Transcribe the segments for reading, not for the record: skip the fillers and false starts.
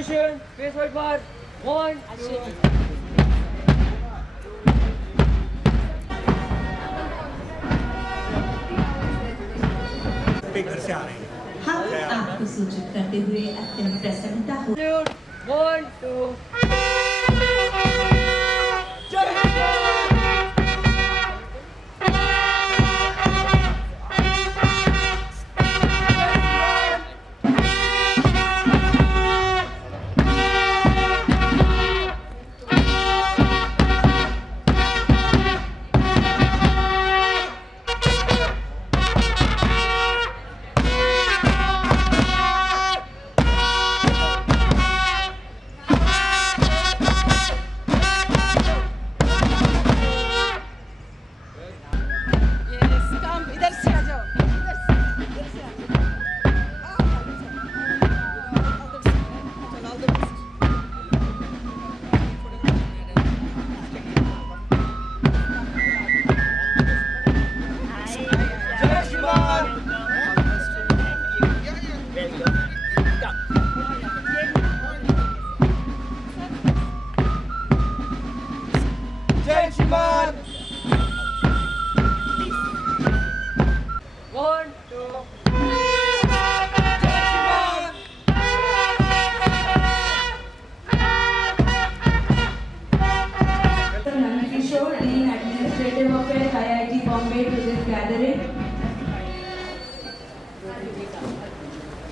position, face wide bar. 1, 2. हम आपको सूचित करते हुए अत्यंत प्रसन्नता हो 1, 2.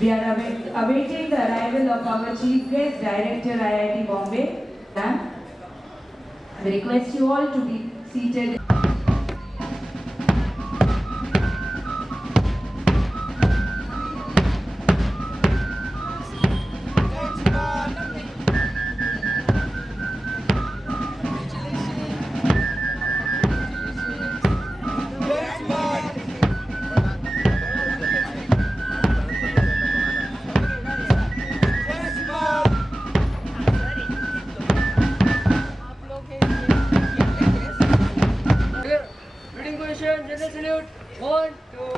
We are awaiting the arrival of our Chief Guest, Director IIT Bombay. Ma'am, I request you all to be seated. General salute. 1, 2.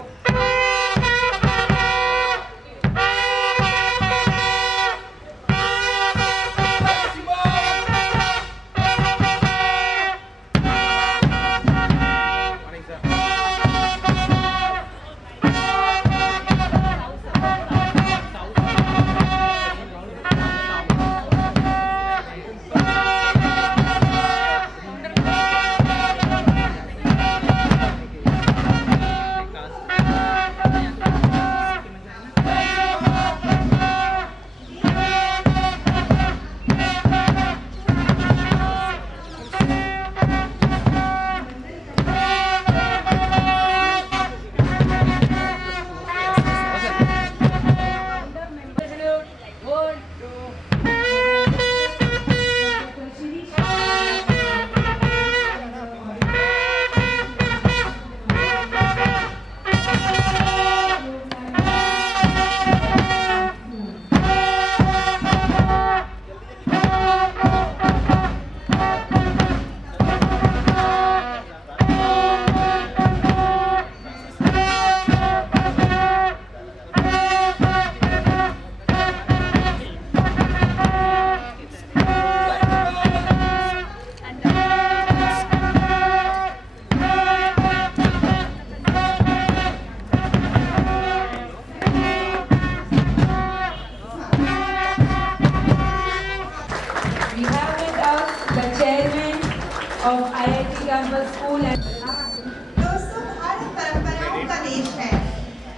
of IIT Campus School and दोस्तों, भारत परंपराओं का देश है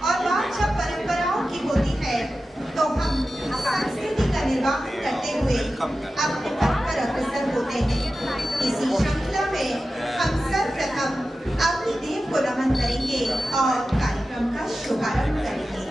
और बात जब परंपराओं की होती है तो हम संस्कृति का निर्वाह करते हुए अपने पद पर अग्रसर होते हैं। इसी श्रृंखला में हम सर्वप्रथम अपनी देव को नमन करेंगे और कार्यक्रम का शुभारंभ करेंगे।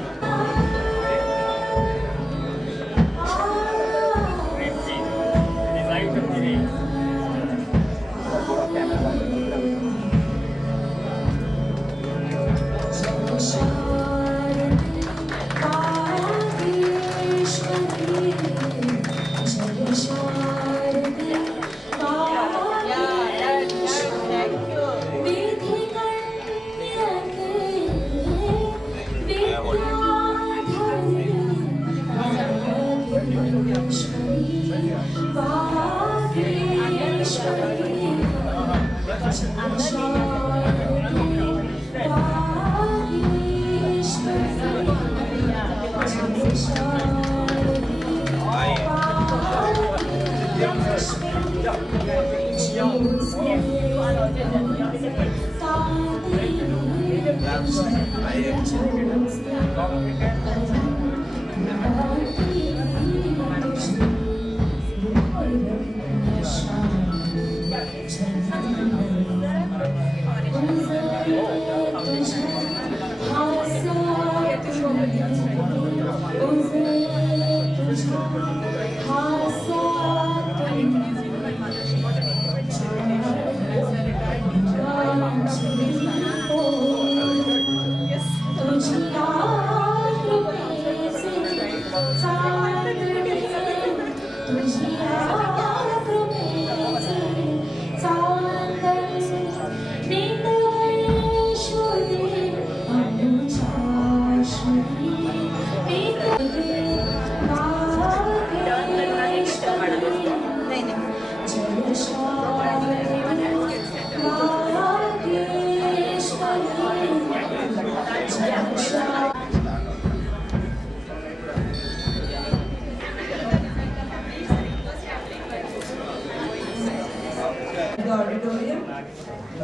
The auditorium,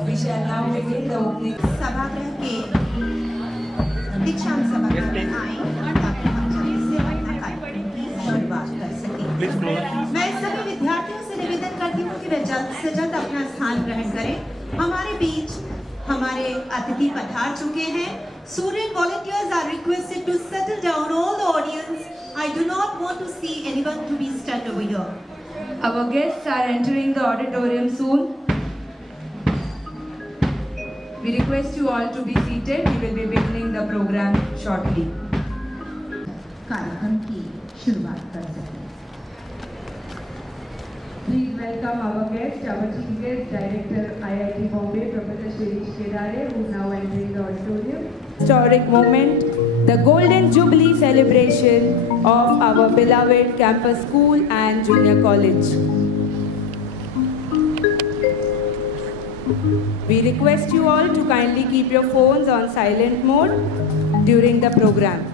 we shall now begin the opening. सभागृह के दीक्षांत सभागृह में आए ताकि हम जल्दी से अपना कार्यक्रम की शुरुआत कर सकें। मैं सभी विद्यार्थियों से निवेदन करती हूँ कि वे जल्द से जल्द अपना स्थान ग्रहण करें। हमारे बीच हमारे अतिथि पधार चुके हैं। Student volunteers are requested to settle down. All the audience, I do not want to see anyone to be stunned over here. Our guests are entering the auditorium soon. We request you all to be seated. We will be beginning the program shortly. कार्यक्रम की शुरुआत कर सकें। Please welcome our guest, our chief guest, Director IIT Bombay, Professor Shirish Kedare, who is now entering the auditorium. Historic moment, the Golden Jubilee celebration of our beloved campus school and junior college. We request you all to kindly keep your phones on silent mode during the program.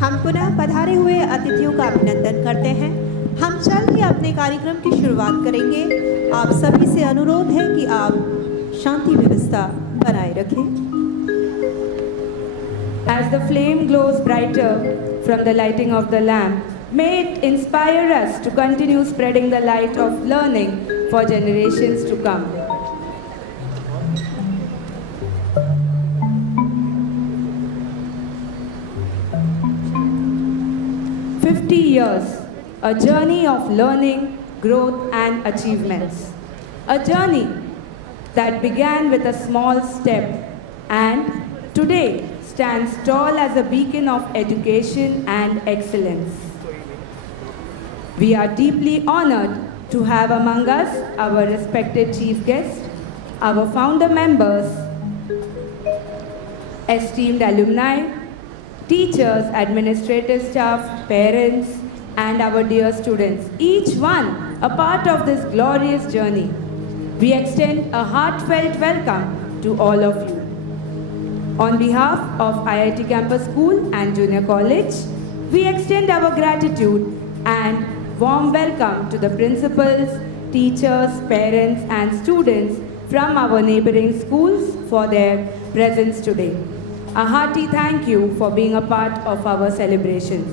हम पुनः पधारे हुए अतिथियों का अभिनंदन करते हैं। हम जल्द ही अपने कार्यक्रम की शुरुआत करेंगे। आप सभी से अनुरोध है कि आप शांति व्यवस्था बनाए रखें। As the flame glows brighter from the lighting of the lamp, may it inspire us to continue spreading the light of learning for generations to come. Years, a journey of learning, growth and achievements. A journey that began with a small step and today stands tall as a beacon of education and excellence. We are deeply honored to have among us our respected chief guest, our founder members, esteemed alumni, teachers, administrative staff, parents, and our dear students, each one a part of this glorious journey. We extend a heartfelt welcome to all of you. On behalf of IIT Campus School and Junior College, we extend our gratitude and warm welcome to the principals, teachers, parents, and students from our neighboring schools for their presence today. A hearty thank you for being a part of our celebrations.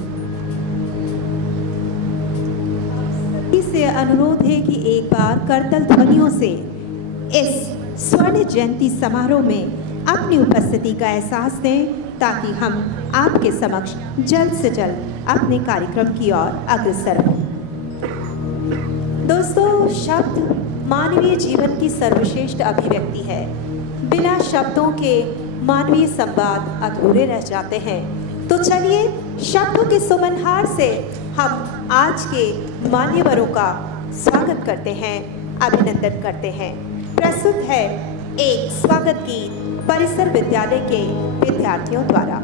से अनुरोध है कि एक बार करतल ध्वनियों से इस स्वर्ण जयंती समारोह में अपनी उपस्थिति का एहसास दें ताकि हम आपके समक्ष जल्द से जल्द अपने कार्यक्रम की ओर अग्रसर हों। दोस्तों, शब्द मानवीय जीवन की सर्वश्रेष्ठ अभिव्यक्ति है। बिना शब्दों के मानवीय संवाद अधूरे रह जाते हैं। तो चलिए शब्दों के सुमनहार से हम आज के मान्यवरों का स्वागत करते हैं, अभिनंदन करते हैं। प्रस्तुत है एक स्वागत गीत परिसर विद्यालय के विद्यार्थियों द्वारा।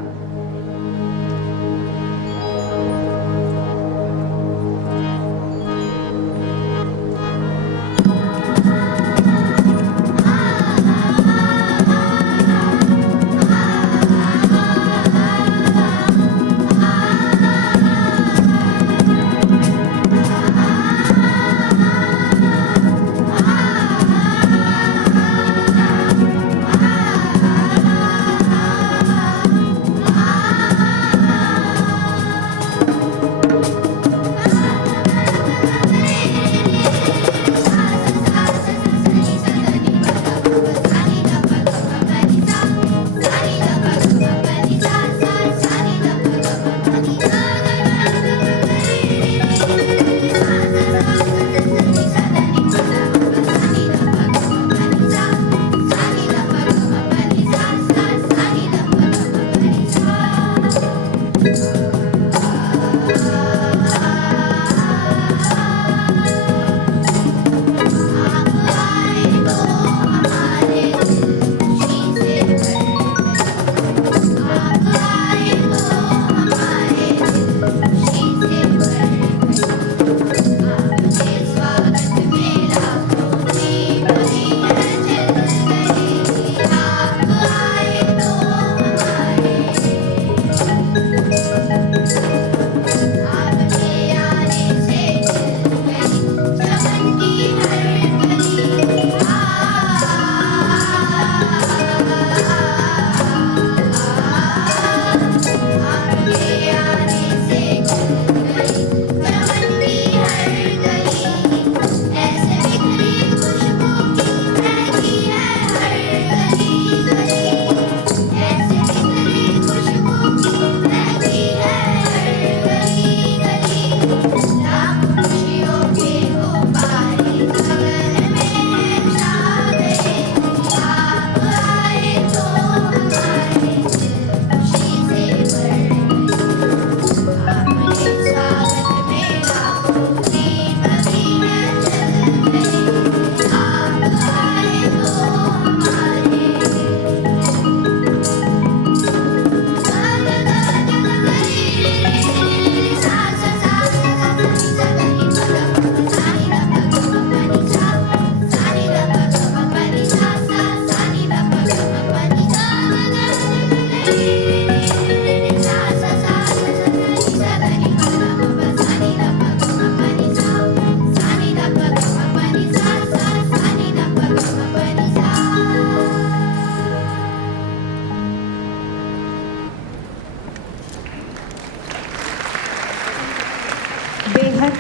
बेहद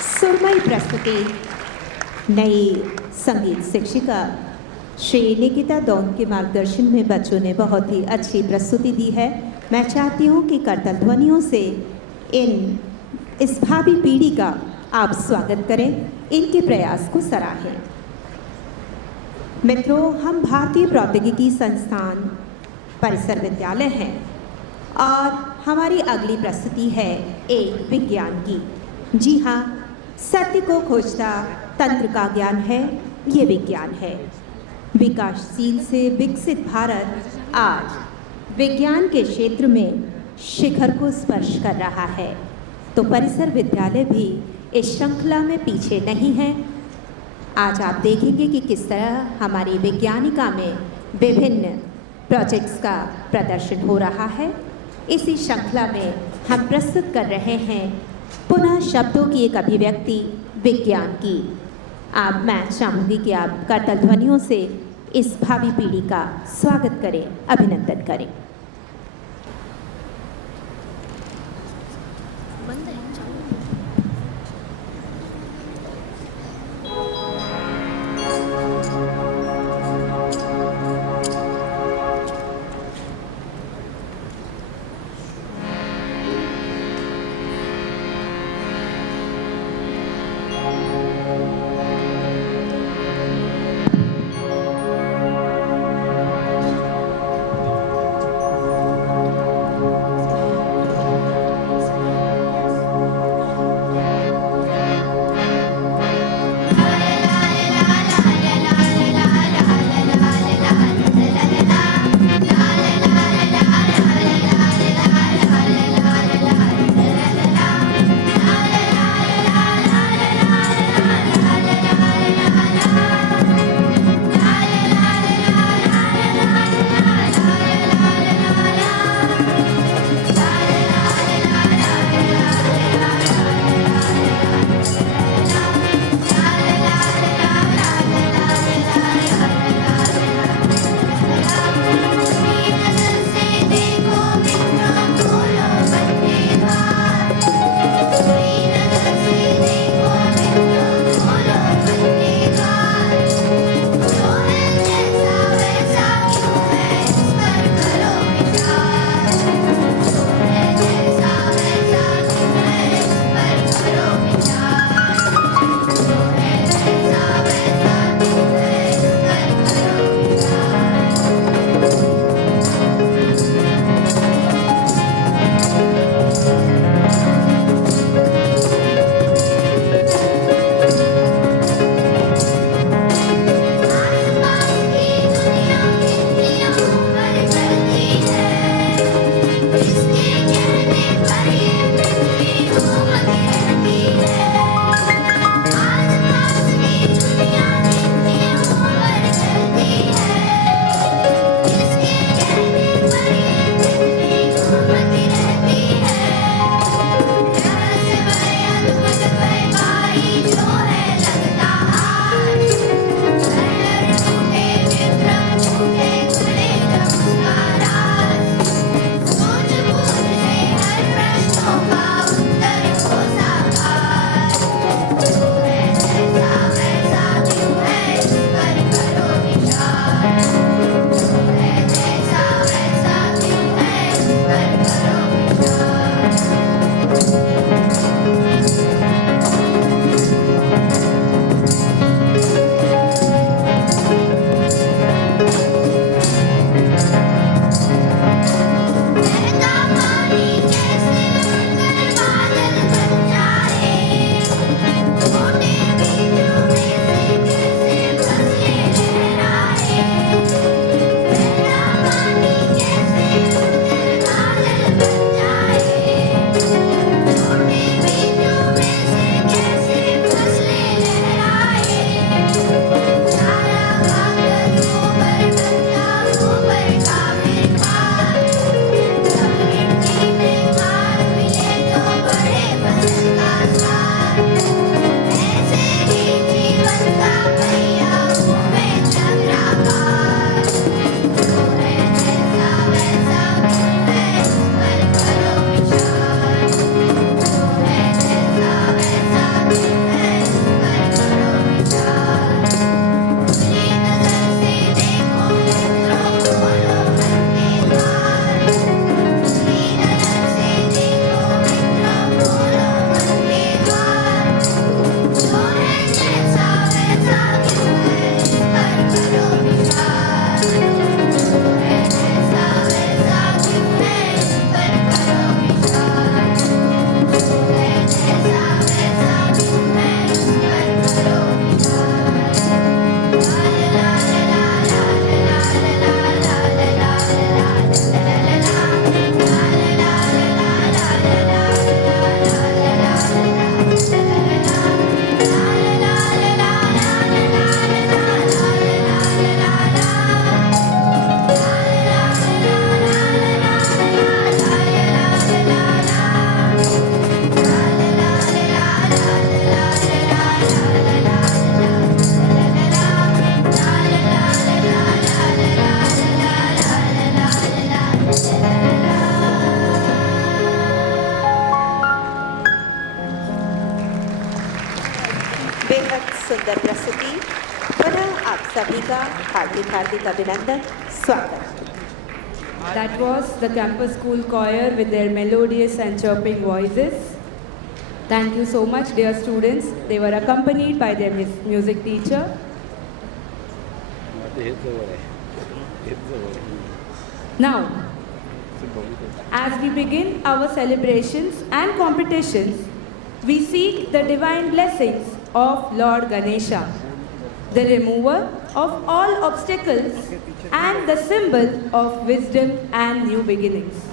सुरमई प्रस्तुति नई संगीत शिक्षिका श्री निकिता दौन के मार्गदर्शन में बच्चों ने बहुत ही अच्छी प्रस्तुति दी है। मैं चाहती हूँ कि करतल ध्वनियों से इस भावी पीढ़ी का आप स्वागत करें, इनके प्रयास को सराहें। मित्रों, हम भारतीय प्रौद्योगिकी संस्थान परिसर विद्यालय हैं और हमारी अगली प्रस्तुति है एक विज्ञान की। जी हाँ, सत्य को खोजता तंत्र का ज्ञान है, ये विज्ञान है। विकासशील से विकसित भारत आज विज्ञान के क्षेत्र में शिखर को स्पर्श कर रहा है, तो परिसर विद्यालय भी इस श्रृंखला में पीछे नहीं है। आज आप देखेंगे कि किस तरह हमारी वैज्ञानिका में विभिन्न प्रोजेक्ट्स का प्रदर्शन हो रहा है। इसी श्रृंखला में हम प्रस्तुत कर रहे हैं पुनः शब्दों की एक अभिव्यक्ति विज्ञान की। मैं चाहूँगी कि आप करतल ध्वनियों से इस भावी पीढ़ी का स्वागत करें, अभिनंदन करें। बेहद सुंदर प्रस्तुति। पुनः आप सभी का हार्दिक हार्दिक अभिनंदन, स्वागत। That was the campus school choir with their melodious and chirping voices. Thank you so much, dear students. They were accompanied by their music teacher. Now, as we begin our celebrations and competitions, we seek the divine blessings of Lord Ganesha, the remover of all obstacles and the symbol of wisdom and new beginnings.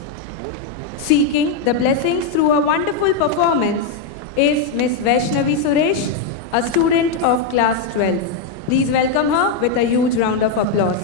Seeking the blessings through a wonderful performance is Miss Vaishnavi Suresh, a student of class 12. Please welcome her with a huge round of applause.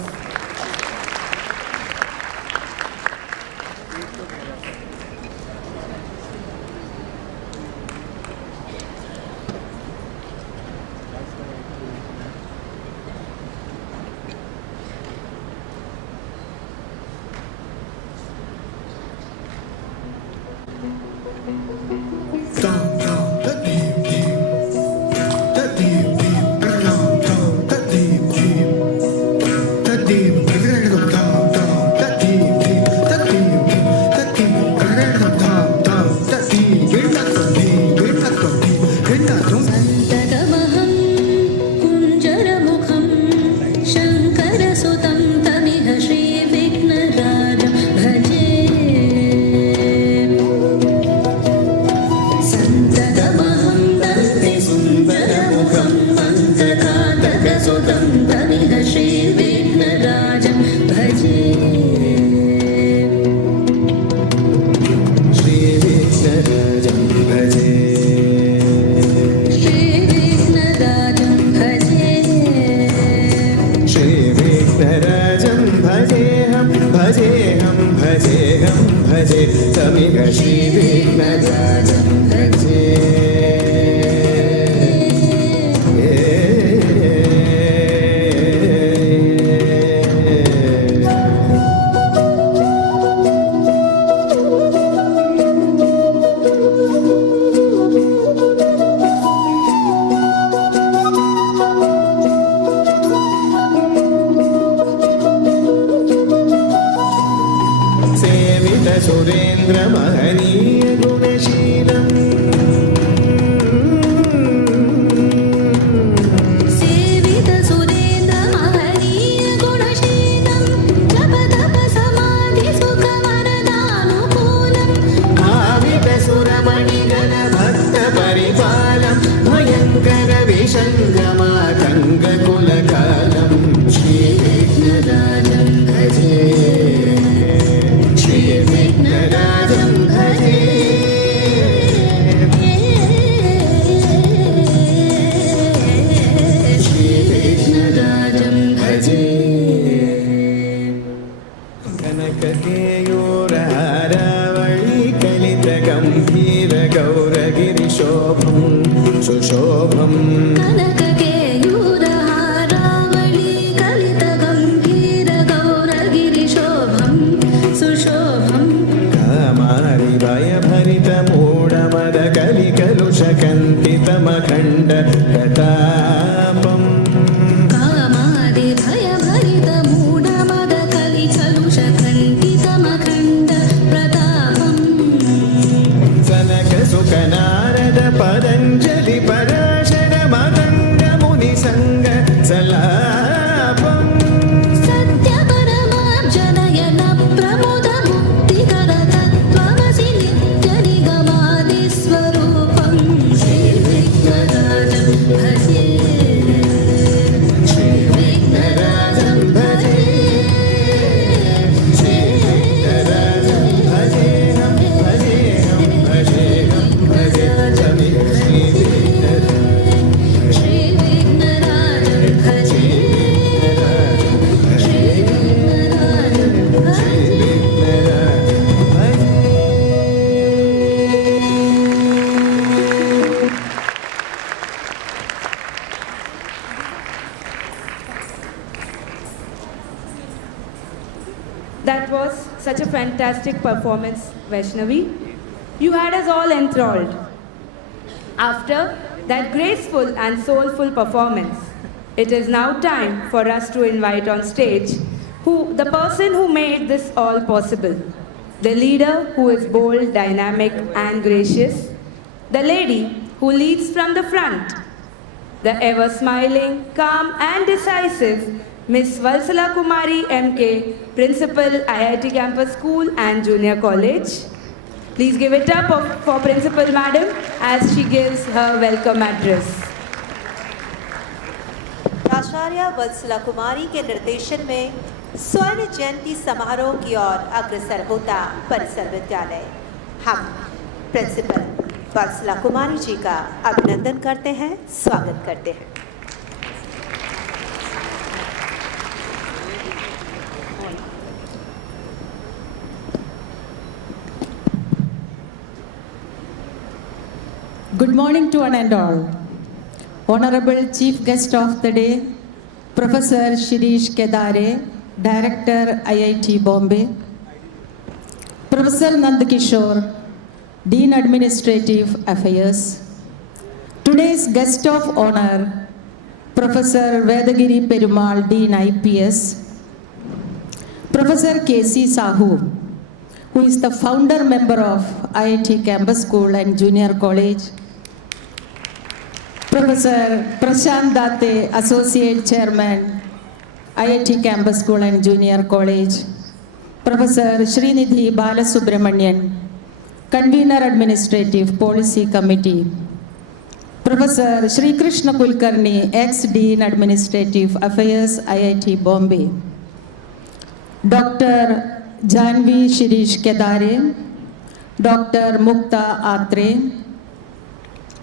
That was such a fantastic performance, Vaishnavi. You had us all enthralled. After, that graceful and soulful performance. It is now time for us to invite on stage the person who made this all possible. The leader who is bold, dynamic and gracious. The lady who leads from the front. The ever-smiling, calm and decisive Miss Valsala Kumari MK, Principal IIT Campus School and Junior College. Please give it up for Principal Madam as she gives her welcome address. आचार्य वत्सला कुमारी के निर्देशन में स्वर्ण जयंती समारोह की ओर अग्रसर होता परिसर विद्यालय। हम प्रिंसिपल वत्सला कुमारी जी का अभिनंदन करते हैं, स्वागत करते हैं। Good morning to one and all. Honorable Chief Guest of the Day, Professor Shirish Kedare, Director IIT Bombay, Professor Nandakishore, Dean Administrative Affairs, today's guest of honor, Professor Vedagiri Perumal, Dean IPS, Professor K.C. Sahu, who is the founder member of IIT Campus School and Junior College, Professor Prashant Date, Associate Chairman, IIT Campus School and Junior College, Professor Srinidhi Balasubramanian, Convener Administrative Policy Committee, Professor Sri Krishna Kulkarni, ex-Dean Administrative Affairs, IIT Bombay, Dr. Janvi Shirish Kedare, Dr. Mukta Atre,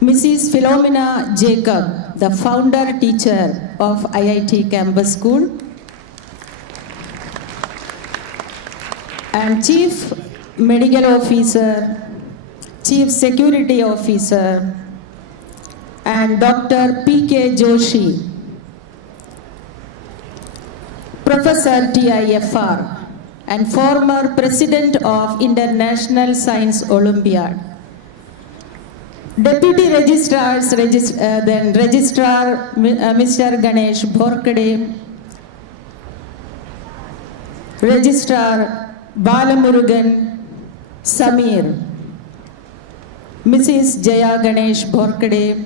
Mrs. Philomena Jacob, the founder teacher of IIT Campus School, and Chief Medical Officer, Chief Security Officer, and Dr. P.K. Joshi, Professor TIFR, and former President of International Science Olympiad. Deputy Registrars, Registrar Mr. Ganesh Bhorkade, Registrar Balamurugan Samir, Mrs. Jaya Ganesh Bhorkade,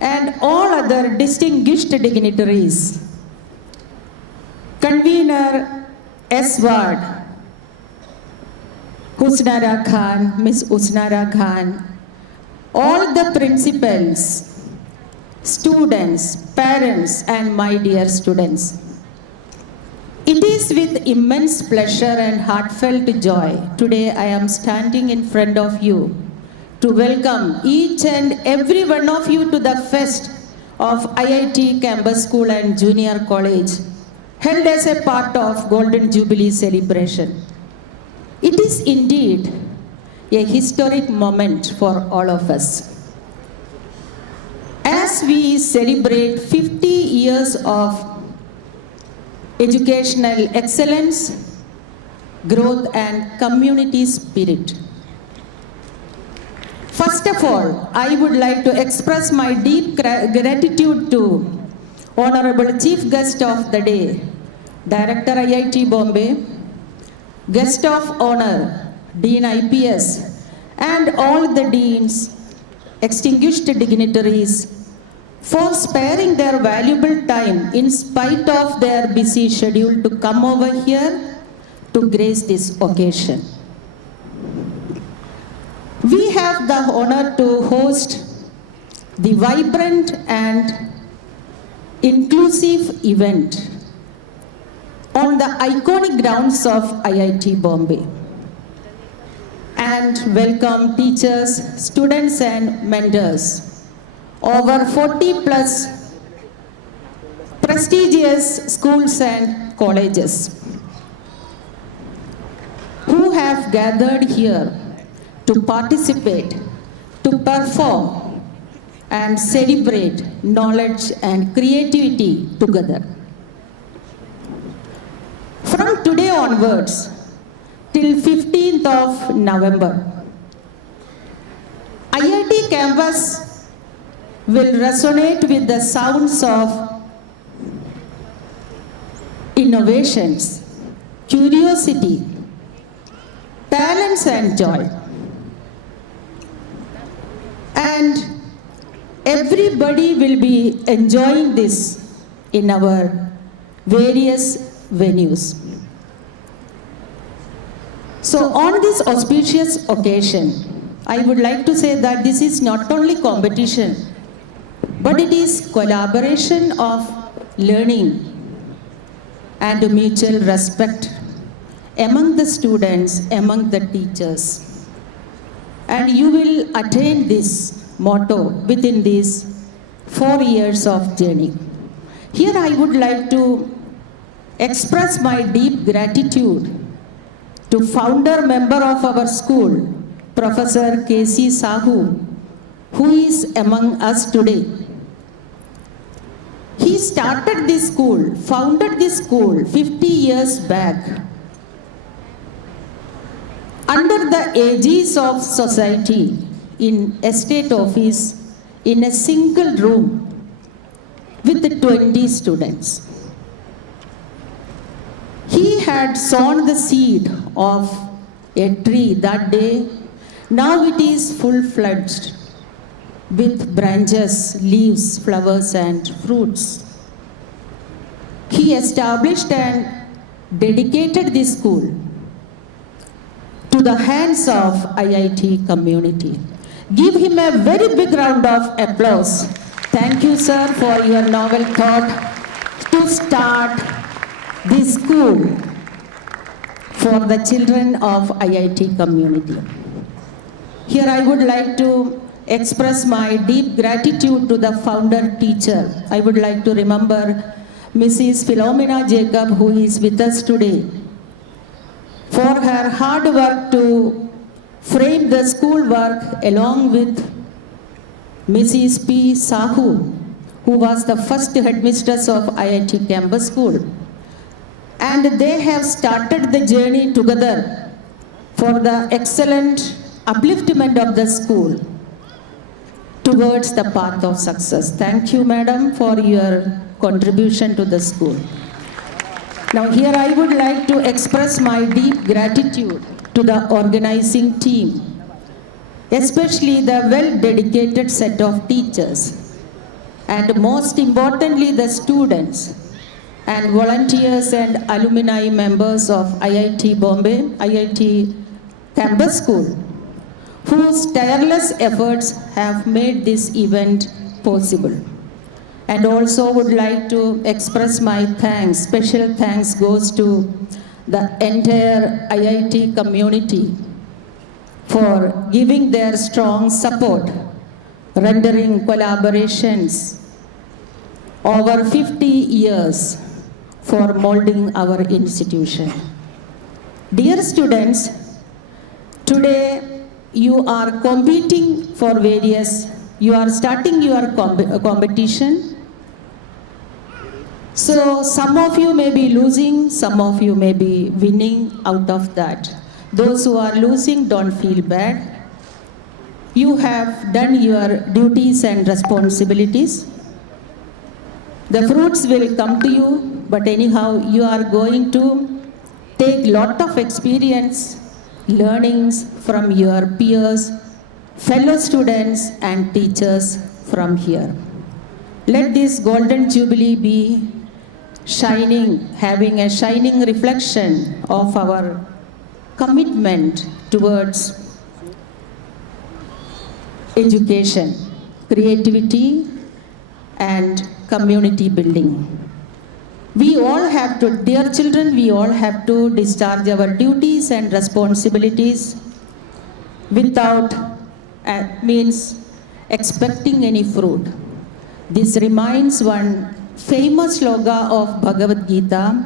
and all other distinguished dignitaries. Convener S. Ward, Husnara Khan, Miss Husnara Khan, all the principals, students, parents, and my dear students. It is with immense pleasure and heartfelt joy today I am standing in front of you to welcome each and every one of you to the fest of IIT Campus School and Junior College, held as a part of Golden Jubilee celebration. It is indeed a historic moment for all of us. As we celebrate 50 years of educational excellence, growth and community spirit. First of all, I would like to express my deep gratitude to Honorable Chief Guest of the Day, Director IIT Bombay, Guest of Honor, Dean IPS, and all the deans, extinguished dignitaries, for sparing their valuable time in spite of their busy schedule to come over here to grace this occasion. We have the honor to host the vibrant and inclusive event on the iconic grounds of IIT Bombay, and welcome teachers, students and mentors, over 40 plus prestigious schools and colleges who have gathered here to participate, to perform and celebrate knowledge and creativity together. From today onwards, till 15th of November, IIT Campus will resonate with the sounds of innovations, curiosity, talents and joy. And everybody will be enjoying this in our various venues. So on this auspicious occasion, I would like to say that this is not only competition, but it is collaboration of learning and mutual respect among the students, among the teachers. And you will attain this motto within these 4 years of journey. Here I would like to express my deep gratitude to founder member of our school, Professor K.C. Sahu, who is among us today. He started this school, founded this school 50 years back under the aegis of society in estate office in a single room with 20 students. He had sown the seed of a tree that day. Now it is full-fledged with branches, leaves, flowers and fruits. He established and dedicated this school to the hands of IIT community. Give him a very big round of applause. Thank you, sir, for your novel thought to start this school for the children of IIT community. Here I would like to express my deep gratitude to the founder teacher. I would like to remember Mrs. Philomena Jacob, who is with us today, for her hard work to frame the school work along with Mrs. P. Sahu, who was the first headmistress of IIT campus school. And they have started the journey together for the excellent upliftment of the school towards the path of success. Thank you, madam, for your contribution to the school. Now here I would like to express my deep gratitude to the organizing team, especially the well-dedicated set of teachers, and most importantly the students and volunteers and alumni members of IIT Bombay, IIT Campus School, whose tireless efforts have made this event possible. And also would like to express my thanks, special thanks goes to the entire IIT community for giving their strong support, rendering collaborations over 50 years for molding our institution. Dear students, today you are competing for various, you are starting your competition. So some of you may be losing, some of you may be winning out of that. Those who are losing, don't feel bad. You have done your duties and responsibilities. The fruits will come to you, but anyhow, you are going to take lot of experience, learnings from your peers, fellow students and teachers from here. Let this golden jubilee be shining, having a shining reflection of our commitment towards education, creativity and community building. We all have to, dear children, we all have to discharge our duties and responsibilities without means expecting any fruit. This reminds one famous sloga of Bhagavad Gita,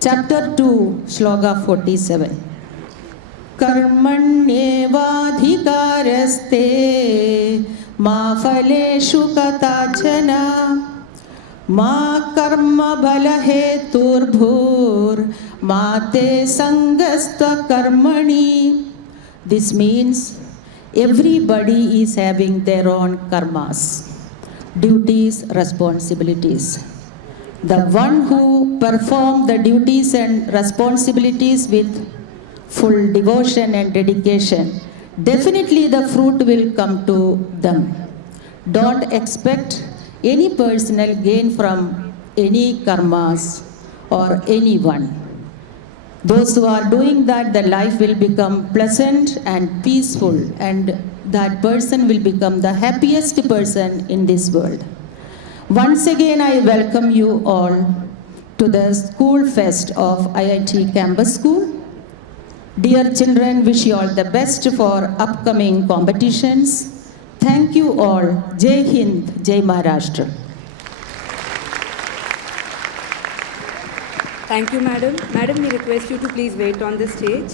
chapter 2, sloga 47. Karmanyevadhikaraste ma phaleshu katachana ma karma balaheturbhur ma te sangasta karmani. This means everybody is having their own karmas. duties, responsibilities. The one who perform the duties and responsibilities with full devotion and dedication, definitely the fruit will come to them. Don't expect any personal gain from any karmas or anyone. Those who are doing that, the life will become pleasant and peaceful, and that person will become the happiest person in this world. Once again, I welcome you all to the School Fest of IIT Campus School. Dear children, wish you all the best for upcoming competitions. Thank you all. Jai Hind, Jai Maharashtra. Thank you, madam. Madam, we request you to please wait on the stage.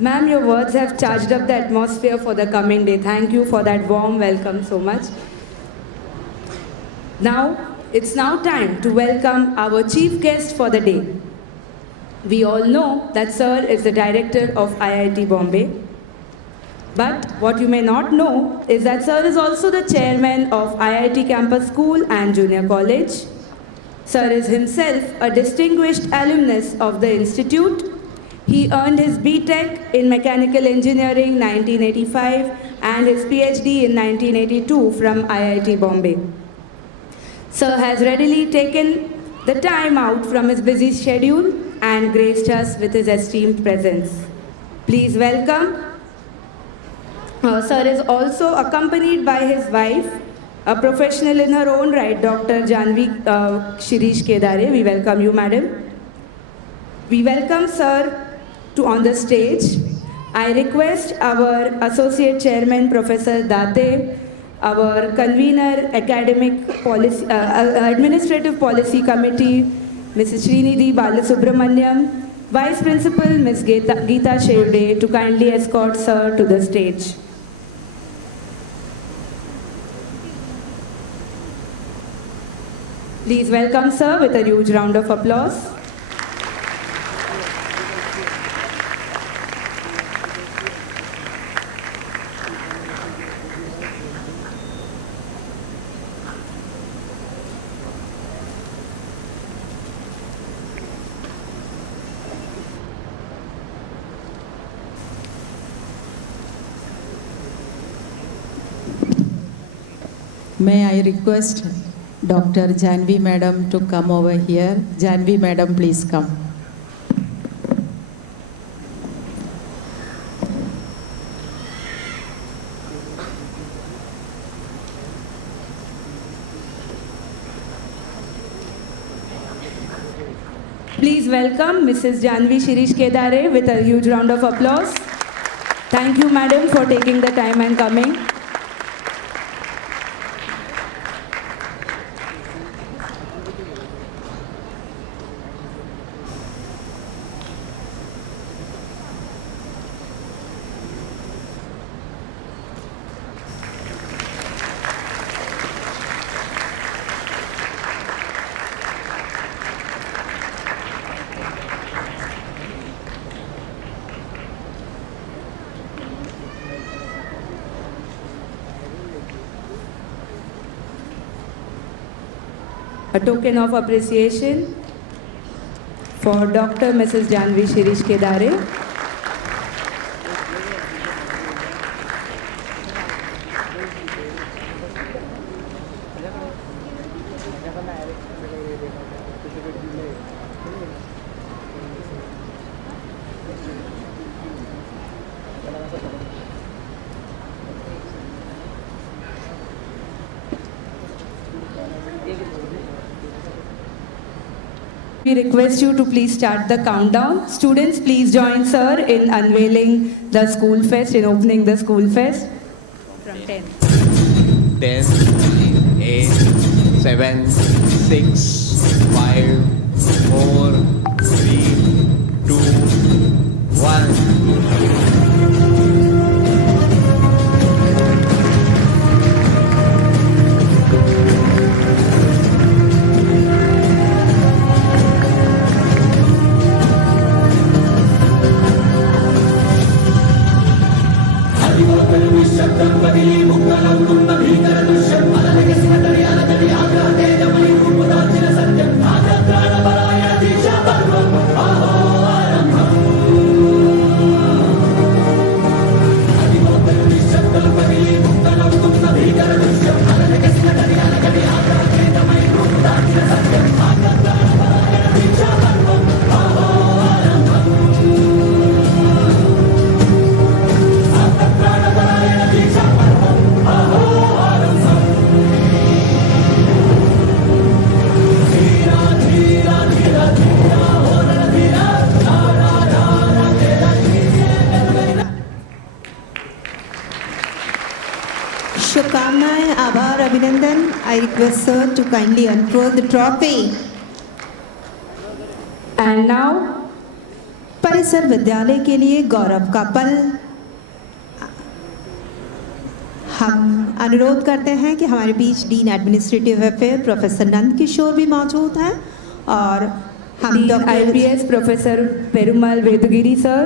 Ma'am, your words have charged up the atmosphere for the coming day. Thank you for that warm welcome so much. Now, it's now time to welcome our chief guest for the day. We all know that Sir is the director of IIT Bombay. But what you may not know is that Sir is also the chairman of IIT Campus School and Junior College. Sir is himself a distinguished alumnus of the institute. He earned his B.Tech in Mechanical Engineering 1985 and his PhD in 1982 from IIT Bombay. Sir has readily taken the time out from his busy schedule and graced us with his esteemed presence. Please welcome. Sir is also accompanied by his wife, a professional in her own right, Dr. Janvi Shirish Kedare. We welcome you, madam. We welcome Sir on the stage. I request our Associate Chairman, Professor Date, our Convener, Administrative Policy Committee, Mrs. Srinidhi Balasubramaniam, Vice Principal, Ms. Geeta Shevde, to kindly escort Sir to the stage. Please welcome Sir with a huge round of applause. May I request Dr. Janvi Madam to come over here. Janvi Madam, please come. Please welcome Mrs. Janvi Shirish Kedare with a huge round of applause. Thank you, madam, for taking the time and coming. A token of appreciation for Dr. Mrs. Janvi Shirish Kedare. We request you to please start the countdown. Students, please join Sir in unveiling the school fest, in opening the school fest. From 10. 10, 8, 7, 6, 5, 4, 3, 2, 1. शब्दं बदली शुभकामनाएं, आभार, अभिनंदन. I request sir to kindly unfurl the trophy. And now, परिसर विद्यालय के लिए गौरव का पल. हम अनुरोध करते हैं कि हमारे बीच dean administrative affair professor Nand Kishore भी मौजूद हैं और हम Dean doctor IPS Professor Perumal Vedugiri sir,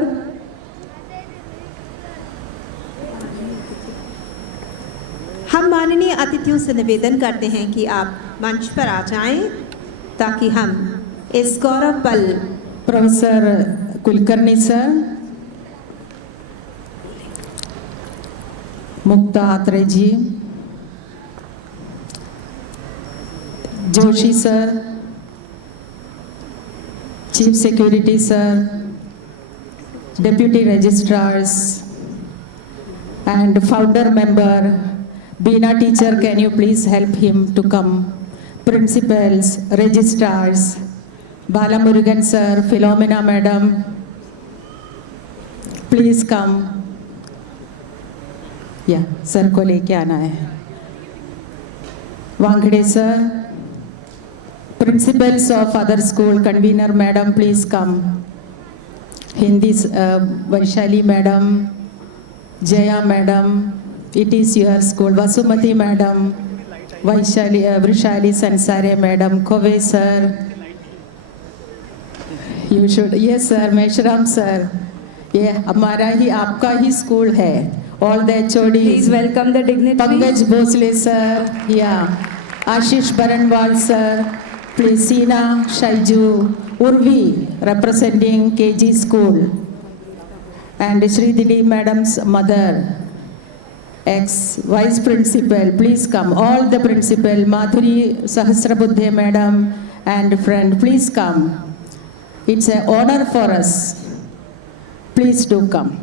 हम माननीय अतिथियों से निवेदन करते हैं कि आप मंच पर आ जाएं ताकि हम इस गौरव पल. Professor Kulkarni sir, Mukta Atre ji, Joshi sir, chief security sir, deputy registrars and founder member Beena teacher, can you please help him to come? Principals, registrars, Bala Murugan sir, Philomena madam, please come. या सर को लेके आना है. Wangde sir, principals of other school, convener madam please come. Hindi Vaishali madam, Jaya madam, it is your school. Vasumati madam, Vaishali Vrishali Sansare madam, Khowe sir, you should. Yes sir, Meshram sir, ये हमारा ही आपका ही स्कूल है. All the HODs. please welcome the dignitaries. Pankaj Bhosle sir, yeah. Ashish Baranwal sir, please. Seena Shaiju, Urvi representing KG school, and Shri Dili madam's mother, ex vice principal, please come. All the principal, Madhuri Sahasrabuddhe madam and friend, please come. It's an honor for us. Please do come.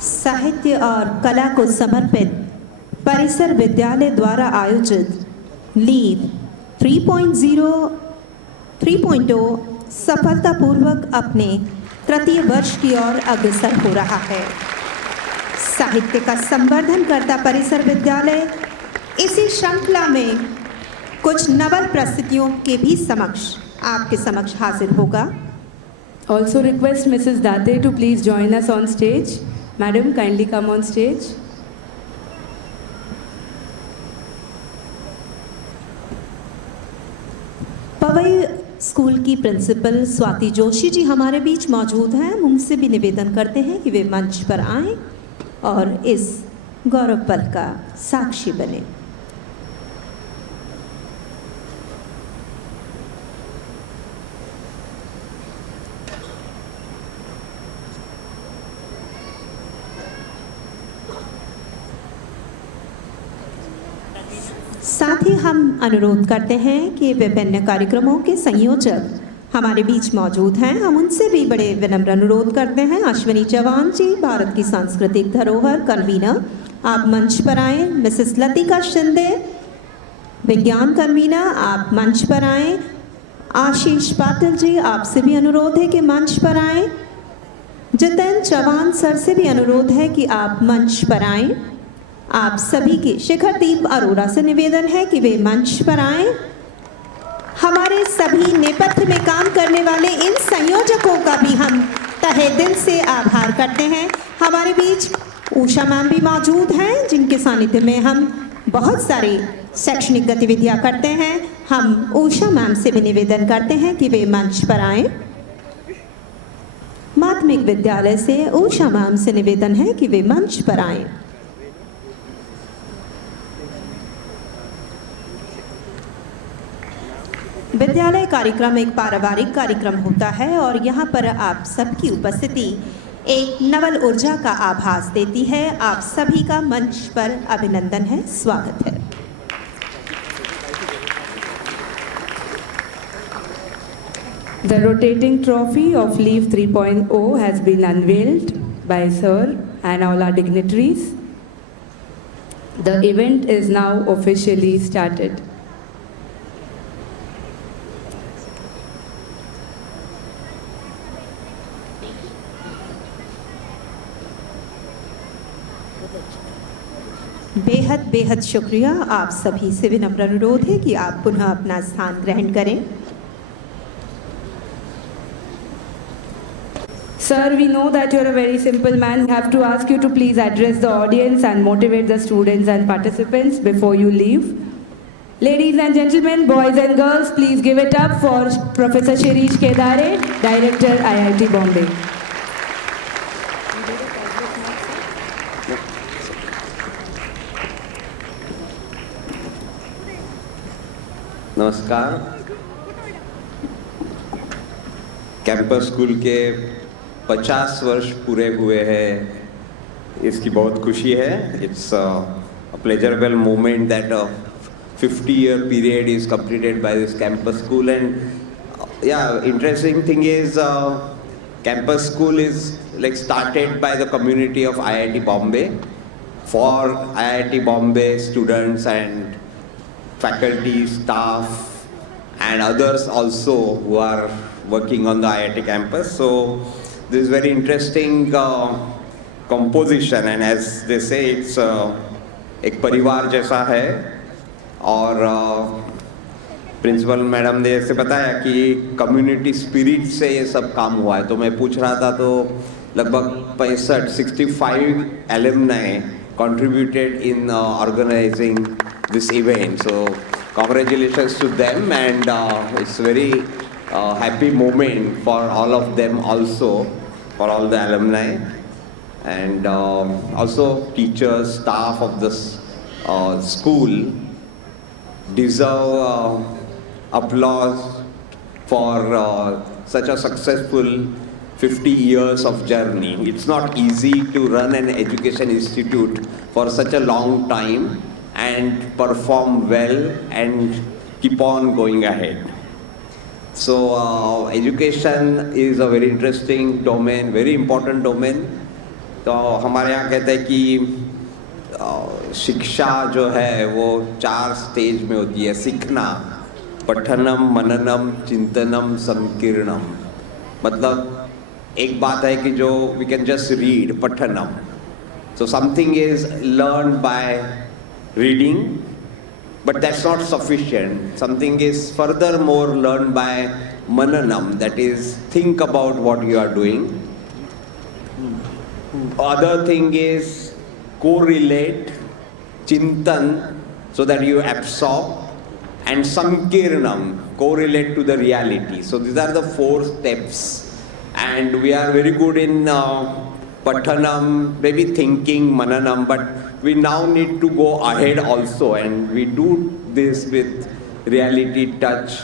साहित्य और कला को समर्पित परिसर विद्यालय द्वारा आयोजित leave 3.0 सफलतापूर्वक अपने तृतीय वर्ष की ओर अग्रसर हो रहा है. साहित्य का संवर्धन करता परिसर विद्यालय इसी श्रृंखला में कुछ नवल प्रस्तुतियों के भी समक्ष आपके समक्ष हाजिर होगा. Also request Mrs. Date to please join us on stage. Madam, kindly come on stage. Powai school की प्रिंसिपल स्वाति जोशी जी हमारे बीच मौजूद हैं. हम उनसे भी निवेदन करते हैं कि वे मंच पर आएं और इस गौरव पल का साक्षी बने. साथ ही हम अनुरोध करते हैं कि विभिन्न कार्यक्रमों के संयोजक हमारे बीच मौजूद हैं. हम उनसे भी बड़े विनम्र अनुरोध करते हैं. अश्विनी चौहान जी, भारत की सांस्कृतिक धरोहर कन्वीनर, आप मंच पर आएँ. मिसेस लतिका शिंदे, विज्ञान कन्वीनर, आप मंच पर आएँ. आशीष पाटिल जी, आपसे भी अनुरोध है कि मंच पर आएँ. जितेंद्र चौहान सर से भी अनुरोध है कि आप मंच पर आएँ. आप सभी के शिखरदीप अरोड़ा से निवेदन है कि वे मंच पर आएं. हमारे सभी नेपथ्य में काम करने वाले इन संयोजकों का भी हम तहे दिल से आभार करते हैं. हमारे बीच उषा मैम भी मौजूद हैं जिनके सानिध्य में हम बहुत सारी शैक्षणिक गतिविधियां करते हैं. हम उषा मैम से भी निवेदन करते हैं कि वे मंच पर आएं. माध्यमिक विद्यालय से उषा मैम से निवेदन है कि वे मंच पर आएं. विद्यालय कार्यक्रम एक पारिवारिक कार्यक्रम होता है और यहाँ पर आप सबकी उपस्थिति एक नवल ऊर्जा का आभास देती है. आप सभी का मंच पर अभिनंदन है, स्वागत है. The rotating trophy of Leave 3.0 has been unveiled by Sir and all our dignitaries. The event is now officially started. बेहद बेहद शुक्रिया। आप सभी से विनम्र अनुरोध है कि आप पुनः अपना स्थान ग्रहण करें। Sir, we know that you're a very simple man. We have to ask you to please address the audience and motivate the students and participants before you leave. Ladies and gentlemen, boys and girls, please give it up for Professor Shirish Kedare, Director, IIT Bombay. नमस्कार। Campus school के 50 वर्ष पूरे हुए हैं, इसकी बहुत खुशी है। It's a pleasurable moment that a 50-year period is completed by this campus school. And yeah, interesting thing is campus school is like started by the community of IIT Bombay for IIT Bombay students and faculty, staff, and others also who are working on the IIT campus. So this is very interesting composition, and as they say, it's एक परिवार जैसा है। और principal madam ने जैसे बताया कि community spirit से ये सब काम हुआ है, तो मैं पूछ रहा था तो लगभग 65 alumni contributed in organizing this event. So congratulations to them, and it's very happy moment for all of them also, for all the alumni, and also teachers, staff of this school deserve applause for such a successful 50 years of journey. It's not easy to run an education institute for such a long time and perform well and keep on going ahead. So education is a very interesting domain, very important domain. तो हमारे यहाँ कहते हैं कि शिक्षा जो है वो 4 स्टेज में होती है। सीखना, पठनम, मननम, चिंतनम, संकीर्णम। मतलब एक बात है कि जो we can just read, पठनम. So something is learned by reading, but that's not sufficient. Something is furthermore learned by mananam, that is think about what you are doing. Other thing is correlate, chintan, so that you absorb, and sankirnam, correlate to the reality. So these are the 4 steps, and we are very good in pathanam, maybe thinking, mananam, but we now need to go ahead also, and we do this with reality touch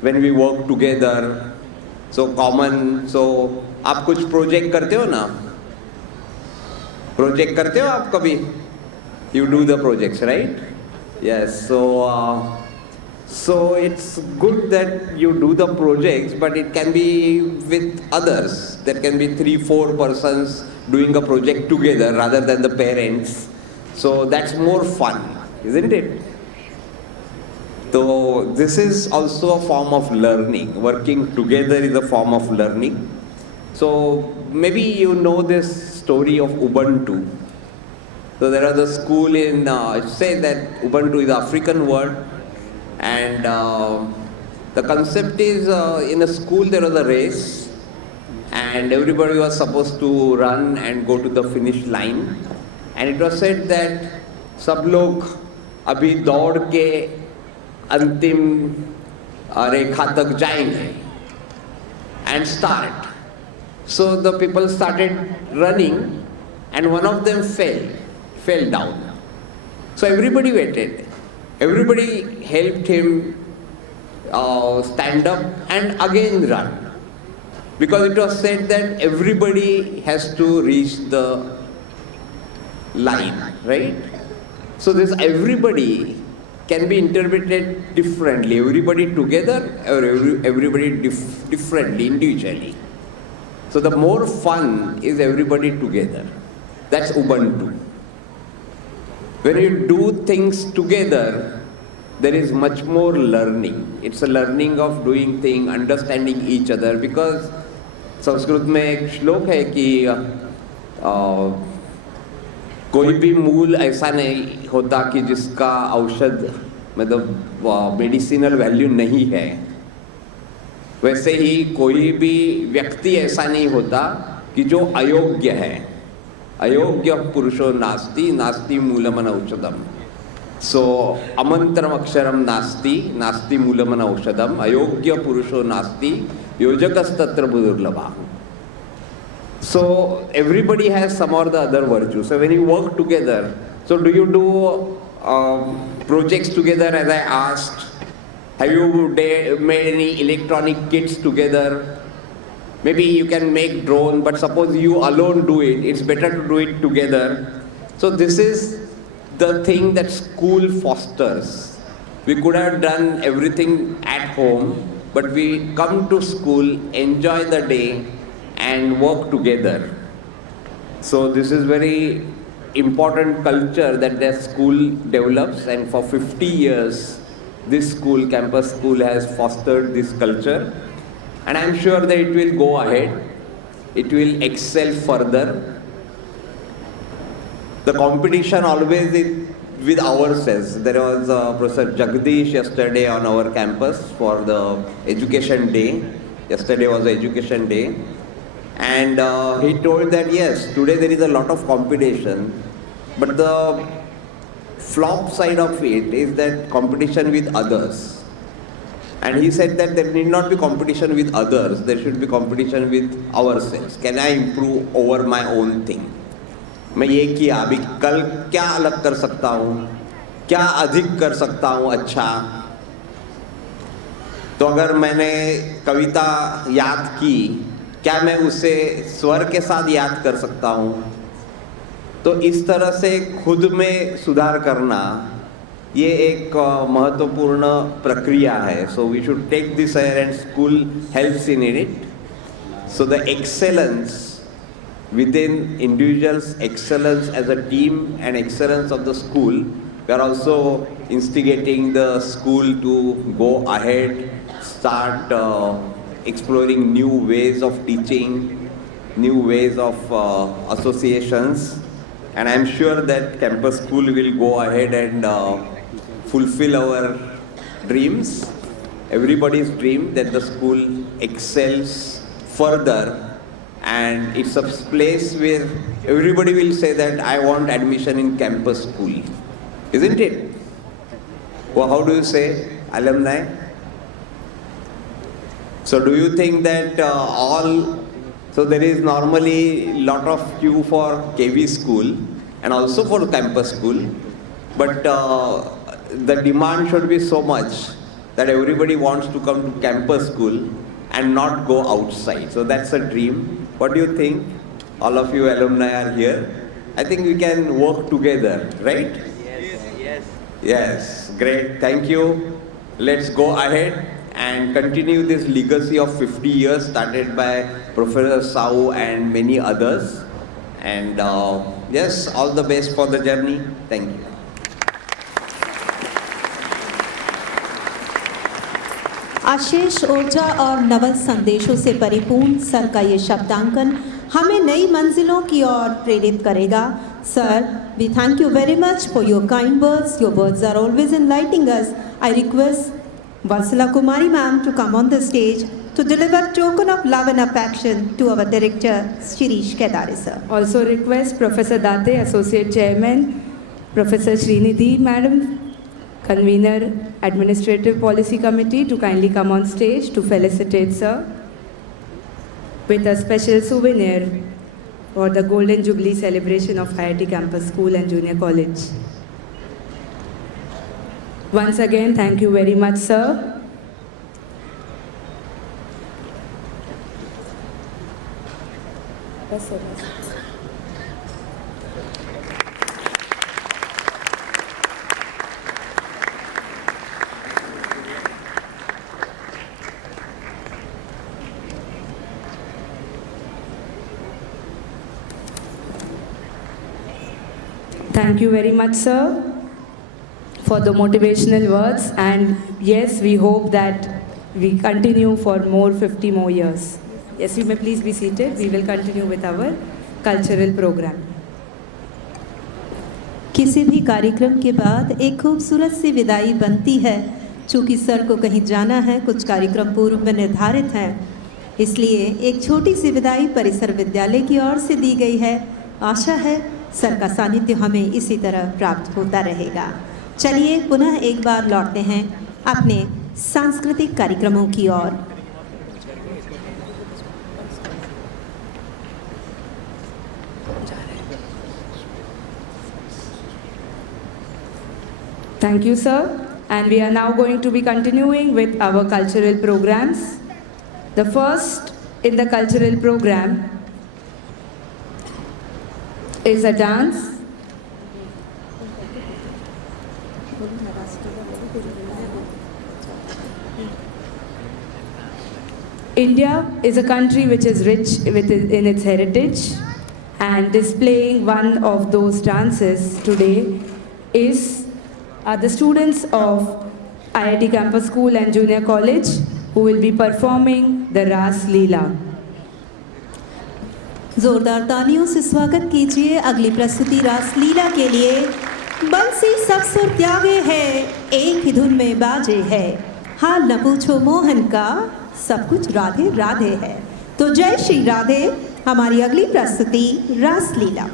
when we work together. So common. So आप कुछ project करते हो ना? Project करते हो आप कभी? You do the projects, right? Yes. So it's good that you do the projects, but it can be with others. There can be 3-4 persons doing a project together rather than the parents. So that's more fun, isn't it? So this is also a form of learning. Working together is a form of learning. So maybe you know this story of Ubuntu. So there was a school in, say that Ubuntu is an African word, and the concept is in a school there was a race, and everybody was supposed to run and go to the finish line, and it was said that सब लोग अभी दौड़ के अंतिम रेखा तक जाएंगे and start. So the people started running, and one of them fell down. So everybody waited. Everybody helped him stand up and again run, because it was said that everybody has to reach the line, right? So this everybody can be interpreted differently. Everybody together or everybody differently, individually. So the more fun is everybody together. That's Ubuntu. when you do things together, there is much more learning. It's a learning of doing things, understanding each other. Because Sanskrit में एक श्लोक है कि कोई भी मूल ऐसा नहीं होता कि जिसका औषध मतलब मेडिसिनल वैल्यू नहीं है. वैसे ही कोई भी व्यक्ति ऐसा नहीं होता कि जो अयोग्य है. अयोग्य पुरुषो नास्ति नास्ति मूलमन औषधम. सो अमंत्रम अक्षरम नास्ति नास्ति मूलमन औषधम. अयोग्य पुरुषो नास्ति योजकस्तत्र दुर्लभः. So everybody has some or the other virtue. So when you work together, so do you do projects together as I asked? Have you made any electronic kits together? Maybe you can make drone, but suppose you alone do it, it's better to do it together. So this is the thing that school fosters. We could have done everything at home, but we come to school, enjoy the day, and work together. So this is very important culture that the school develops, and for 50 years this school, campus school, has fostered this culture, and I'm sure that it will go ahead, it will excel further. The competition always is with ourselves. There was Professor Jagdish yesterday on our campus for the education day. Yesterday was the education day. And he told that yes, today there is a lot of competition, but the flop side of it is that competition with others. And he said that there need not be competition with others, there should be competition with ourselves. Can I improve over my own thing? मैं ये किया, अभी कल क्या अलग कर सकता हूँ, क्या अधिक कर सकता हूँ अच्छा. तो अगर मैंने कविता याद की, क्या मैं उसे स्वर के साथ याद कर सकता हूँ. तो इस तरह से खुद में सुधार करना ये एक महत्वपूर्ण प्रक्रिया है. So we should take this and school helps in it. So the excellence within individuals, excellence as a team, and excellence of the school. We are also instigating the school to go ahead, start exploring new ways of teaching, new ways of associations, and I am sure that campus school will go ahead and fulfill our dreams, everybody's dream, that the school excels further. And it's a place where everybody will say that I want admission in campus school, isn't it? Well, how do you say, alumni? So do you think that so there is normally lot of queue for KV school and also for campus school, but the demand should be so much that everybody wants to come to campus school and not go outside. So that's a dream. What do you think? All of you alumni are here. I think we can work together, right? Yes. Yes, great. Thank you. Let's go ahead and continue this legacy of 50 years started by Professor Sau and many others. And yes, all the best for the journey. Thank you. आशीष ऊर्जा और नवल संदेशों से परिपूर्ण sir का ये शब्दांकन हमें नई मंजिलों की ओर प्रेरित करेगा. Sir, we thank you very much for your kind words. Your words are always enlightening us. I request Vatsala Kumari ma'am to come on the stage to deliver token of love and affection to our director, Shirish Kedare sir. Also request Professor Date, Associate Chairman, Professor Srinidhi Madam, Convener, Administrative Policy Committee, to kindly come on stage to felicitate sir with a special souvenir for the Golden Jubilee celebration of IIT Campus School and Junior College. Once again, thank you very much, sir. Yes, sir. Thank Thank you very much, sir, for the motivational words. And yes, we hope that we continue for more 50 more years. Yes, you may please be seated. We will continue with our cultural program. किसी भी कार्यक्रम के बाद एक खूबसूरत सी विदाई बनती है। चूँकि सर को कहीं जाना है, कुछ कार्यक्रम पूर्व में निर्धारित हैं, इसलिए एक छोटी सी विदाई परिसर विद्यालय की ओर से दी गई है। आशा है सर का सानिध्य हमें इसी तरह प्राप्त होता रहेगा। चलिए पुनः एक बार लौटते हैं अपने सांस्कृतिक कार्यक्रमों की ओर। Thank you, sir. And we are now going to be continuing with our cultural programs. The first in the cultural program is a dance. India is a country which is rich in its heritage, and displaying one of those dances today are the students of IIT Campus School and Junior College who will be performing the Ras Leela. जोरदार तालियों से स्वागत कीजिए अगली प्रस्तुति रास लीला के लिए। बंसी सब सुर त्यागे है, एक ही धुन में बाजे है, हाल न पूछो मोहन का, सब कुछ राधे राधे है। तो जय श्री राधे। हमारी अगली प्रस्तुति रास लीला।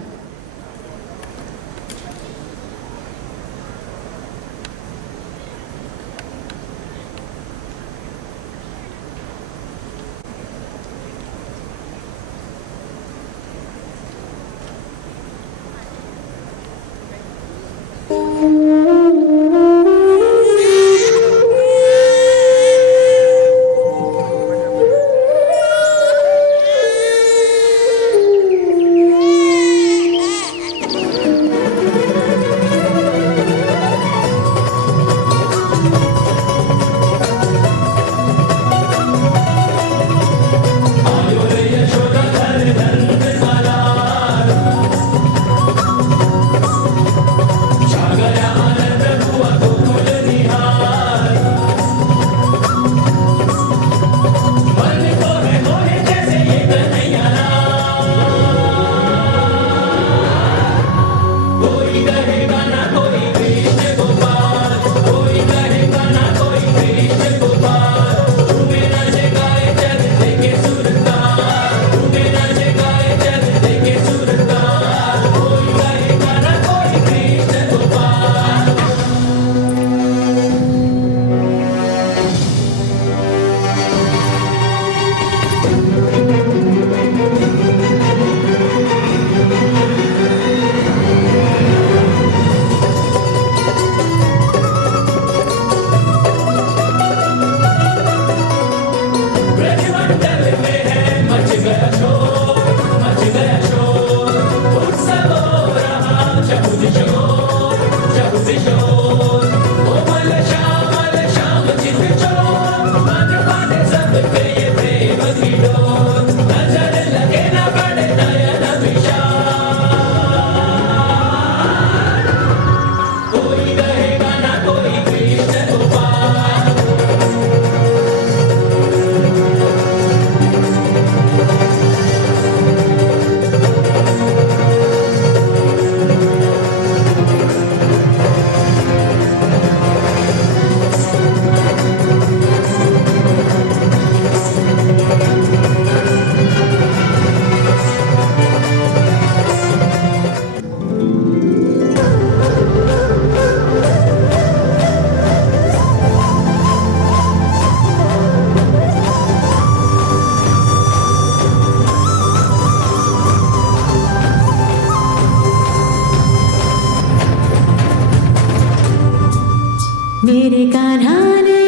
मेरे कान्हा ने,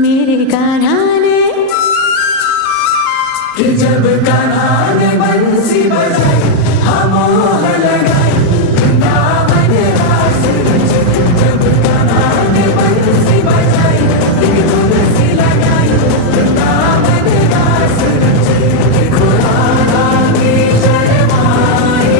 मेरे कान्हा ने, कि जब कान्हा ने बंसी बजाई हमोह लगाई, वृंदावन रास रचे। जब कान्हा ने बंसी बजाई एक धुन सी लगाई, वृंदावन रास रचे। खुराना की शर्माई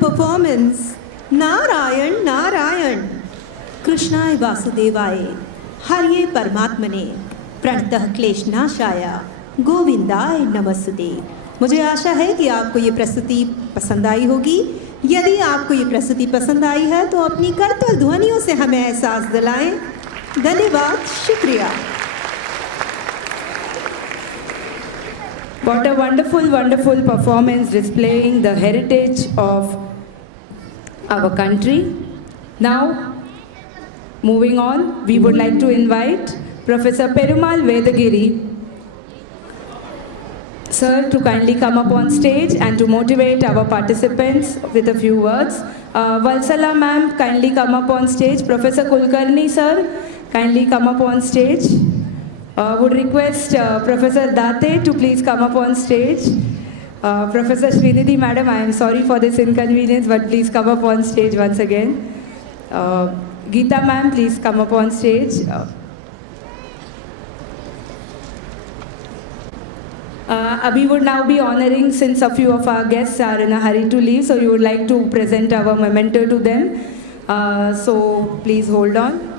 performance, नारायण नारायण, कृष्णाय वासुदेवाय, हरिये परमात्मने, प्रणतः क्लेशनाशाय, गोविंदाय नमस्ते। मुझे आशा है कि आपको ये प्रस्तुति पसंद आई होगी। यदि आपको ये प्रस्तुति पसंद आई है तो अपनी करतल ध्वनियों से हमें एहसास दिलाएं। धन्यवाद, शुक्रिया। What a wonderful, wonderful performance displaying the heritage of our country. Now, moving on, we would like to invite Professor Perumal Vedagiri, sir, to kindly come up on stage and to motivate our participants with a few words. Valsala ma'am, kindly come up on stage. Professor Kulkarni sir, kindly come up on stage. Would request Professor Date to please come up on stage. Professor Srinidhi madam, I am sorry for this inconvenience, but please come up on stage once again. Geeta ma'am, please come up on stage. We would now be honoring, since a few of our guests are in a hurry to leave, so we would like to present our memento to them. So please hold on.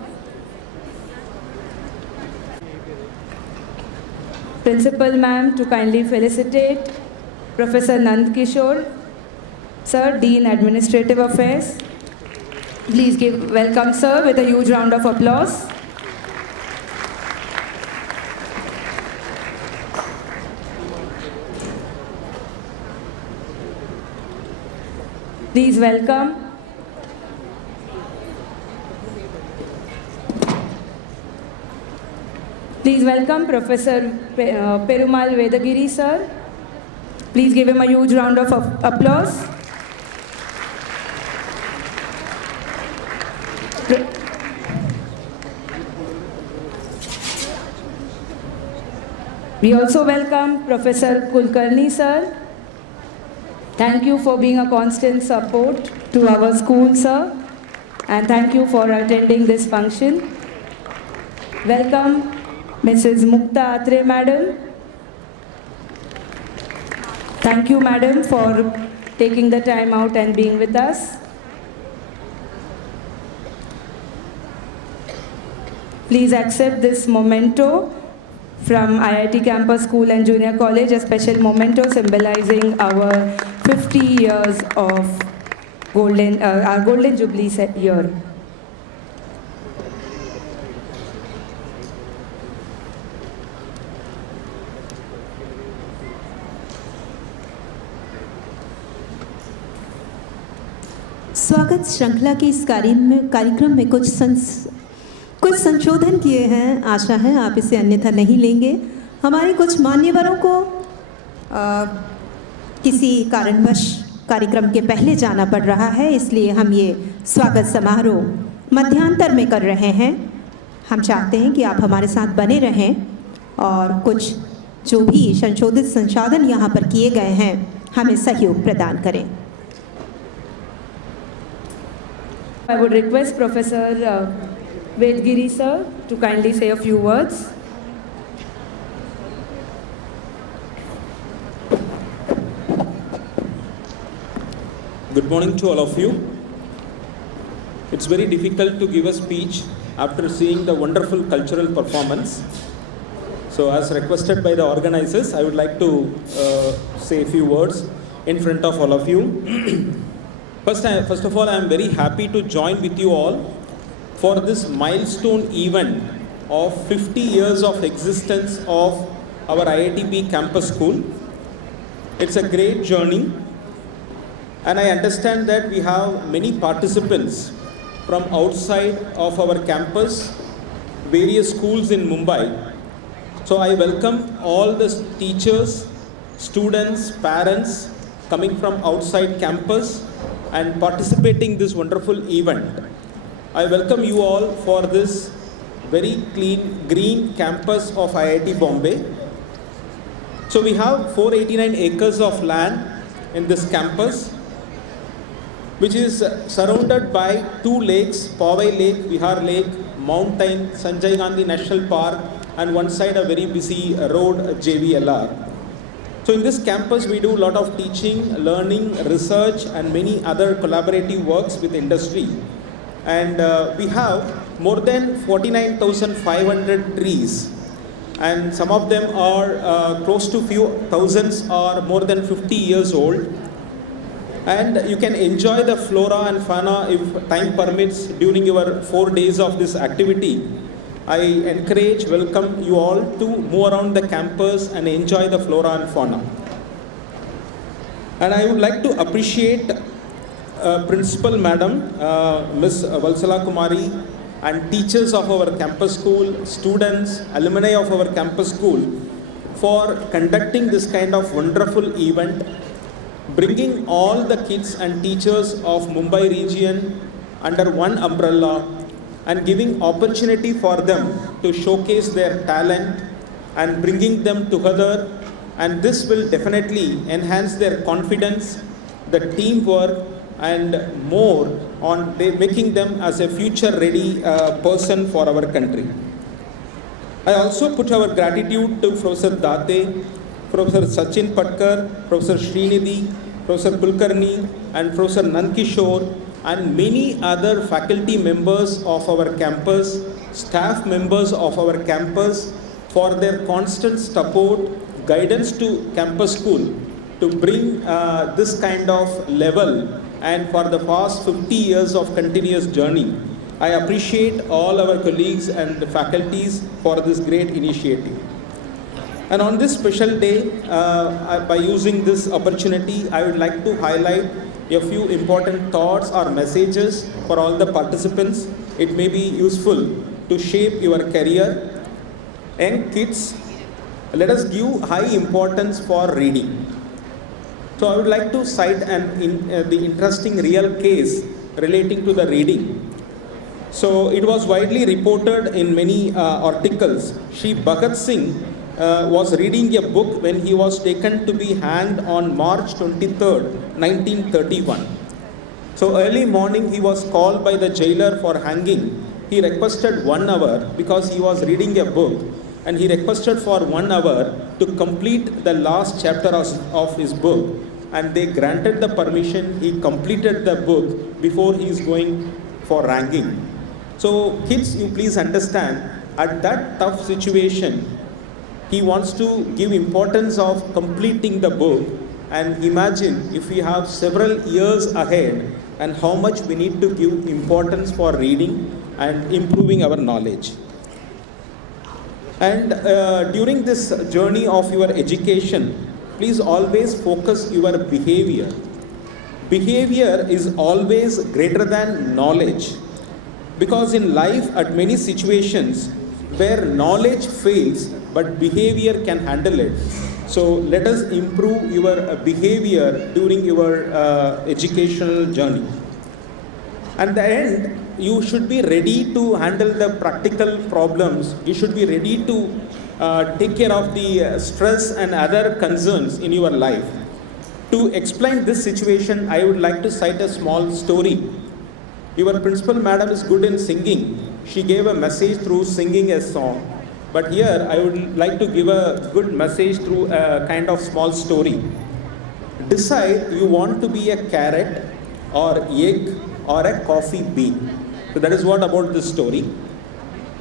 Principal ma'am, to kindly felicitate Professor Nand Kishore, sir, Dean Administrative Affairs. Please welcome sir with a huge round of applause. Please welcome Professor Perumal Vedagiri sir. Please give him a huge round of applause. We also welcome Professor Kulkarni sir. Thank you for being a constant support to our school, sir, and thank you for attending this function. Welcome Mrs. Mukta Atre madam. Thank you madam for taking the time out and being with us. Please accept this memento from IIT Campus School and Junior College, a special memento symbolizing our 50 years of our Golden Jubilee year. स्वागत श्रृंखला के इस कार्यक्रम में कुछ संशोधन किए हैं। आशा है आप इसे अन्यथा नहीं लेंगे। हमारे कुछ मान्यवरों को किसी कारणवश कार्यक्रम के पहले जाना पड़ रहा है, इसलिए हम ये स्वागत समारोह मध्यांतर में कर रहे हैं। हम चाहते हैं कि आप हमारे साथ बने रहें और कुछ जो भी संशोधित संसाधन यहाँ पर किए गए हैं हमें सहयोग प्रदान करें। I would request Professor Vedagiri sir to kindly say a few words. Good morning to all of you. It's very difficult to give a speech after seeing the wonderful cultural performance. So as requested by the organizers, I would like to say a few words in front of all of you. First of all, I am very happy to join with you all for this milestone event of 50 years of existence of our IITB campus school. It's a great journey, and I understand that we have many participants from outside of our campus, various schools in Mumbai. So I welcome all the teachers, students, parents coming from outside campus and participating in this wonderful event. I welcome you all for this very clean, green campus of IIT Bombay. So we have 489 acres of land in this campus, which is surrounded by 2 lakes, Powai Lake, Vihar Lake, mountain, Sanjay Gandhi National Park, and one side a very busy road, JVLR. So in this campus, we do a lot of teaching, learning, research, and many other collaborative works with industry. And we have more than 49,500 trees. And some of them are close to few thousands or more than 50 years old. And you can enjoy the flora and fauna if time permits during your 4 days of this activity. I encourage, welcome you all to move around the campus and enjoy the flora and fauna. And I would like to appreciate Principal Madam, Ms. Valsala Kumari, and teachers of our campus school, students, alumni of our campus school for conducting this kind of wonderful event, bringing all the kids and teachers of Mumbai region under one umbrella and giving opportunity for them to showcase their talent and bringing them together, and this will definitely enhance their confidence, the teamwork, and more on making them as a future ready person for our country. I also put our gratitude to Professor Date, Professor Sachin Patkar, Professor Srinidhi, Professor Kulkarni, and Professor Nankishore, and many other faculty members of our campus, staff members of our campus, for their constant support, guidance to campus school to bring this kind of level, and for the past 50 years of continuous journey. I appreciate all our colleagues and the faculties for this great initiative. And on this special day, by using this opportunity, I would like to highlight a few important thoughts or messages for all the participants. It may be useful to shape your career. Young kids, let us give high importance for reading. So I would like to cite the interesting real case relating to the reading. So it was widely reported in many articles. Shri Bhagat Singh was reading a book when he was taken to be hanged on March 23rd, 1931. So early morning he was called by the jailer for hanging. He requested 1 hour because he was reading a book, and he requested for 1 hour to complete the last chapter of his book, and they granted the permission. He completed the book before he is going for hanging. So kids, you please understand, at that tough situation, he wants to give importance of completing the book, and imagine if we have several years ahead and how much we need to give importance for reading and improving our knowledge. And during this journey of your education, please always focus your behavior. Behavior is always greater than knowledge, because in life at many situations where knowledge fails but behavior can handle it. So let us improve your behavior during your educational journey. At the end, you should be ready to handle the practical problems. You should be ready to take care of the stress and other concerns in your life. To explain this situation, I would like to cite a small story. Your principal madam is good in singing. She gave a message through singing a song. But here I would like to give a good message through a kind of small story. Decide you want to be a carrot or egg or a coffee bean. So that is what about this story.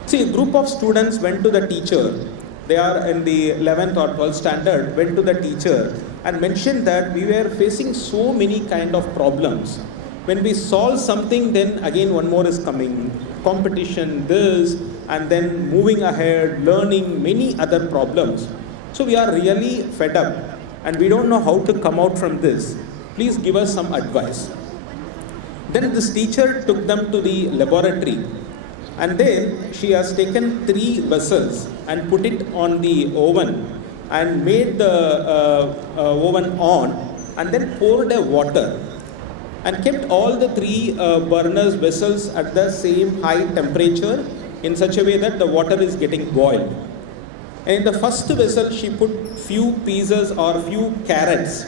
See, a group of students went to the teacher. They are in the 11th or 12th standard, went to the teacher and mentioned that we were facing so many kind of problems. When we solve something, then again one more is coming. Competition, this, and then moving ahead, learning, many other problems. So we are really fed up and we don't know how to come out from this. Please give us some advice. Then this teacher took them to the laboratory, and then she has taken 3 vessels and put it on the oven and made the oven on, and then poured a water and kept all the 3 burners vessels at the same high temperature in such a way that the water is getting boiled. And in the first vessel she put few pieces or few carrots.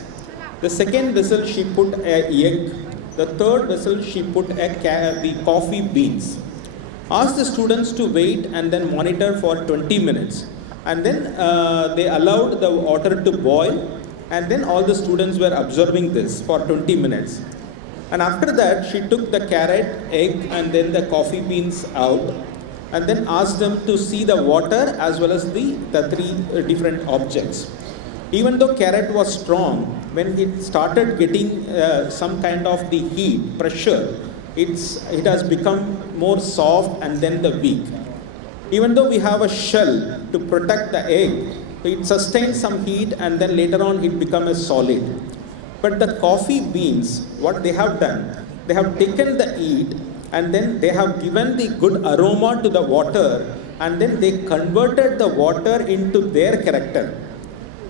The second vessel she put an egg. The third vessel she put the coffee beans. Asked the students to wait and then monitor for 20 minutes. And then they allowed the water to boil, and then all the students were observing this for 20 minutes. And after that, she took the carrot, egg, and then the coffee beans out, and then asked them to see the water as well as the three different objects. Even though carrot was strong, when it started getting some kind of the heat, pressure, it has become more soft and then the weak. Even though we have a shell to protect the egg, it sustains some heat and then later on it becomes a solid. But the coffee beans, what they have done, they have taken the heat and then they have given the good aroma to the water, and then they converted the water into their character.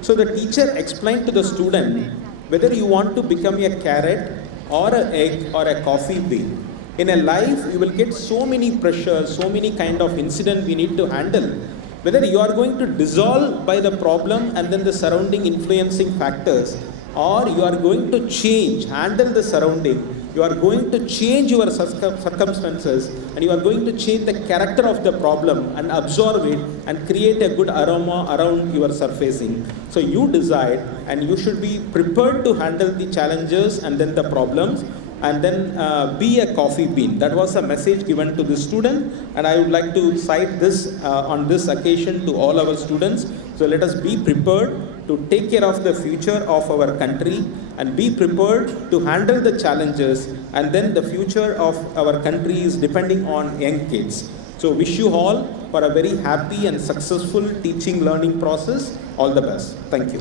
So the teacher explained to the student, whether you want to become a carrot or an egg or a coffee bean, in a life you will get so many pressures, so many kind of incident we need to handle. Whether you are going to dissolve by the problem and then the surrounding influencing factors, or you are going to change, handle the surrounding, you are going to change your circumstances, and you are going to change the character of the problem and absorb it and create a good aroma around your surfacing. So you decide, and you should be prepared to handle the challenges and then the problems, and then be a coffee bean. That was a message given to the student, and I would like to cite this on this occasion to all our students. So let us be prepared to take care of the future of our country and be prepared to handle the challenges, and then the future of our country is depending on young kids. So wish you all for a very happy and successful teaching learning process. All the best. Thank you.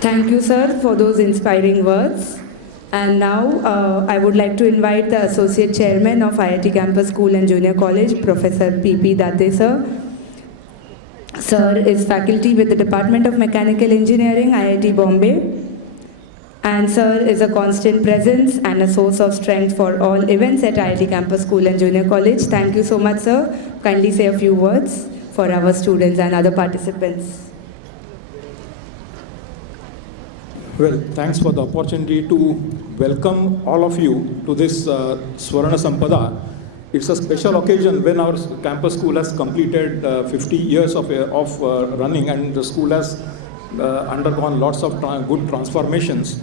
Thank you, sir, for those inspiring words. And now I would like to invite the Associate Chairman of IIT Campus School and Junior College, Professor P.P. Date, sir. Sir is faculty with the Department of Mechanical Engineering, IIT Bombay. And sir is a constant presence and a source of strength for all events at IIT Campus School and Junior College. Thank you so much, sir. Kindly say a few words for our students and other participants. Well, thanks for the opportunity to welcome all of you to this Swarna Sampada. It's a special occasion when our campus school has completed 50 years of running, and the school has undergone lots of good transformations.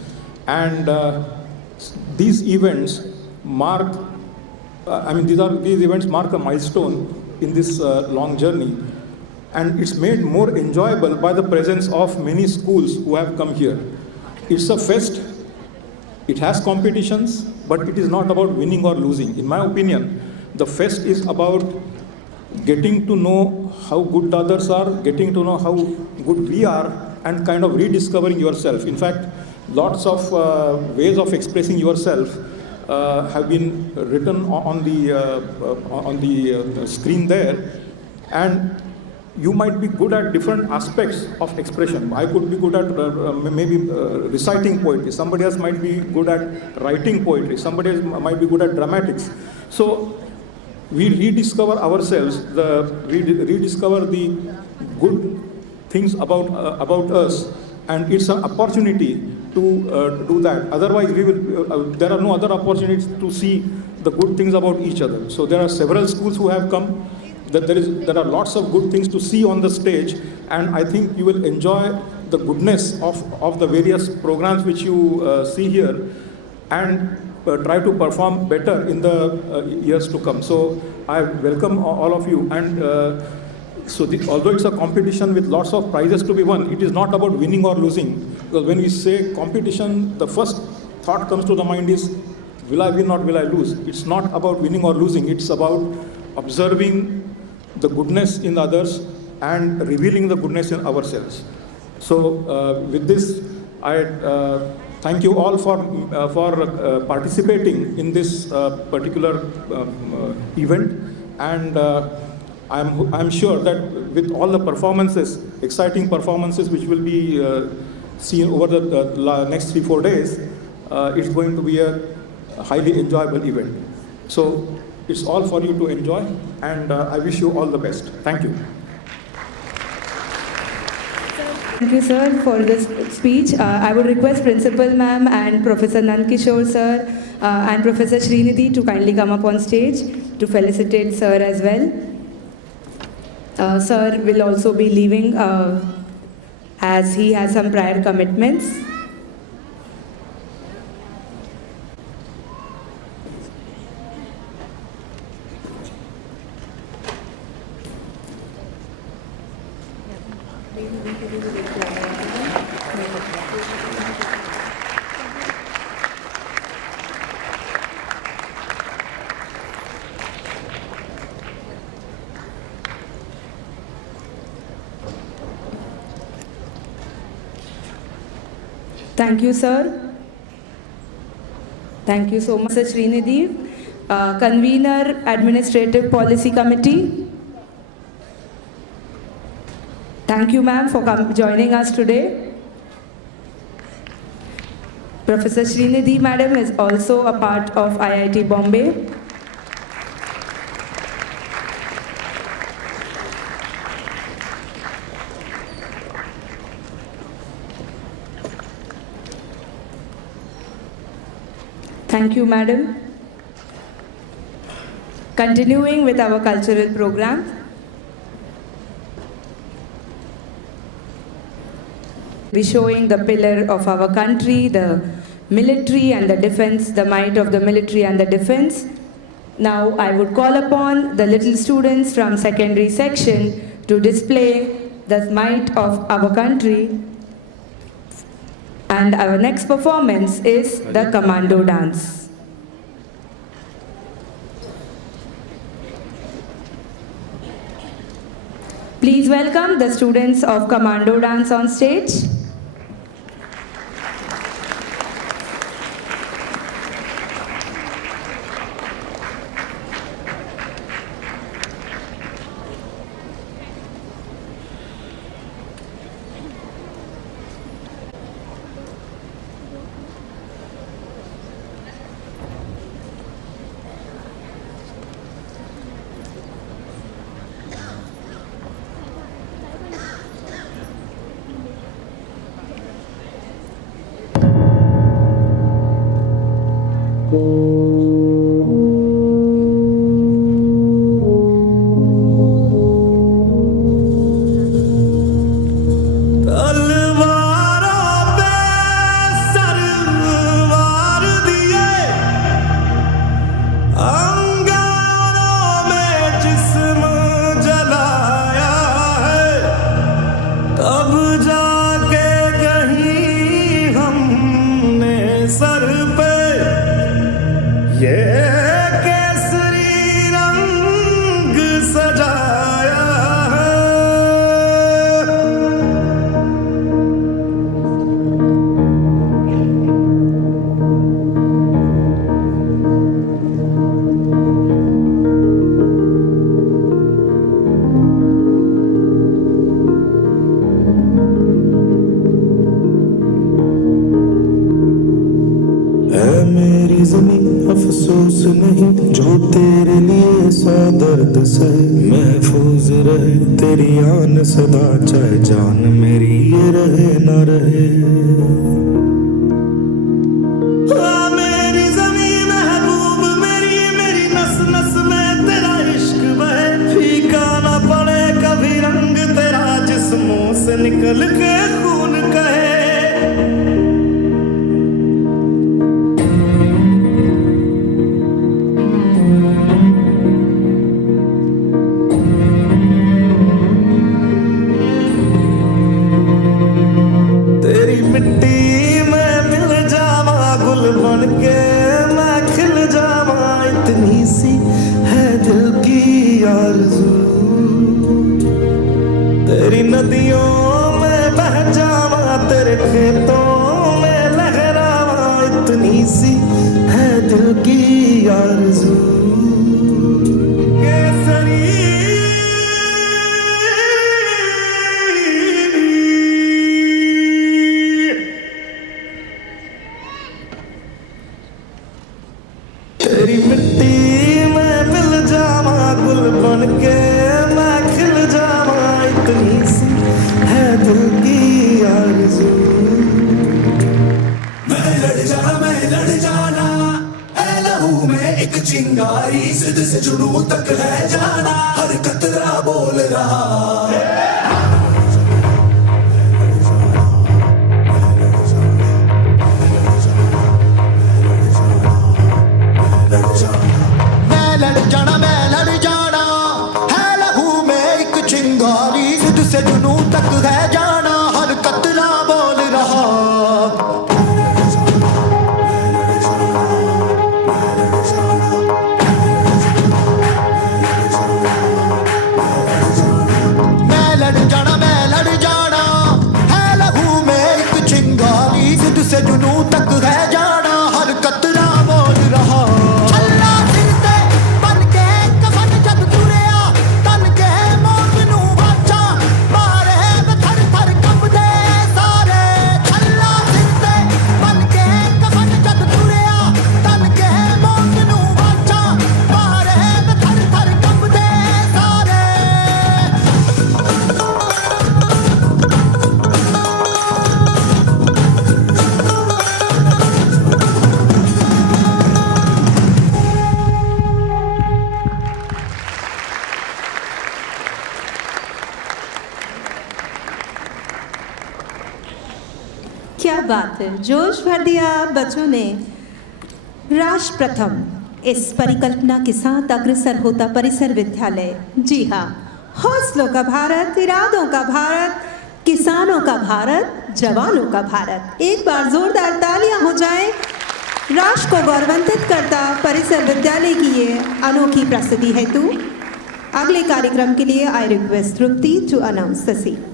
And these events mark, these events mark a milestone in this long journey. And it's made more enjoyable by the presence of many schools who have come here. It's a fest, it has competitions, but it is not about winning or losing. In my opinion, the fest is about getting to know how good the others are, getting to know how good we are, and kind of rediscovering yourself. In fact, lots of ways of expressing yourself have been written on the screen there, and you might be good at different aspects of expression. I could be good at maybe reciting poetry. Somebody else might be good at writing poetry. Somebody else might be good at dramatics. So we rediscover ourselves, rediscover the good things about us, and it's an opportunity to do that. Otherwise, there are no other opportunities to see the good things about each other. So there are several schools who have come. There are lots of good things to see on the stage, and I think you will enjoy the goodness of the various programs which you see here, and try to perform better in the years to come. So I welcome all of you, and although it's a competition with lots of prizes to be won, it is not about winning or losing. Because when we say competition, the first thought comes to the mind is, will I win or will I lose? It's not about winning or losing. It's about observing the goodness in others and revealing the goodness in ourselves. So with this, I thank you all for participating in this particular event, and I'm sure that with all the performances, exciting performances which will be seen over the next 3-4 days, it's going to be a highly enjoyable event. So it's all for you to enjoy, and I wish you all the best. Thank you. Thank you, sir, for this speech. I would request Principal Ma'am and Professor Nankishore, sir, and Professor Srinidhi to kindly come up on stage to felicitate sir as well. Sir will also be leaving as he has some prior commitments. Thank you, sir. Thank you so much, Sir Srinidhi. Convener, Administrative Policy Committee. Thank you, ma'am, for joining us today. Professor Srinidhi, madam, is also a part of IIT Bombay. Thank you, madam. Continuing with our cultural program. Be showing the pillar of our country, the military and the defense, the might of the military and the defense. Now I would call upon the little students from secondary section to display the might of our country. And our next performance is the Commando Dance. Please welcome the students of Commando Dance on stage. अफसोस नहीं जो तेरे लिए सौ दर्द सहे महफूज रहे तेरी आन सदा चाहे जान मेरी ये रहे न रहे मेरी ज़मीं महबूब मेरी मेरी नस नस में तेरा इश्क बहे फीका न पड़े कभी रंग तेरा जिस्मों से निकल के खून कहे नदियों में बह जावा तेरे खेतों में लहरावा इतनी सी है दिल की आरज़ू केसरी तेरी मिट्टी में मिल जावा गुल बन के मैं खिल जावा इतनी सी है दिल की आरज़ू मैं लड़ जाना ऐ लहू में एक चिंगारी जिद से जुनून तक है जाना हर कतरा बोल रहा मैं लड़ जाना है लहू में एक चिंगारी खुद से जुनू तक है जाना हर कतरा बोल रहा मैं लड़ जाना है लहू में एक चिंगारी खुद से जुनू तक है जाना हर कतरा बोल रहा छल्ला सिर ते बन के कफन जब तुरिया तन के मौत नू वाचा मारे थर थर कंबदे सारे छल्ला सिर ते बन के कफन जब तुरिया तन के मौत नू वाचा मारे थर थर कंबदे सारे क्या बात है, जोश भर दिया बच्चों ने। राष्ट्र प्रथम इस परिकल्पना के साथ अग्रसर होता परिसर विद्यालय। जी हाँ, हौसलों का भारत, इरादों का भारत, किसानों का भारत, जवानों का भारत। एक बार जोरदार तालियां हो जाएं। राष्ट्र को गौरवान्वित करता परिसर विद्यालय की ये अनोखी प्रस्तुति हेतु अगले कार्यक्रम के लिए I request Trupti to announce the scene.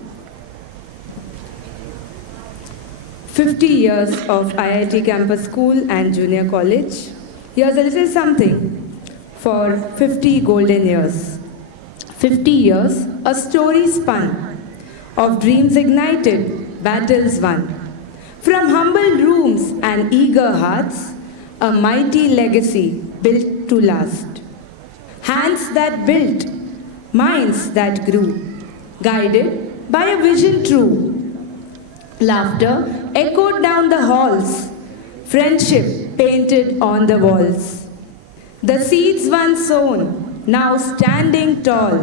50 years of IIT Campus School and Junior College. Here's a little something for 50 golden years. 50 years, a story spun, of dreams ignited, battles won. From humble rooms and eager hearts, a mighty legacy built to last. Hands that built, minds that grew, guided by a vision true. Laughter echoed down the halls, friendship painted on the walls. The seeds once sown, now standing tall,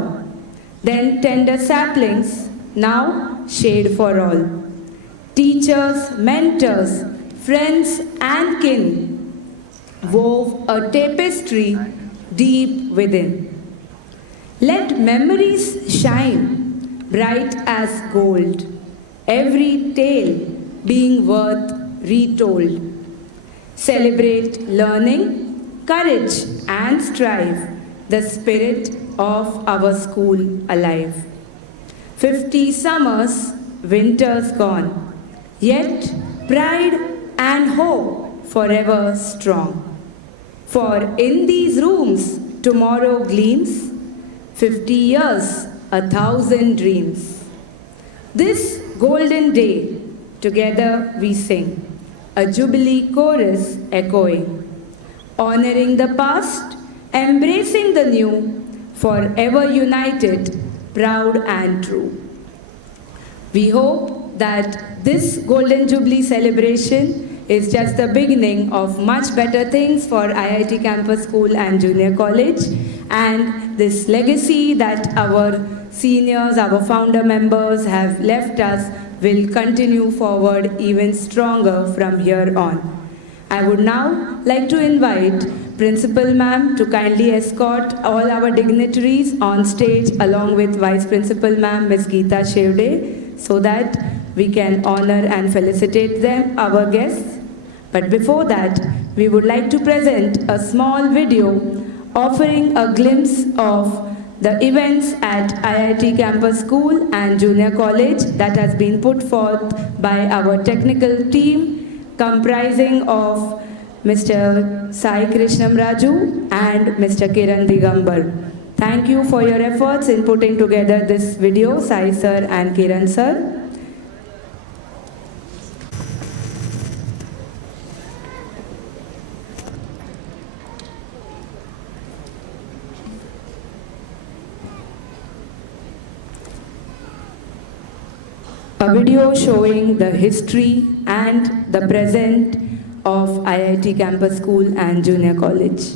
then tender saplings, now shade for all. Teachers, mentors, friends and kin wove a tapestry deep within. Let memories shine bright as gold, every tale being worth retold. Celebrate learning, courage and strive, the spirit of our school alive. 50 summers, winters gone, yet pride and hope forever strong. For in these rooms tomorrow gleams, 50 years, 1,000 dreams. This golden day, together we sing, a Jubilee chorus echoing, honoring the past, embracing the new, forever united, proud and true. We hope that this Golden Jubilee celebration is just the beginning of much better things for IIT Campus School and Junior College, and this legacy that our seniors, our founder members have left us will continue forward even stronger from here on. I would now like to invite Principal Ma'am to kindly escort all our dignitaries on stage along with Vice Principal Ma'am Ms. Geeta Shevde so that we can honor and felicitate them, our guests. But before that, we would like to present a small video offering a glimpse of the events at IIT Campus School and Junior College that has been put forth by our technical team comprising of Mr. Sai Krishnam Raju and Mr. Kiran Digambar. Thank you for your efforts in putting together this video, Sai sir and Kiran sir. A video showing the history and the present of IIT Campus School and Junior College.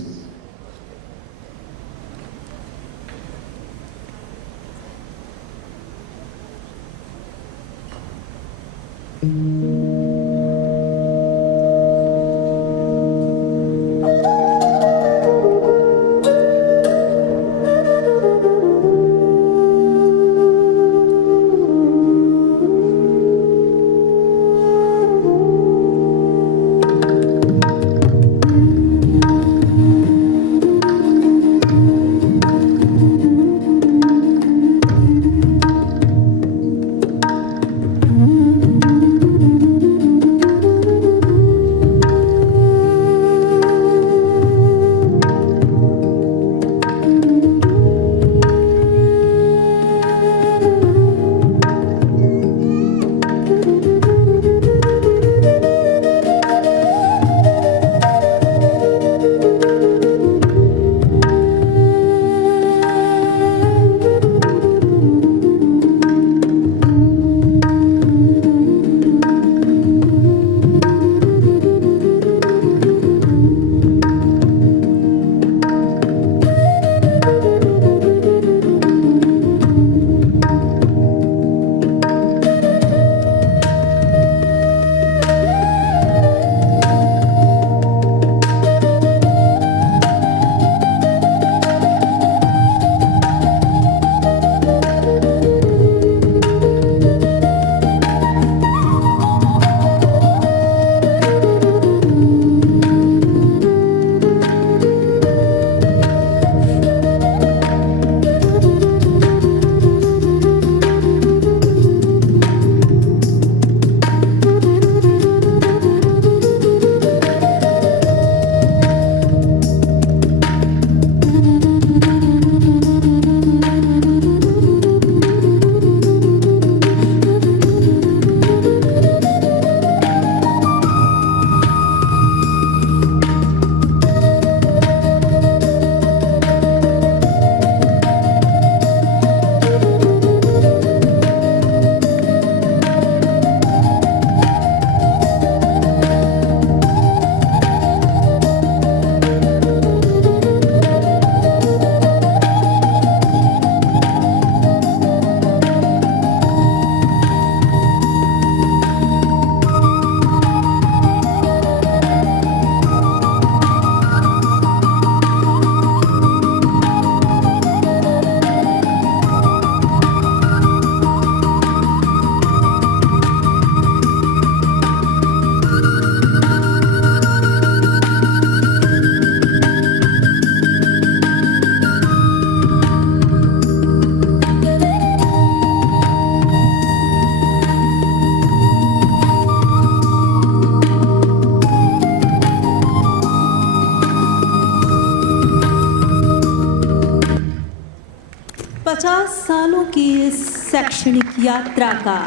50 सालों की इस शैक्षणिक यात्रा का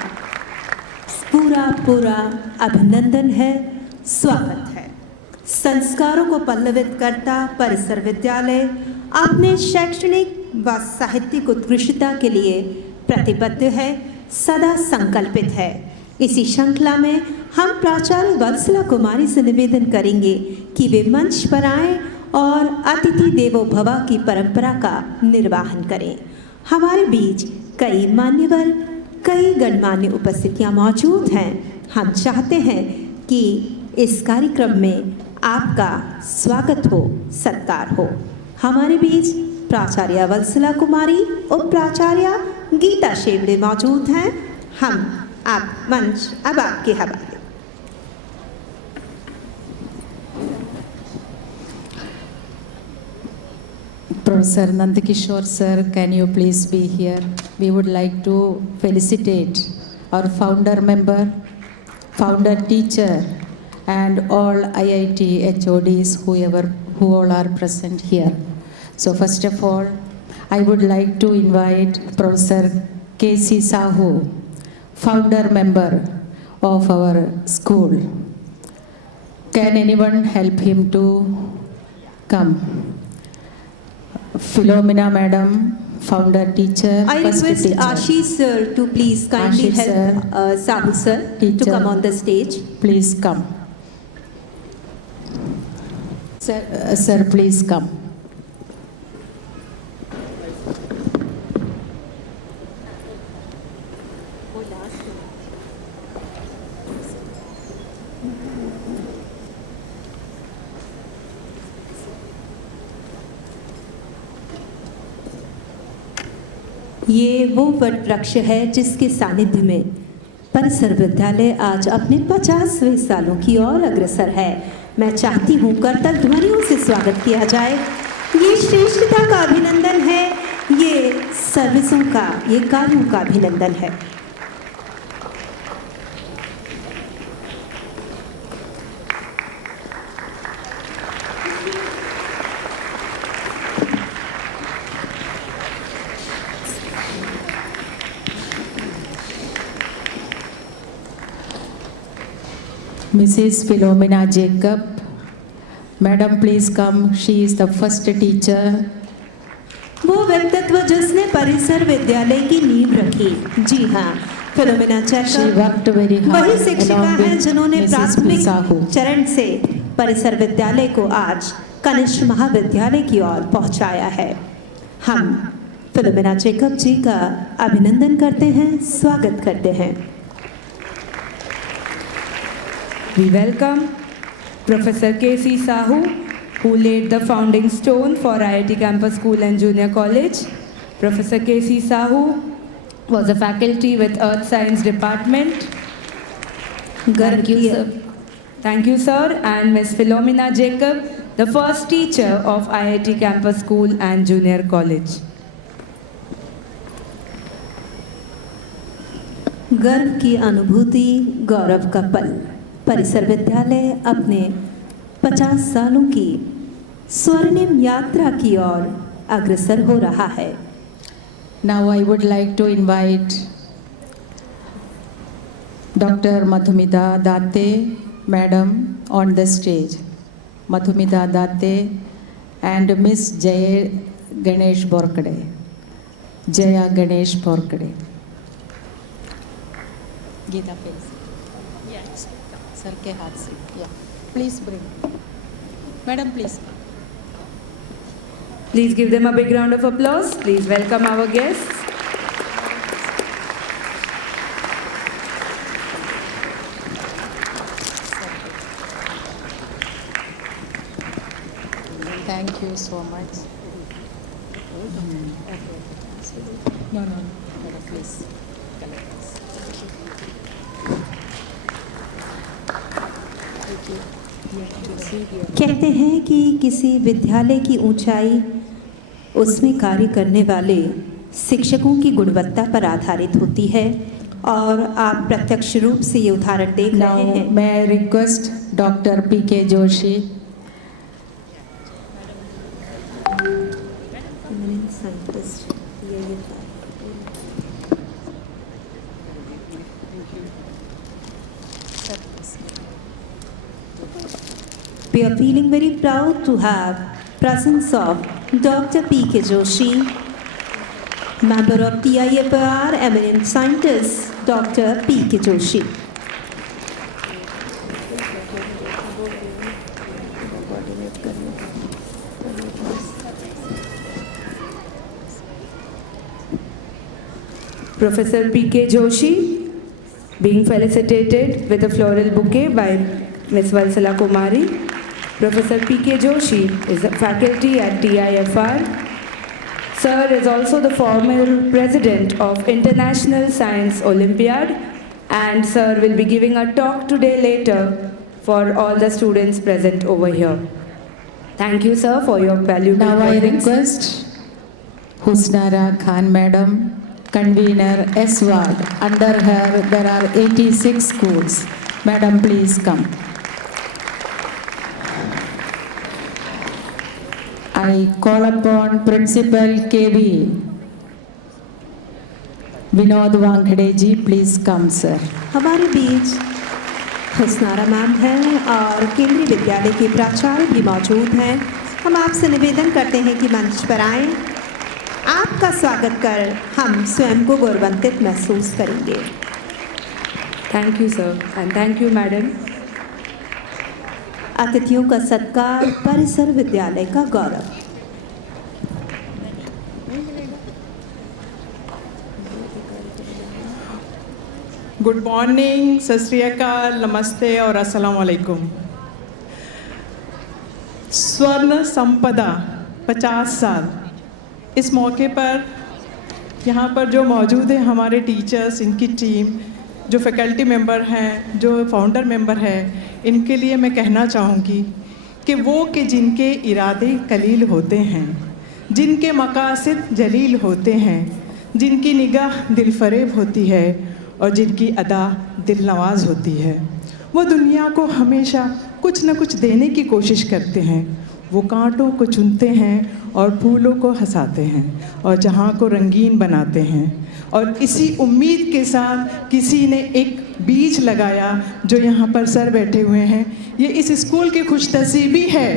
पूरा अभिनंदन है, स्वागत है। संस्कारों को पल्लवित करता परिसर विद्यालय अपने शैक्षणिक व साहित्यिक उत्कृष्टता के लिए प्रतिबद्ध है, सदा संकल्पित है। इसी श्रृंखला में हम प्राचार्य वत्सला कुमारी से निवेदन करेंगे कि वे मंच पर आएं और अतिथि देवो भव की परंपरा का निर्वाहन करें। हमारे बीच कई मान्यवर, कई गणमान्य उपस्थितियां मौजूद हैं। हम चाहते हैं कि इस कार्यक्रम में आपका स्वागत हो, सत्कार हो। हमारे बीच प्राचार्य वत्सला कुमारी, उप प्राचार्य गीता शेवड़े मौजूद हैं। आप मंच अब आपके हवाले। Professor Nandakishore sir, can you please be here? We would like to felicitate our founder member, founder teacher, and all IIT HODs, who all are present here. So first of all, I would like to invite Professor K.C. Sahu, founder member of our school. Can anyone help him to come? Philomena madam, founder teacher. I request Ashish sir to please kindly Ashish help Sahu sir to come on the stage. Please come. Sir, please come. ये वो what वृक्ष है जिसके सानिध्य में परिसर विद्यालय आज अपने 50वें सालों की ओर अग्रसर है। मैं चाहती हूँ करतल ध्वनियों से स्वागत किया जाए। ये श्रेष्ठता का अभिनंदन है, ये सर्विसों का, ये कार्यों का अभिनंदन है। Mrs. Philomena Jacob, Madam, please come. She is the first teacher. वो व्यक्तित्व जिसने परिसर विद्यालय की नींव रखी। जी हाँ, Philomena She worked very Jacob hard वही शिक्षिका along हैं with जिन्होंने Mrs. प्राथमिक Pisahu. चरण से परिसर विद्यालय को आज कनिष्ठ महाविद्यालय की ओर पहुंचाया है। हम फिलोमिना जैकब जी का अभिनंदन करते हैं, स्वागत करते हैं। We welcome Professor K.C. Sahu, who laid the founding stone for IIT Campus School and Junior College. Professor K.C. Sahu was a faculty with Earth Science Department. Thank you, sir. Thank you, sir. And Ms. Philomena Jacob, the first teacher of IIT Campus School and Junior College. गर्व की अनुभूति, गौरव का पल। परिसर विद्यालय अपने 50 सालों की स्वर्णिम यात्रा की ओर अग्रसर हो रहा है। Now I would like to invite Dr. Madhumita Datte, Madam, on the stage. Madhumita Datte and Miss Jaya Ganesh Borkade. Jaya Ganesh Borkade. Geeta, please. Yes. Sir के हाथ से. Yeah. Please bring. Madam, please. Please give them a big round of applause. Please welcome our guests. Thank you so much. No, Madam, please. कहते हैं कि किसी विद्यालय की ऊंचाई उसमें कार्य करने वाले शिक्षकों की गुणवत्ता पर आधारित होती है और आप प्रत्यक्ष रूप से ये उदाहरण देख रहे हैं। May I request Dr. P.K. Joshi. We are feeling very proud to have presence of Dr. P.K. Joshi, member of TIFR, eminent scientist Dr. P.K. Joshi. Professor P.K. Joshi, being felicitated with a floral bouquet by Ms. Valsala Kumari. Professor P.K. Joshi is a faculty at TIFR. Sir is also the former president of International Science Olympiad, and sir will be giving a talk today later for all the students present over here. Thank you, sir, for your valuable Now I presence. request Husnara Khan Madam, convener S Ward. Under her there are 86 schools. Madam, please come. I call upon Principal KB Vinod Wankhede ji, please come, sir. हमारे बीच Husnara ma'am हैं और केंद्रीय विद्यालय के प्राचार्य भी मौजूद हैं। हम आपसे निवेदन करते हैं कि मंच पर आएं। आपका स्वागत कर हम स्वयं को गौरवान्वित महसूस करेंगे। Thank you, sir, and thank you, madam. अतिथियों का सत्कार, परिसर विद्यालय का गौरव। गुड मॉर्निंग, सत श्री अकाल, नमस्ते और अस्सलाम वालेकुम। स्वर्ण संपदा 50 साल, इस मौके पर यहाँ पर जो मौजूद है हमारे टीचर्स, इनकी टीम, जो फैकल्टी मेंबर हैं, जो फाउंडर मेंबर हैं, इनके लिए मैं कहना चाहूँगी कि जिनके इरादे कलील होते हैं, जिनके मकासद जलील होते हैं, जिनकी निगाह दिलफरेब होती है और जिनकी अदा दिल नवाज होती है, वो दुनिया को हमेशा कुछ न कुछ देने की कोशिश करते हैं। वो कांटों को चुनते हैं और फूलों को हंसाते हैं और जहाँ को रंगीन बनाते हैं। और इसी उम्मीद के साथ किसी ने एक बीज लगाया जो यहाँ पर सर बैठे हुए हैं। ये इस स्कूल की खुशनसीबी है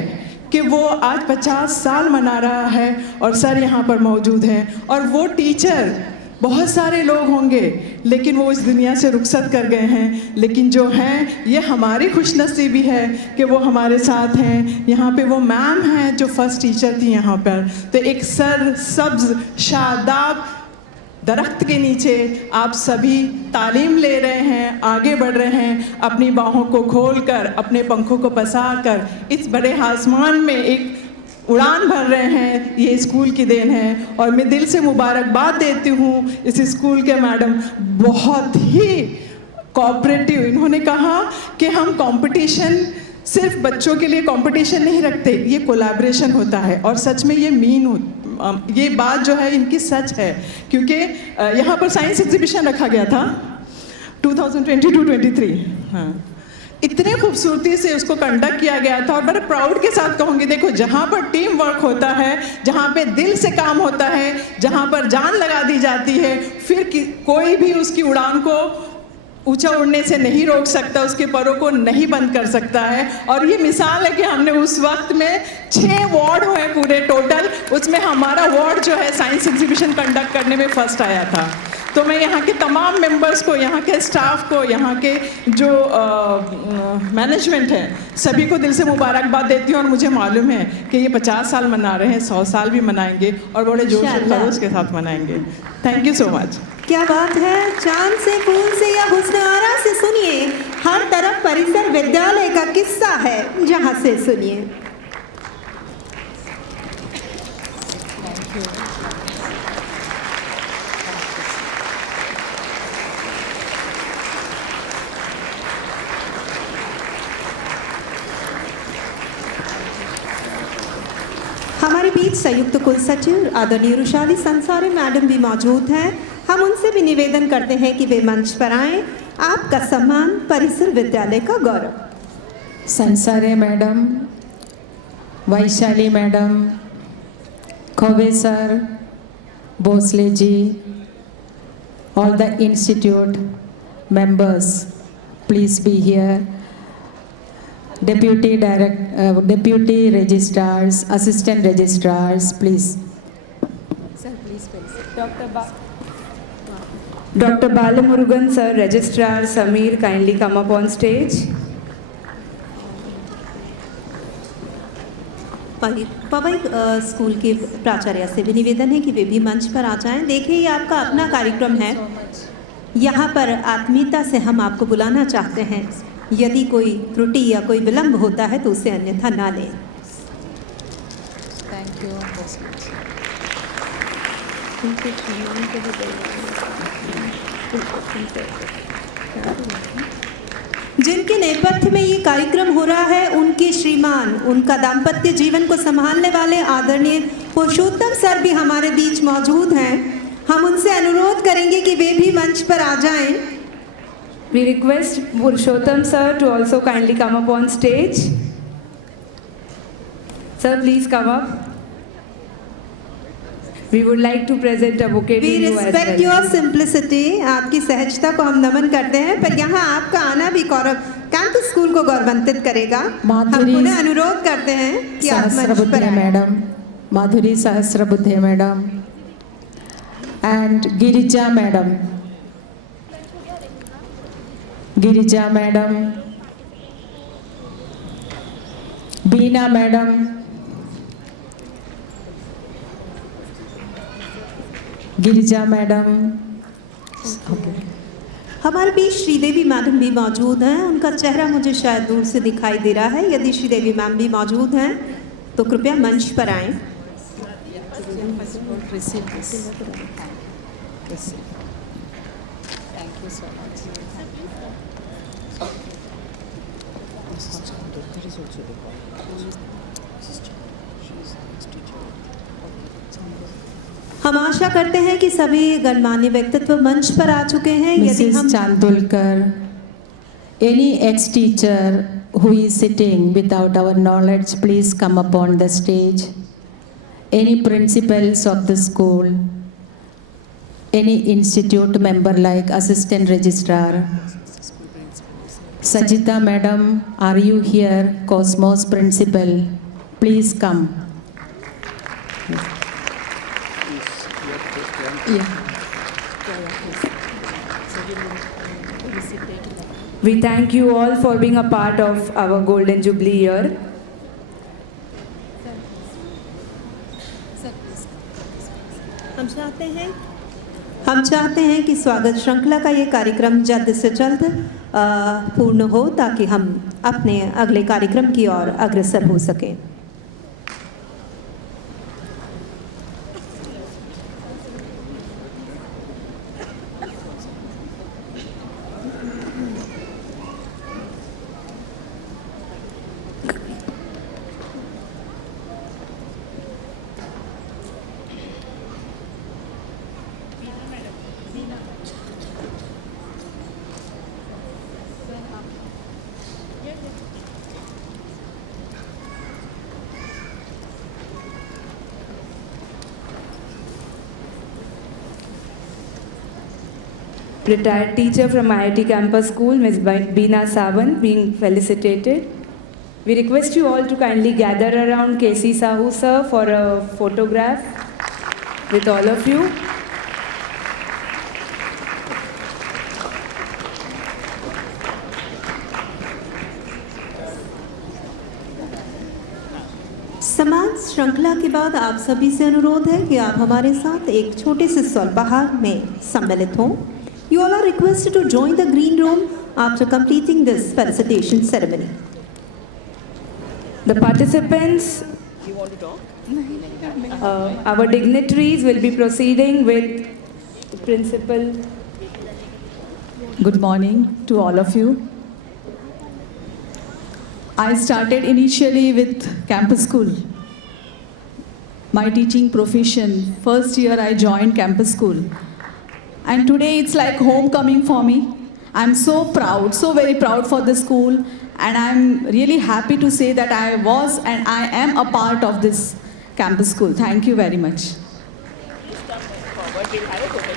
कि वो आज 50 साल मना रहा है और सर यहाँ पर मौजूद हैं। और वो टीचर, बहुत सारे लोग होंगे लेकिन वो इस दुनिया से रुखसत कर गए हैं, लेकिन जो हैं ये हमारी खुशनसीबी है कि वो हमारे साथ हैं। यहाँ पे वो मैम हैं जो फर्स्ट टीचर थी यहाँ पर। तो एक सर सब्ज शादाब दरख्त के नीचे आप सभी तालीम ले रहे हैं, आगे बढ़ रहे हैं, अपनी बाहों को खोलकर, अपने पंखों को पसारकर इस बड़े आसमान में एक उड़ान भर रहे हैं। ये स्कूल की देन है और मैं दिल से मुबारकबाद देती हूँ इस स्कूल के मैडम, बहुत ही कोऑपरेटिव। इन्होंने कहा कि हम कंपटीशन सिर्फ बच्चों के लिए कंपटीशन नहीं रखते, ये कोलैबोरेशन होता है। और सच में ये बात जो है इनकी सच है, क्योंकि यहाँ पर साइंस एग्जीबिशन रखा गया था 2022-23। हाँ, इतने खूबसूरती से उसको कंडक्ट किया गया था और बड़े प्राउड के साथ कहूँगी, देखो जहाँ पर टीम वर्क होता है, जहाँ पे दिल से काम होता है, जहाँ पर जान लगा दी जाती है, फिर कोई भी उसकी उड़ान को ऊंचा उड़ने से नहीं रोक सकता, उसके परों को नहीं बंद कर सकता है। और ये मिसाल है कि हमने उस वक्त में 6 वार्ड हुए पूरे टोटल, उसमें हमारा वार्ड जो है साइंस एग्जीबिशन कंडक्ट करने में फर्स्ट आया था। तो मैं यहाँ के तमाम मेंबर्स को, यहाँ के स्टाफ को, यहाँ के जो मैनेजमेंट है, सभी को दिल से मुबारकबाद देती हूँ। और मुझे मालूम है कि ये 50 साल मना रहे हैं, 100 साल भी मनाएंगे और बड़े जोश और खरोश के साथ मनाएंगे। Thank you so much. क्या बात है, चांद से, फूल से या हुस्न-ए-आरा से सुनिए, हर तरफ परिसर विद्यालय का किस्सा है, जहाँ से सुनिए। हमारे बीच संयुक्त कुल सचिव आदरणीय रुशाली संसारी मैडम भी मौजूद हैं। हम उनसे भी निवेदन करते हैं कि वे मंच पर आएं। आपका सम्मान परिसर विद्यालय का गौरव। Sansare madam, Vaishali madam, Khowe sir, Bhosle ji, all the institute members, please be here. Deputy registrars, assistant registrars, please. Sir, please. Dr. Balamurugan sir, registrar Samir, kindly come up on stage. Powai school के प्राचार्य से भी निवेदन है कि वे भी मंच पर आ जाएं। देखिए, ये आपका अपना कार्यक्रम है, यहाँ पर आत्मीयता से हम आपको बुलाना चाहते हैं। यदि कोई त्रुटि या कोई विलंब होता है तो उसे अन्यथा ना लें। Thank you. जिनके नेपथ्य में ये कार्यक्रम हो रहा है, उनके श्रीमान, उनका दाम्पत्य जीवन को संभालने वाले आदरणीय पुरुषोत्तम सर भी हमारे बीच मौजूद हैं। हम उनसे अनुरोध करेंगे कि वे भी मंच पर आ जाएं। We request Purushottam sir to also kindly come up on stage. Sir, please come up. We would like to present a bouquet to We you as well. respect your simplicity. आपकी सहजता को हम नमन करते हैं, पर यहाँ आपका आना भी कैंपस स्कूल को गौरवान्वित करेगा। हम पुनः अनुरोध करते हैं कि आप मंच पर आएं। Madam, Madhuri Sahasrabuddhe madam and Girija madam, Girija madam, Bina madam, Girija madam. हमारे बीच श्रीदेवी मैडम भी मौजूद हैं। उनका चेहरा मुझे शायद दूर से दिखाई दे रहा है। यदि श्रीदेवी मैम भी मौजूद हैं तो कृपया मंच पर आएं। Thank you so much. हम आशा करते हैं कि सभी गणमान्य व्यक्तित्व मंच पर आ चुके हैं। यदि Mrs. हम Chandulkar, any ex-teacher who is sitting without our knowledge, please come up on the stage. Any principals of the school, any institute member like assistant registrar. Sajita madam, are you here? Cosmos principal, please come. Yeah. We thank you all for being a part of our Golden Jubilee year. हम चाहते हैं कि स्वागत श्रृंखला का ये कार्यक्रम जल्द से जल्द पूर्ण हो ताकि हम अपने अगले कार्यक्रम की ओर अग्रसर हो सकें। Retired teacher from IIT Campus School, Ms. Beena Sawan, being felicitated. We request you all to kindly gather around KC Sahu sir for a photograph with all of you. समान श्रृंखला के बाद आप सभी से अनुरोध है कि आप हमारे साथ एक छोटे से स्वल्पाहार में सम्मिलित हों। You all are requested to join the green room after completing this felicitation ceremony. The participants, you want to talk? Our dignitaries will be proceeding with Principal. Good morning to all of you. I started initially with campus school. My teaching profession, first year I joined campus school. And today it's like homecoming for me. I'm so proud, so very proud for the school. And I'm really happy to say that I was and I am a part of this campus school. Thank you very much.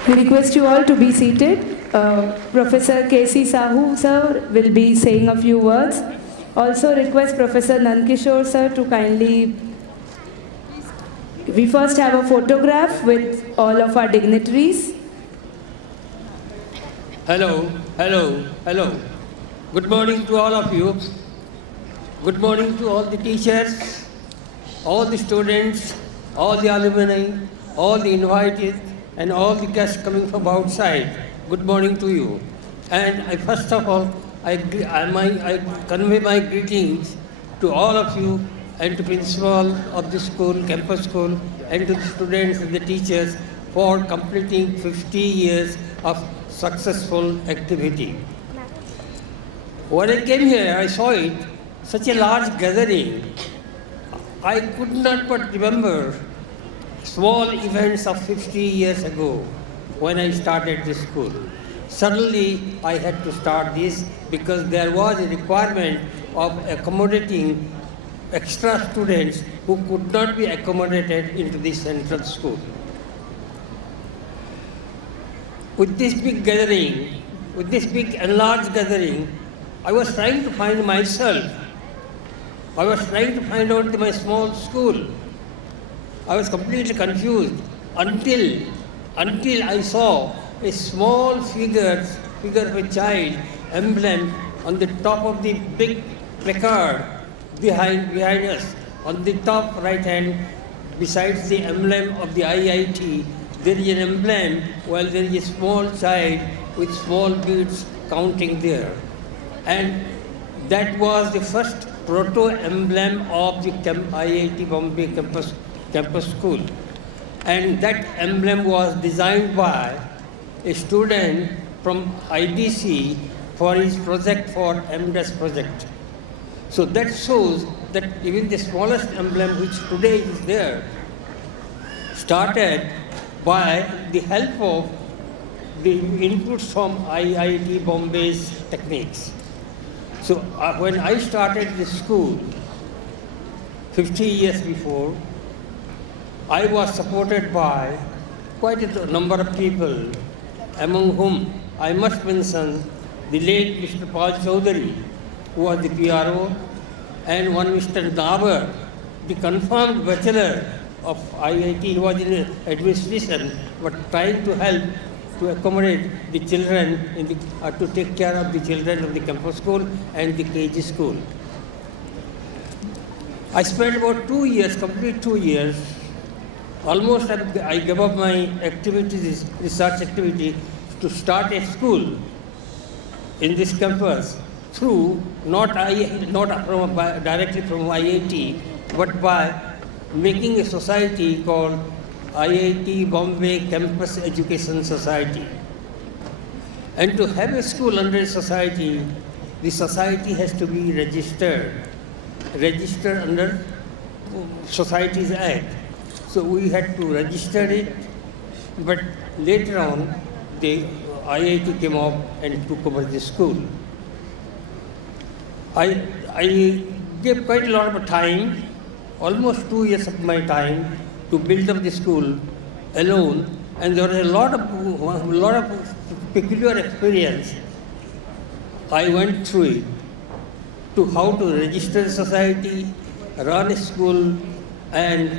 We request you all to be seated. Professor KC Sahu sir will be saying a few words. Also request Professor Nandkishore sir to kindly... We first have a photograph with all of our dignitaries. Hello, hello, hello. Good morning to all of you. Good morning to all the teachers, all the students, all the alumni, all the invited, and all the guests coming from outside. Good morning to you. And first of all, I convey my greetings to all of you and to principal of the school, campus school, and to the students and the teachers for completing 50 years of successful activity. When I came here, I saw it, such a large gathering. I could not but remember small events of 50 years ago when I started this school. Suddenly, I had to start this because there was a requirement of accommodating extra students who could not be accommodated into this central school. With this big gathering, with this big enlarged gathering, I was trying to find myself. I was trying to find out my small school. I was completely confused until I saw a small figure of a child emblem on the top of the big placard behind us. On the top right hand, besides the emblem of the IIT, there is an emblem while there is a small child with small beads counting there. And that was the first proto-emblem of the IIT Bombay campus school. And that emblem was designed by a student from IDC for his project for MDES project. So that shows that even the smallest emblem which today is there started by the help of the inputs from IIT Bombay's techniques. So when I started this school 50 years before, I was supported by quite a number of people, among whom I must mention the late Mr. Paul Chaudhary, who was the PRO, and one Mr. Dabar, the confirmed bachelor of IIT. He was in administration, but trying to help to accommodate the children in the, to take care of the children of the campus school and the KG school. I spent about 2 years, complete 2 years. Almost I gave up my activities, research activity, to start a school in this campus through directly from IIT, but by making a society called IIT Bombay Campus Education Society. And to have a school under a society, the society has to be registered under Societies Act. So we had to register it, but later on, the IIT came up and took over the school. I gave quite a lot of time, almost 2 years of my time, to build up the school alone, and there was a lot of peculiar experience. I went through it to how to register a society, run a school, and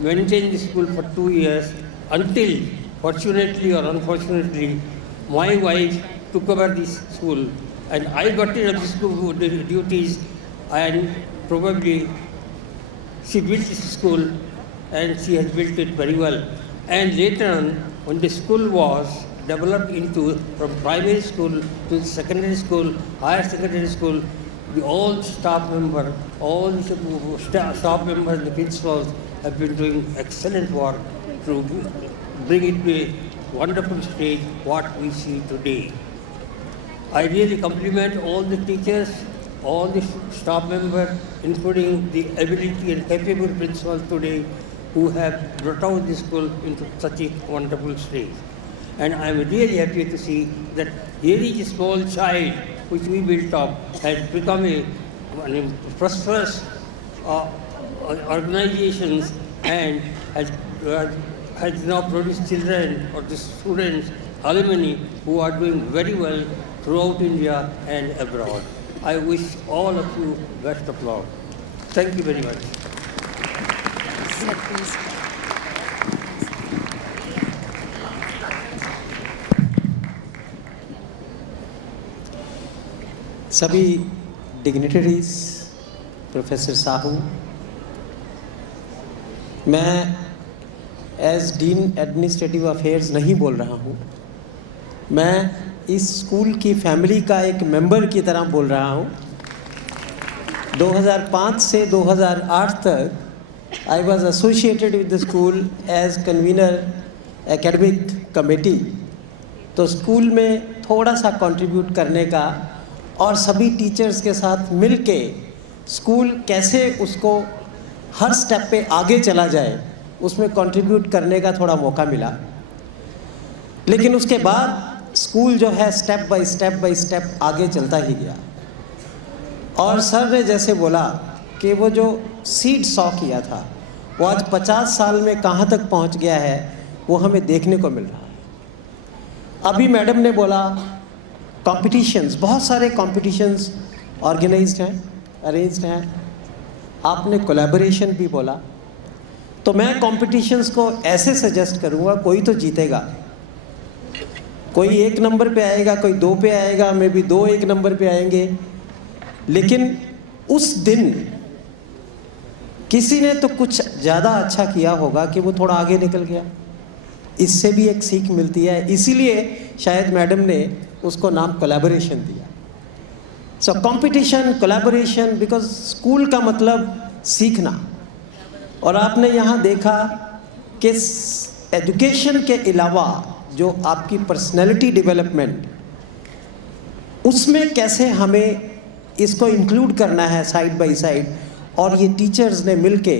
maintain the school for 2 years until, fortunately or unfortunately, my wife took over this school, and I got rid of the school duties, and probably she built this school, and she has built it very well. And later on, when the school was developed into from primary school to secondary school, higher secondary school, all the staff members and the principals have been doing excellent work to bring it to a wonderful stage what we see today. I really compliment all the teachers, all the staff members, including the ability and capable principals today who have brought out this school into such a wonderful stage. And I am really happy to see that here is a small child which we built up has become a prosperous organizations and has now produced children or the students, alumni who are doing very well throughout India and abroad. I wish all of you best of luck. Thank you very much. सभी dignitaries, professor Sahu, मैं as dean administrative affairs नहीं बोल रहा हूँ, मैं इस school की family का एक मेंबर की तरह बोल रहा हूँ। 2005 से 2008 तक I was associated with the school as convener academic committee. तो स्कूल में थोड़ा सा कंट्रीब्यूट करने का और सभी टीचर्स के साथ मिलके स्कूल कैसे उसको हर स्टेप पे आगे चला जाए उसमें कंट्रीब्यूट करने का थोड़ा मौका मिला। लेकिन उसके बाद स्कूल जो है स्टेप बाय स्टेप आगे चलता ही गया। और सर ने जैसे बोला कि वो जो सीड सॉ किया था वो आज 50 साल में कहाँ तक पहुँच गया है वो हमें देखने को मिल रहा है। अभी मैडम ने बोला कॉम्पिटिशन्स, बहुत सारे कॉम्पिटिशन्स ऑर्गेनाइज्ड हैं, अरेंज्ड हैं। आपने कोलैबोरेशन भी बोला, तो मैं कॉम्पिटिशन्स को ऐसे सजेस्ट करूँगा, कोई तो जीतेगा, कोई 1 नंबर पे आएगा, कोई 2 पे आएगा, मे बी 2 1 नंबर पे आएंगे, लेकिन उस दिन किसी ने तो कुछ ज़्यादा अच्छा किया होगा कि वो थोड़ा आगे निकल गया। इससे भी एक सीख मिलती है, इसीलिए शायद मैडम ने उसको नाम कोलैबोरेशन दिया। So competition, collaboration, because school का मतलब सीखना। और आपने यहाँ देखा कि एजुकेशन के अलावा जो आपकी पर्सनैलिटी डेवलपमेंट, उसमें कैसे हमें इसको इंक्लूड करना है साइड बाय साइड, और ये टीचर्स ने मिलके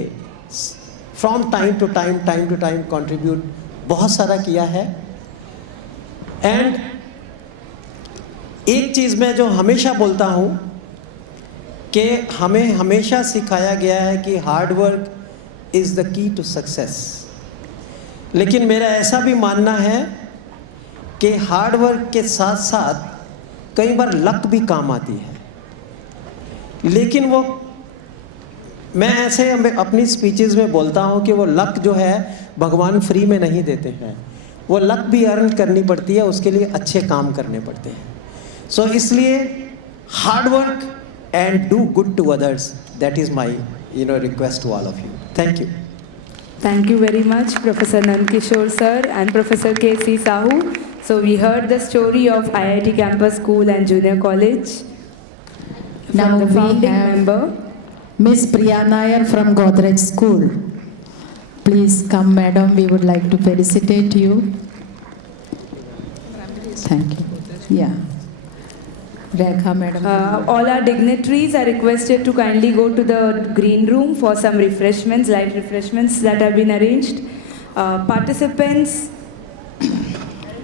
from time to time contribute बहुत सारा किया है। एंड एक चीज़ मैं जो हमेशा बोलता हूँ कि हमें हमेशा सिखाया गया है कि hard work is the key to success, लेकिन मेरा ऐसा भी मानना है कि हार्ड वर्क के साथ साथ कई बार लक भी काम आती है। लेकिन वो मैं ऐसे अपनी स्पीचेस में बोलता हूँ कि वो लक जो है भगवान फ्री में नहीं देते हैं, वो लक भी अर्न करनी पड़ती है, उसके लिए अच्छे काम करने पड़ते हैं। सो इसलिए hard work and do good to others. That is my request to all of you. Thank you. Thank you very much, Professor Nandkishore sir and Professor K.C. Sahu. So we heard the story of IIT Campus School and Junior College. Now From the we founding have member, Miss Priya Nair from Godrej School. Please come, madam. We would like to felicitate you. Thank you. Yeah. Rekha, madam. all our dignitaries are requested to kindly go to the green room for some refreshments, light refreshments that have been arranged. Participants,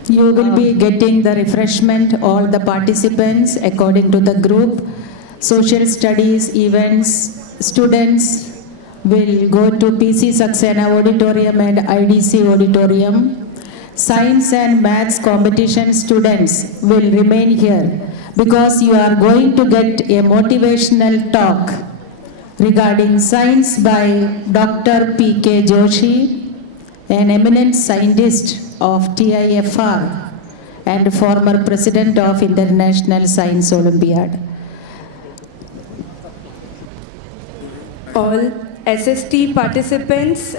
You will be getting the refreshment, all the participants according to the group. Social studies, events, students will go to PC Saxena Auditorium and IDC Auditorium. Science and Maths competition students will remain here, because you are going to get a motivational talk regarding science by Dr. P.K. Joshi, an eminent scientist of TIFR and former president of International Science Olympiad. all SST participants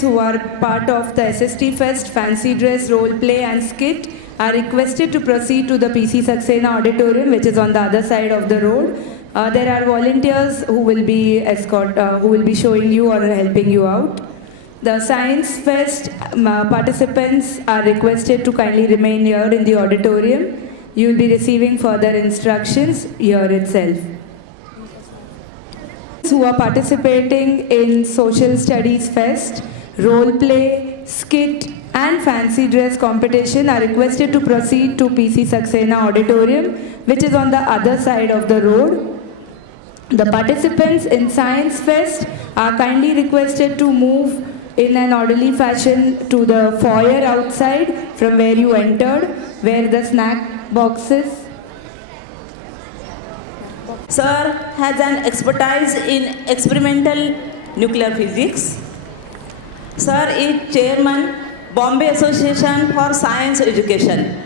who are part of the SST Fest fancy dress, role play and skit are requested to proceed to the PC Saxena Auditorium, which is on the other side of the road. There are volunteers who will be showing you or helping you out. The Science Fest participants are requested to kindly remain here in the auditorium. You will be receiving further instructions here itself. Who are participating in Social Studies Fest, role play, skit and fancy dress competition are requested to proceed to PC Saxena Auditorium, which is on the other side of the road. The participants in Science Fest are kindly requested to move in an orderly fashion to the foyer outside from where you entered, where the snack boxes. Sir has an expertise in experimental nuclear physics. Sir is chairman Bombay Association for Science Education.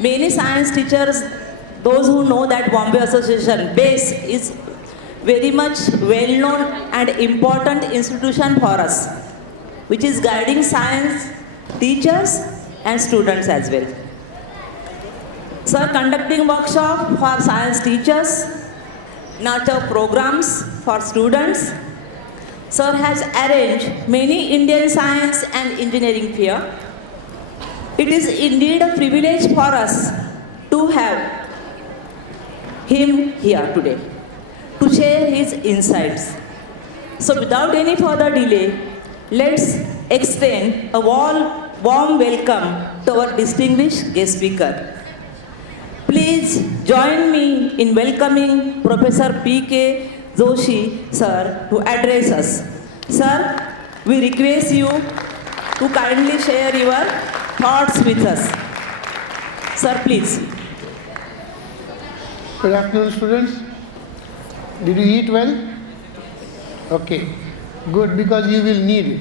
Many science teachers, those who know that Bombay Association base is very much well-known and important institution for us, which is guiding science teachers and students as well. Sir conducting workshop for science teachers, nurture programs for students. Sir has arranged many Indian science and engineering fair. It is indeed a privilege for us to have him here today to share his insights. So without any further delay, let's extend a warm welcome to our distinguished guest speaker. Please join me in welcoming Professor P.K. Joshi, sir, to address us. Sir, we request you to kindly share your thoughts with us. Sir, please. Good afternoon, students. Did you eat well? Okay, good, because you will need it.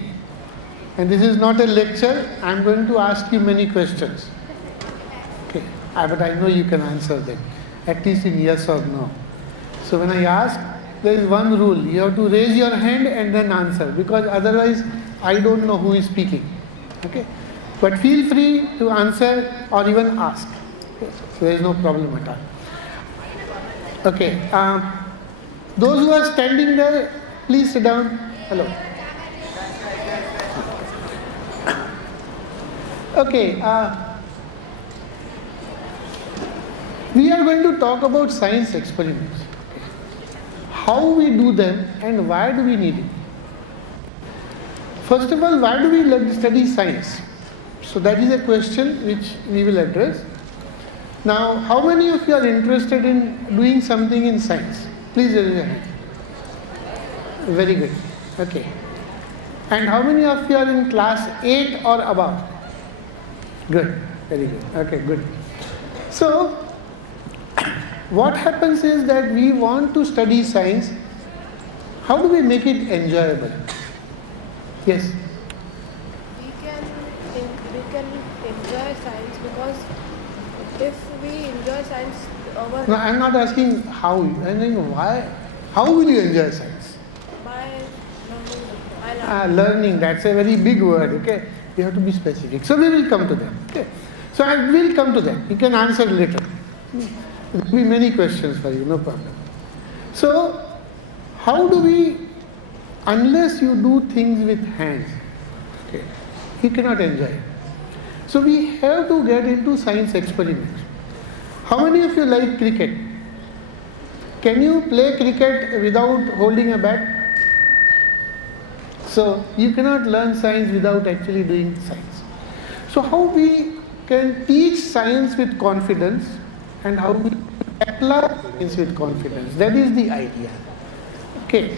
And this is not a lecture. I am going to ask you many questions. Okay, but I know you can answer them, at least in yes or no. So when I ask, there is one rule. You have to raise your hand and then answer, because otherwise I don't know who is speaking. Okay, but feel free to answer or even ask. Okay? So there is no problem at all. Okay, those who are standing there, please sit down. Hello. Okay, we are going to talk about science experiments. How we do them and why do we need it? First of all, why do we study science? So that is a question which we will address. Now, how many of you are interested in doing something in science? Please raise your hand. Very good. Okay. And how many of you are in class 8 or above? Good. Very good. Okay, good. So, what happens is that we want to study science. How do we make it enjoyable? Yes? We can enjoy science because if we enjoy science, No, I am not asking how. I am saying why. How will you enjoy science? by learning, Learning, that's a very big word, okay? You have to be specific. So we will come to that, okay? So I will come to that. You can answer later. There will be many questions for you, no problem. So, how do we, unless you do things with hands, okay, you cannot enjoy it. So we have to get into science experiments. How many of you like cricket? Can you play cricket without holding a bat? So you cannot learn science without actually doing science. So how we can teach science with confidence and how we apply science with confidence. That is the idea. Okay.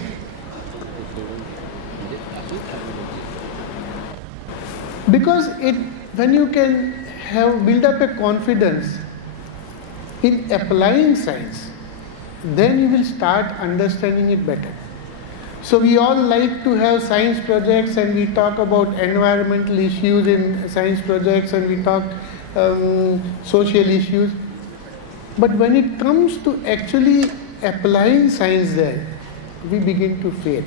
Because when you can build up a confidence in applying science, then you will start understanding it better. So we all like to have science projects and we talk about environmental issues in science projects and we talk social issues. But when it comes to actually applying science there, we begin to fail.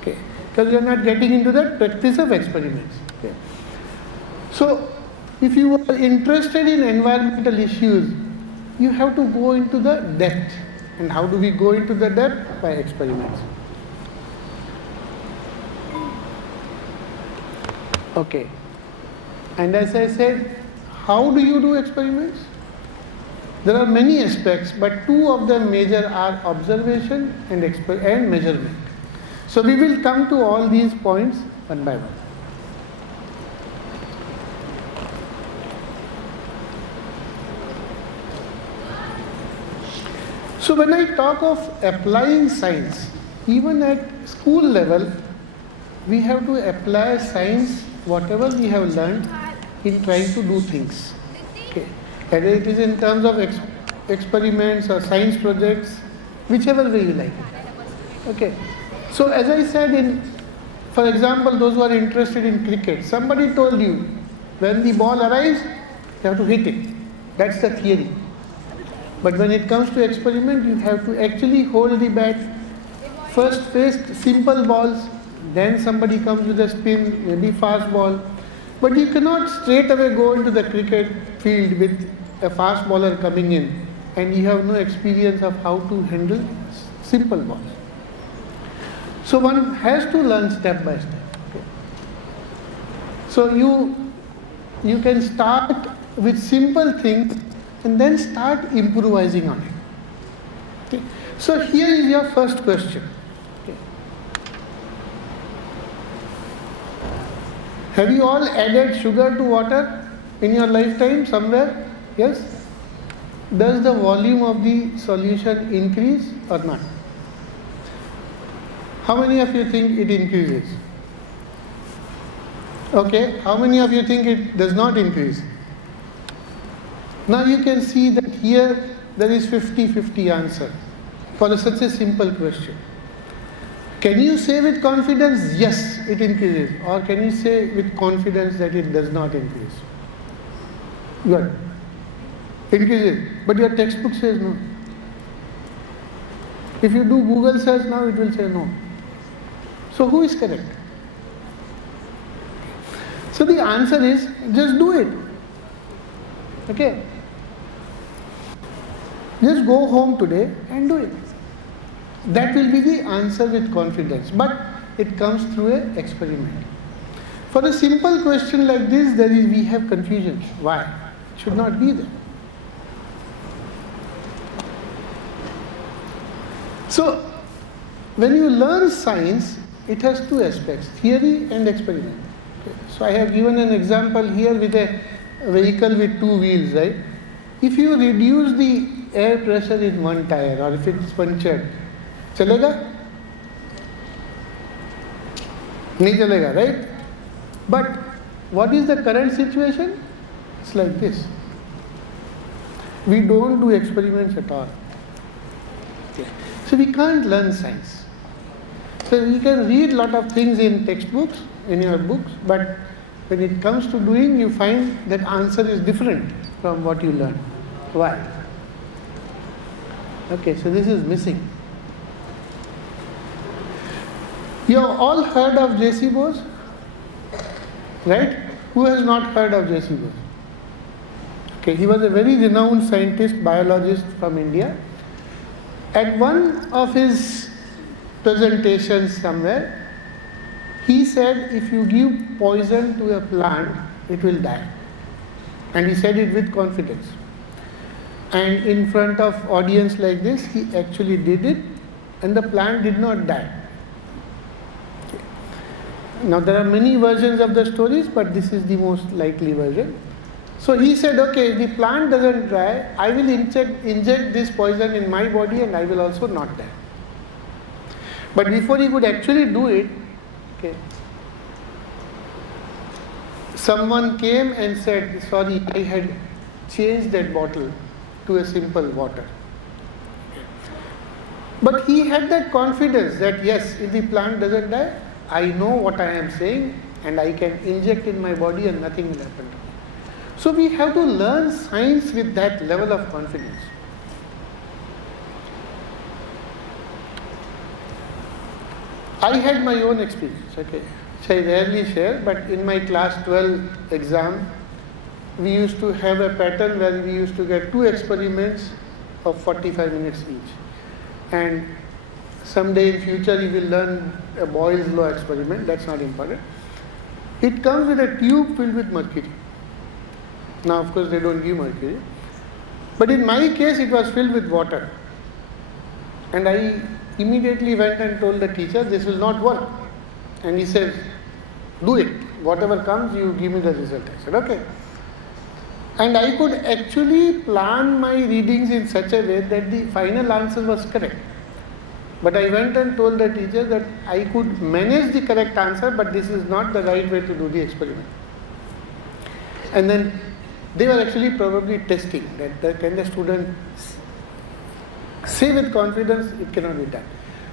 Okay. Because we are not getting into the practice of experiments. Okay. So if you are interested in environmental issues, you have to go into the depth. And how do we go into the depth? By experiments. Okay. And as I said, how do you do experiments? There are many aspects, but two of them major are observation and measurement. So we will come to all these points one by one. So when I talk of applying science, even at school level, we have to apply science, whatever we have learned, in trying to do things. Okay. Whether it is in terms of experiments or science projects, whichever way you like it. Okay. So as I said, for example, those who are interested in cricket, somebody told you, when the ball arrives, you have to hit it. That's the theory. But when it comes to experiment, you have to actually hold the bat, first face simple balls, then somebody comes with a spin, maybe fast ball. But you cannot straight away go into the cricket field with a fast bowler coming in and you have no experience of how to handle simple balls. So one has to learn step by step. Okay. So you can start with simple things and then start improvising on it. Okay. So here is your first question. Okay. Have you all added sugar to water in your lifetime somewhere? Yes? Does the volume of the solution increase or not? How many of you think it increases? Okay. How many of you think it does not increase? Now you can see that here there is 50-50 answer for such a simple question. Can you say with confidence, yes, it increases? Or can you say with confidence that it does not increase? Good. Increases. But your textbook says no. If you do Google search now, it will say no. So who is correct? So the answer is, just do it. Okay? Just go home today and do it. That will be the answer with confidence. But it comes through an experiment. For a simple question like this, we have confusion. Why? It should not be there. So, when you learn science, it has two aspects, theory and experiment. Okay. So I have given an example here with a vehicle with two wheels, right? If you reduce the air pressure in one tire, or if it's punctured, chalega? Nahi chalega, right? But what is the current situation? It's like this. We don't do experiments at all. Okay. So we can't learn science. So you can read a lot of things in textbooks, in your books, but when it comes to doing, you find that answer is different from what you learn. Why? Okay, so this is missing. You have all heard of J.C. Bose? Right? Who has not heard of J.C. Bose? Okay, he was a very renowned scientist, biologist from India. At one of his presentations somewhere, he said if you give poison to a plant, it will die. And he said it with confidence. And in front of audience like this, he actually did it, and the plant did not die. Now there are many versions of the stories, but this is the most likely version. So he said, okay, if the plant doesn't die, I will inject this poison in my body and I will also not die. But before he could actually do it, okay, someone came and said, sorry, I had changed that bottle to a simple water. But he had that confidence that yes, if the plant doesn't die, I know what I am saying and I can inject in my body and nothing will happen to me. So we have to learn science with that level of confidence. I had my own experience, okay, which I rarely share, but in my class 12 exam, we used to have a pattern where we used to get 2 experiments of 45 minutes each. And someday in future you will learn a Boyle's law experiment, that's not important. It comes with a tube filled with mercury. Now of course they don't give mercury. But in my case it was filled with water. And I immediately went and told the teacher, this will not work. And he said, do it. Whatever comes, you give me the result. I said, okay. And I could actually plan my readings in such a way that the final answer was correct. But I went and told the teacher that I could manage the correct answer, but this is not the right way to do the experiment. And then they were actually probably testing that can the student say with confidence it cannot be done.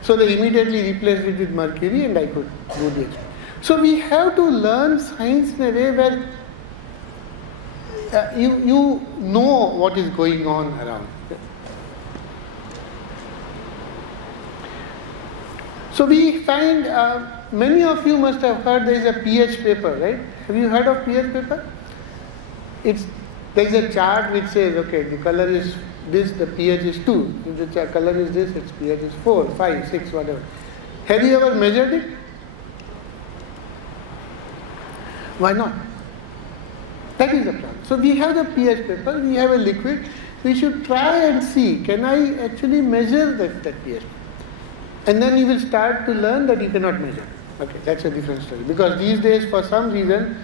So they immediately replaced it with mercury and I could do the experiment. So we have to learn science in a way where you know what is going on around. So we find, many of you must have heard there is a pH paper, right? Have you heard of pH paper? There is a chart which says, okay, the color is this, the pH is 2. If the color is this, its pH is 4, 5, 6, whatever. Have you ever measured it? Why not? That is the problem. So we have the pH paper, we have a liquid. We should try and see, can I actually measure that pH? And then you will start to learn that you cannot measure. Okay, that's a different story. Because these days, for some reason,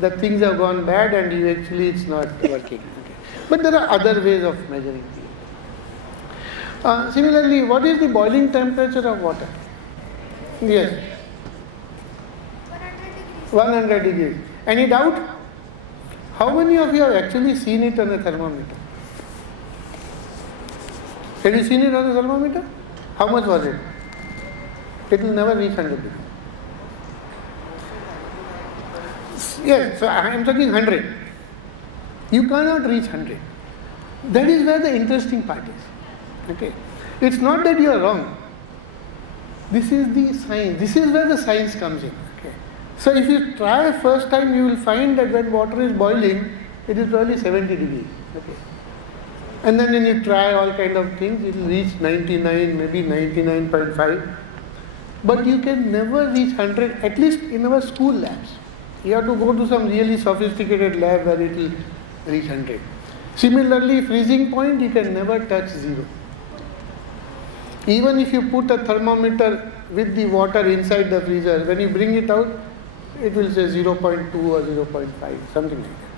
the things have gone bad and it's not working. Okay. But there are other ways of measuring pH. Similarly, what is the boiling temperature of water? Yes. 100 degrees. Any doubt? How many of you have actually seen it on a thermometer? Have you seen it on a thermometer? How much was it? It will never reach 100 degrees. Yes, so I am talking 100. You cannot reach 100. That is where the interesting part is. Okay. It's not that you are wrong. This is the science. This is where the science comes in. Okay. So if you try first time, you will find that when water is boiling, it is probably 70 degrees. Okay. And then when you try all kind of things, it will reach 99, maybe 99.5. But you can never reach 100, at least in our school labs. You have to go to some really sophisticated lab where it will reach 100. Similarly, freezing point, you can never touch 0. Even if you put a thermometer with the water inside the freezer, when you bring it out, it will say 0.2 or 0.5, something like that.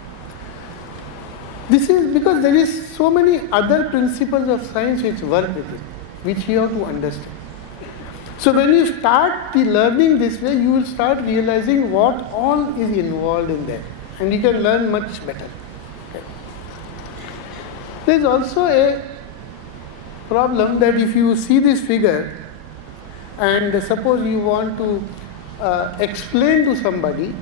This is because there is so many other principles of science which work with it, which you have to understand. So when you start the learning this way, you will start realizing what all is involved in that, and you can learn much better. Okay. There is also a problem that if you see this figure and suppose you want to explain to somebody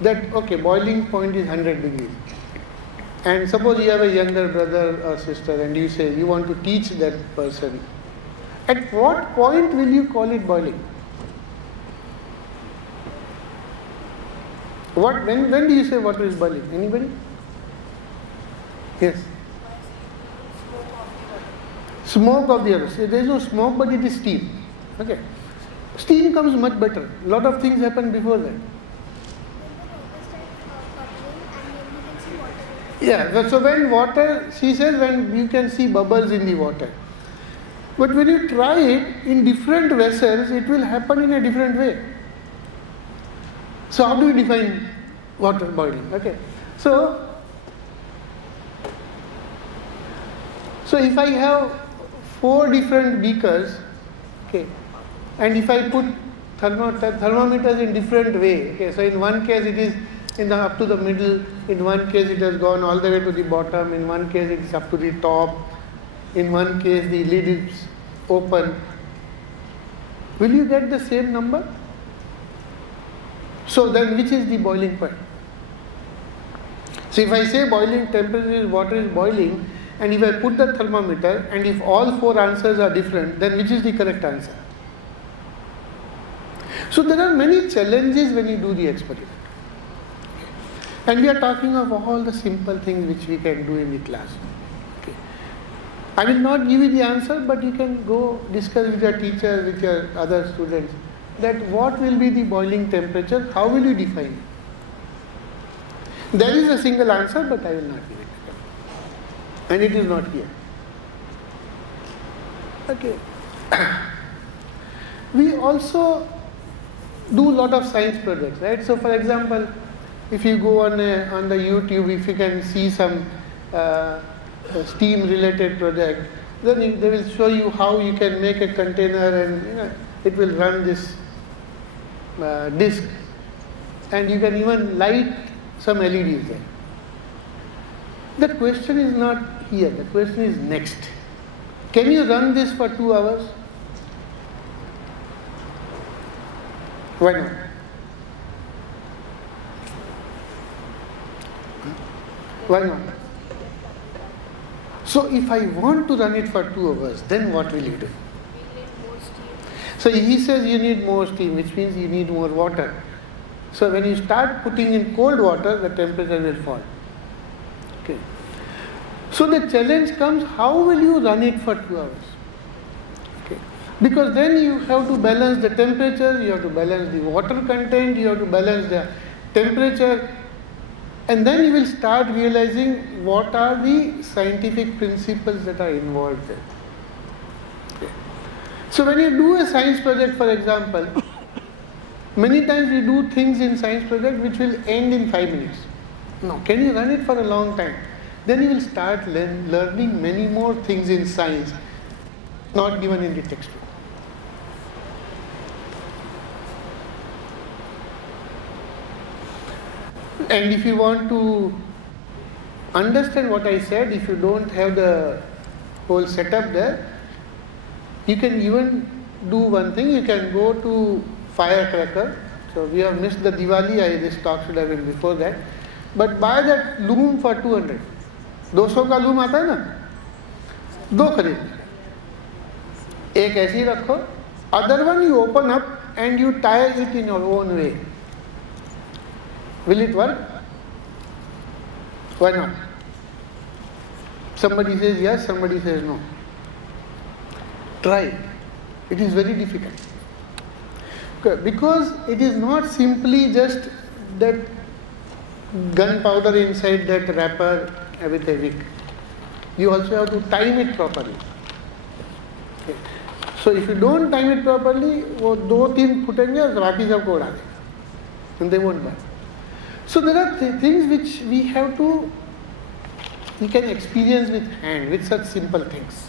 that okay, boiling point is 100 degrees, and suppose you have a younger brother or sister and you say you want to teach that person, at what point will you call it boiling? When do you say water is boiling? Anybody? Yes. Smoke of the other. There is no smoke, but it is steam. Okay. Steam comes much better. A lot of things happen before that. Yeah, so when water, she says when you can see bubbles in the water. But when you try it in different vessels, it will happen in a different way. So how do you define water boiling? Okay. So if I have 4 different beakers, okay, and if I put thermometers in different way, okay, so in one case it is up to the middle, in one case it has gone all the way to the bottom, in one case it is up to the top, in one case the lid is open, will you get the same number? So then which is the boiling point? So if I say boiling temperature is water is boiling, and if I put the thermometer and if all 4 answers are different, then which is the correct answer? So there are many challenges when you do the experiment. And we are talking of all the simple things which we can do in the class. Okay. I will not give you the answer, but you can go discuss with your teacher, with your other students, that what will be the boiling temperature, how will you define it? There is a single answer, but I will not give it. And it is not here. Okay. We also do a lot of science projects, right? So for example, if you go on the YouTube, if you can see some steam related project, then they will show you how you can make a container and it will run this disk, and you can even light some LEDs there. The question is not here, the question is next. Can you run this for 2 hours? Why not? Why not? So if I want to run it for 2 hours, then what will you do? So he says you need more steam, which means you need more water. So when you start putting in cold water, the temperature will fall. Okay. So the challenge comes, how will you run it for 2 hours? Okay. Because then you have to balance the temperature, you have to balance the water content, you have to balance the temperature, and then you will start realizing what are the scientific principles that are involved there. Okay. So when you do a science project, for example, many times we do things in science project which will end in 5 minutes. No, can you run it for a long time? Then you will start learning many more things in science not given in the textbook. And if you want to understand what I said, if you don't have the whole setup there, you can even do one thing, you can go to firecracker. So we have missed the Diwali, this talk should have been before that. But buy that loom for 200. 200 का loom आता है ना, 2 खरीद, एक ऐसे ही रखो, other one you open up and you tie it in your own way. Will it work? Why not? Somebody says yes, somebody says no. Try it. It is very difficult. Because it is not simply just that gunpowder inside that wrapper with a wick. You also have to time it properly. Okay. So if you don't time it properly, वो 2-3 फुटेंगे और बाकी सबको उड़ा देगा, and they won't burn. So there are things which we can experience with hand, with such simple things.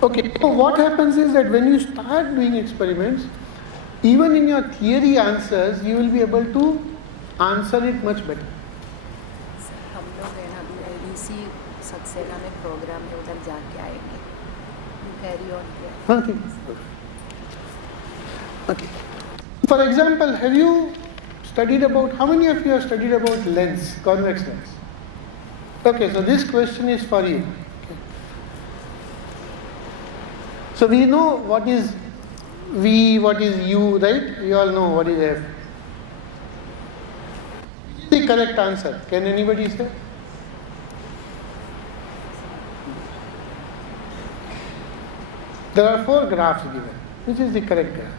Okay, so what happens is that when you start doing experiments, even in your theory answers, you will be able to answer it much better. हम लोग है ना अभी ADC Saxena में programme है, उधर जाके आएंगे. Carry on here. Okay. For example, have you studied about, how many of you have studied about lens, convex lens? Okay, so this question is for you. So we know what is V, what is U, right? We all know what is F. The correct answer, can anybody say? There are 4 graphs given. Which is the correct graph?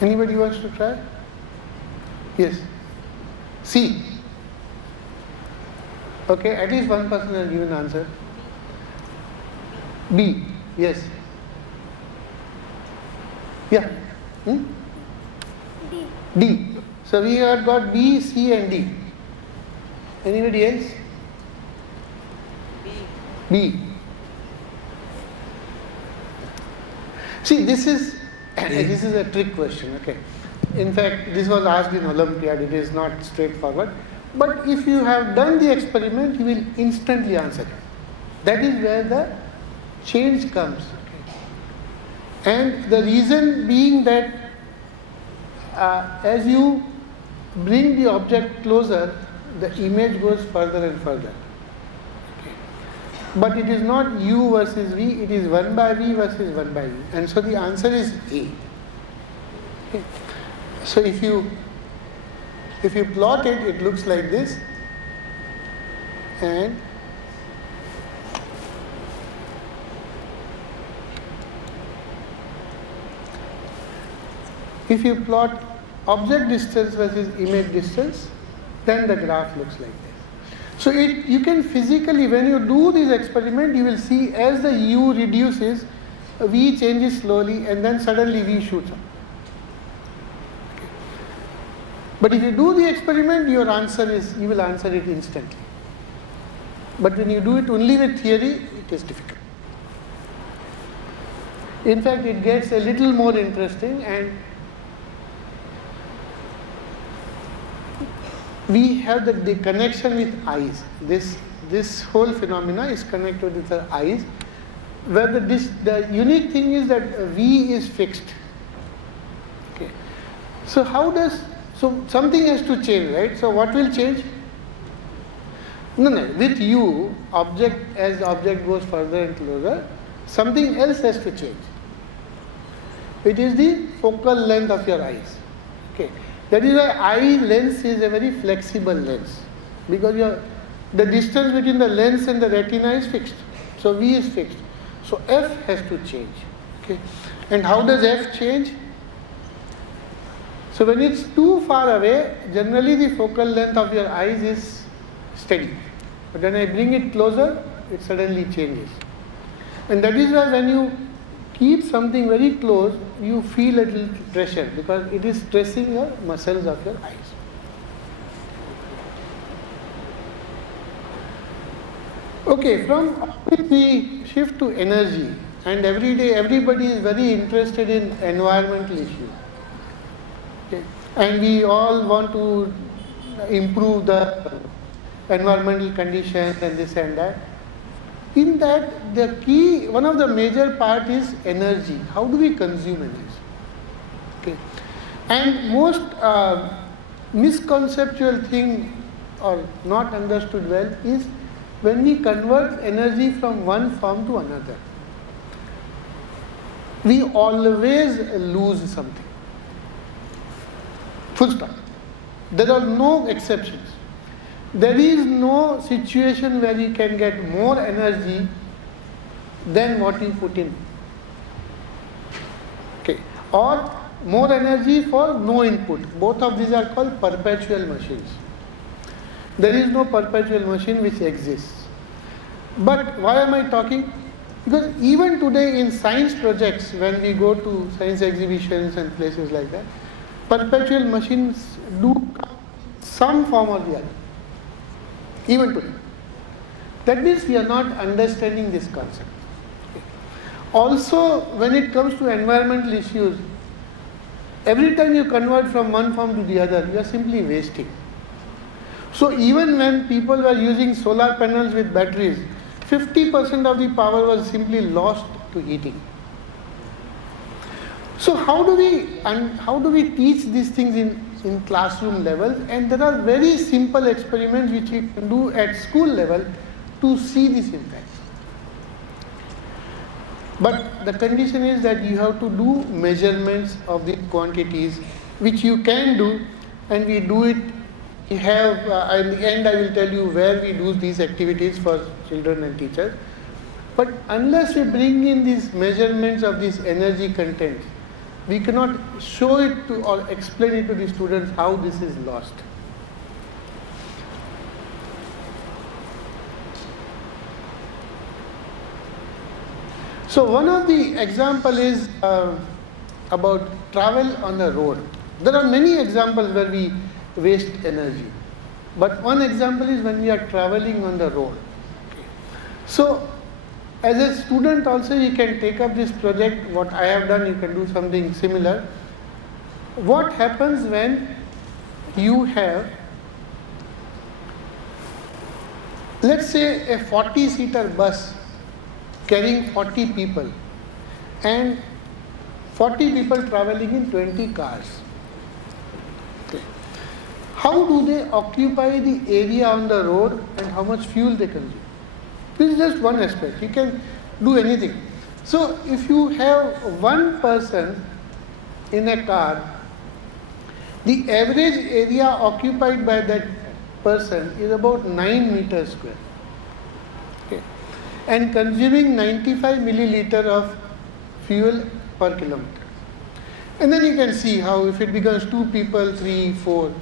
Anybody wants to try? Yes. C. Okay, at least one person has given answer. B. Yes. Yeah. D. D. So we have got B, C and D. Anybody else? B. See, this is a trick question, okay. In fact, this was asked in Olympiad, it is not straightforward. But if you have done the experiment, you will instantly answer it. That is where the change comes. Okay. And the reason being that as you bring the object closer, the image goes further and further. Okay. But it is not U versus V, it is 1 by V versus 1 by V. And so the answer is A. Okay. So if you plot it, it looks like this, and if you plot object distance versus image distance, then the graph looks like this. So you can physically, when you do this experiment, you will see as the U reduces, V changes slowly, and then suddenly V shoots up. But if you do the experiment, your answer is, you will answer it instantly. But when you do it only with theory, it is difficult. In fact, it gets a little more interesting, and we have the connection with eyes. This whole phenomena is connected with the eyes, where the unique thing is that V is fixed. Okay. So something has to change, right? So what will change? No. With U, as the object goes further and closer, something else has to change. It is the focal length of your eyes. Okay. That is why eye lens is a very flexible lens, because the distance between the lens and the retina is fixed. So V is fixed. So F has to change. Okay. And how does F change? So when it's too far away, generally the focal length of your eyes is steady. But when I bring it closer, it suddenly changes. And that is why when you keep something very close, you feel a little pressure, because it is stressing your muscles of your eyes. Okay, from orbit we shift to energy, and every day everybody is very interested in environmental issues. Okay. And we all want to improve the environmental conditions and this and that. In that, one of the major part is energy. How do we consume energy? Okay. And most misconceptual thing, or not understood well, is when we convert energy from one form to another, we always lose something. Full stop. There are no exceptions. There is no situation where you can get more energy than what you put in. Okay. Or more energy for no input. Both of these are called perpetual machines. There is no perpetual machine which exists. But why am I talking? Because even today in science projects, when we go to science exhibitions and places like that, perpetual machines do some form or the other. Even today. That means we are not understanding this concept. Also, when it comes to environmental issues, every time you convert from one form to the other, you are simply wasting. So even when people were using solar panels with batteries, 50% of the power was simply lost to heating. So how do we teach these things in classroom level? And there are very simple experiments which you can do at school level to see this impact. But the condition is that you have to do measurements of the quantities, which you can do, and we do it. We have, in the end I will tell you where we do these activities for children and teachers. But unless we bring in these measurements of this energy content, we cannot show it to or explain it to the students how this is lost. So one of the example is about travel on the road. There are many examples where we waste energy. But one example is when we are traveling on the road. So as a student also you can take up this project. What I have done, you can do something similar. What happens when you have, let's say, a 40-seater bus carrying 40 people and 40 people traveling in 20 cars. Okay. How do they occupy the area on the road and how much fuel they consume? This is just one aspect. You can do anything. So if you have one person in a car, the average area occupied by that person is about 9 meters square. Okay. And consuming 95 milliliter of fuel per kilometer. And then you can see how if it becomes 2 people, 3, 4.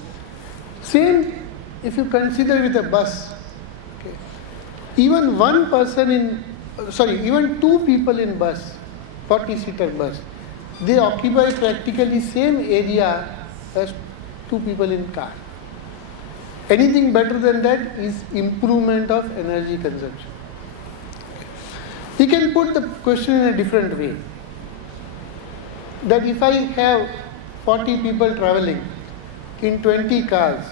Same if you consider with a bus. Okay. Even even 2 people in bus, 40-seater bus, they occupy practically same area as 2 people in car. Anything better than that is improvement of energy consumption. You can put the question in a different way. That if I have 40 people traveling in 20 cars,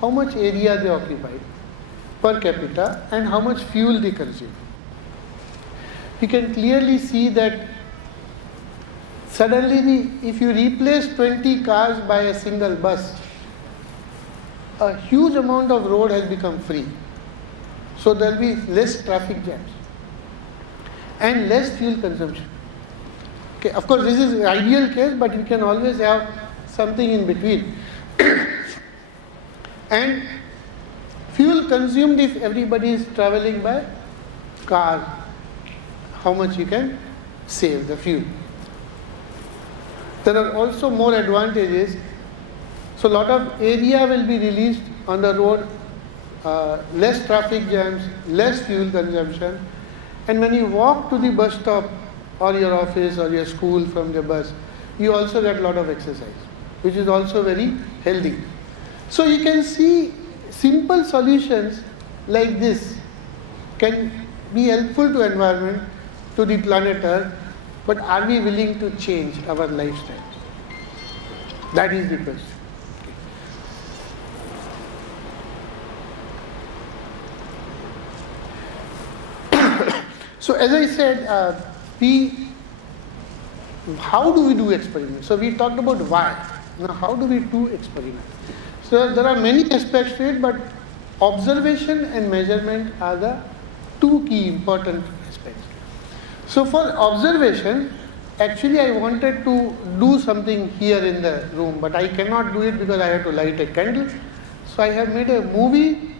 how much area they occupy per capita and how much fuel they consume. You can clearly see that suddenly if you replace 20 cars by a single bus, a huge amount of road has become free. So there will be less traffic jams and less fuel consumption. Okay, of course this is an ideal case, but you can always have something in between. And fuel consumed if everybody is traveling by car, how much you can save the fuel. There are also more advantages. So a lot of area will be released on the road, less traffic jams, less fuel consumption. And when you walk to the bus stop or your office or your school from the bus, you also get a lot of exercise, which is also very healthy. So you can see simple solutions like this can be helpful to environment, to the planet Earth, but are we willing to change our lifestyle? That is the question. So as I said, how do we do experiments? So we talked about why. Now how do we do experiments? So there are many aspects to it, but observation and measurement are the 2 key important aspects. So for observation, Actually, I wanted to do something here in the room, but I cannot do it because I have to light a candle. So I have made a movie,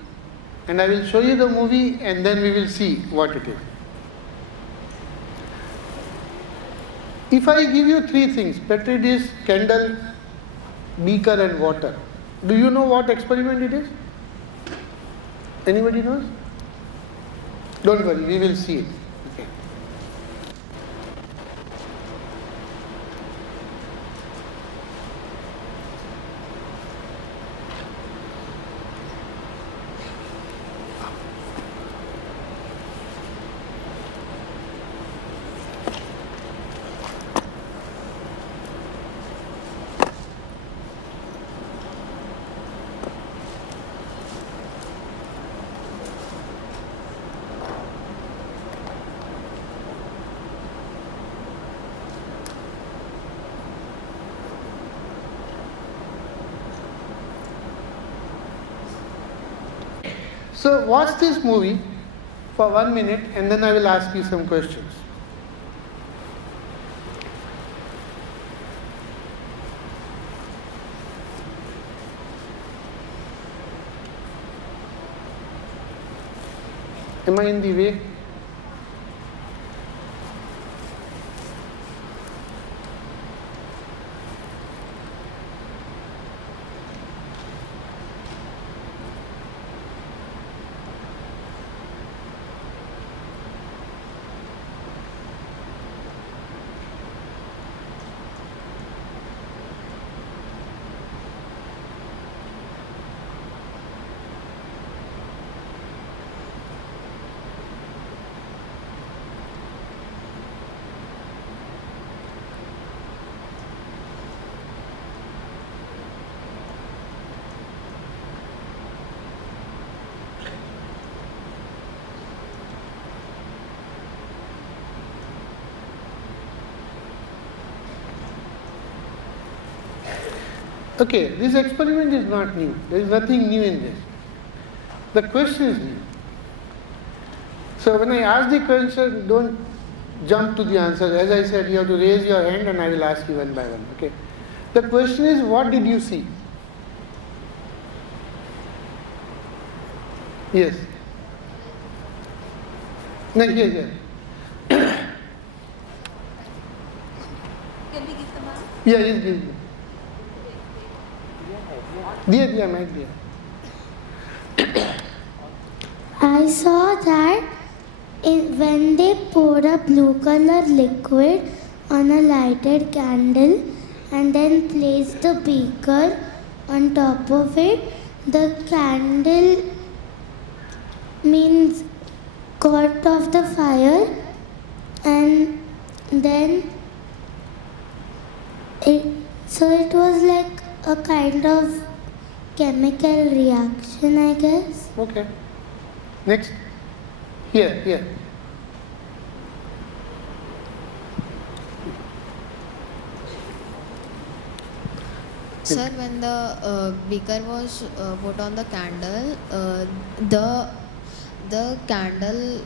and I will show you the movie, and then we will see what it is. If I give you three things, petri dish, candle, beaker and water, do you know what experiment it is? Anybody knows? Don't worry, we will see it. Okay. So watch this movie for 1 minute and then I will ask you some questions. Am I in the way? Okay, this experiment is not new. There is nothing new in this. The question is new. So when I ask the question, don't jump to the answer. As I said, you have to raise your hand and I will ask you one by one. Okay. The question is, what did you see? Yes. No, here. Can we give the mark? Yeah, yes, give me. Diya, mic diya. I saw that when they poured a blue color liquid on a lighted candle and then placed the beaker on top of it, the candle means got off the fire and then it was like a kind of chemical reaction, I guess. Okay. Next. Here. Sir, when the beaker was put on the candle, the candle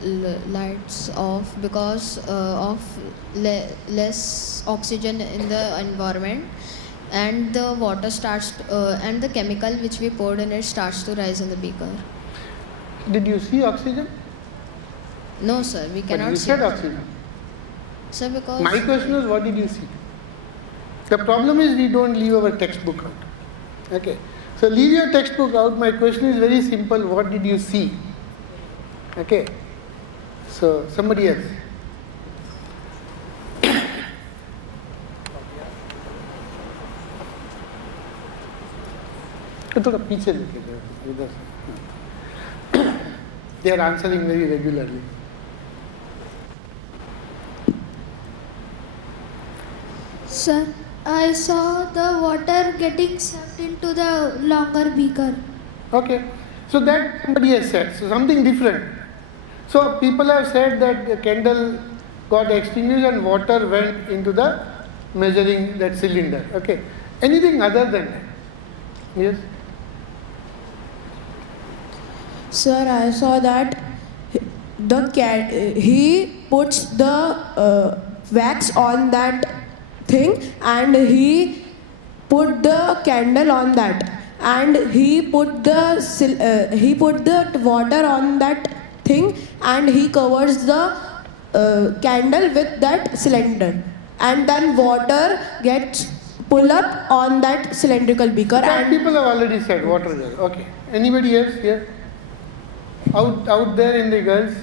lights off because of less oxygen in the environment, and the water starts and the chemical which we poured in it starts to rise in the beaker. Did you see oxygen? No, sir, we cannot but you see said oxygen. Sir, because My question is, what did you see? The problem is we don't leave our textbook out. Okay. So leave your textbook out. My question is very simple. What did you see? Okay. So somebody else. थोड़ा पीछे लेके जाओ इधर से. They are answering very regularly. Sir, I saw the water getting sucked into the longer beaker. Okay. So that somebody has said. So something different. So people have said that the candle got extinguished and water went into the measuring that cylinder. Okay. Anything other than that? Yes. Sir, I saw that he puts the wax on that thing, and he put the candle on that, and he put the water on that thing, and he covers the candle with that cylinder, and then water gets pull up on that cylindrical beaker. That And people have already said water there. Okay. Anybody else here? Out there in the girls?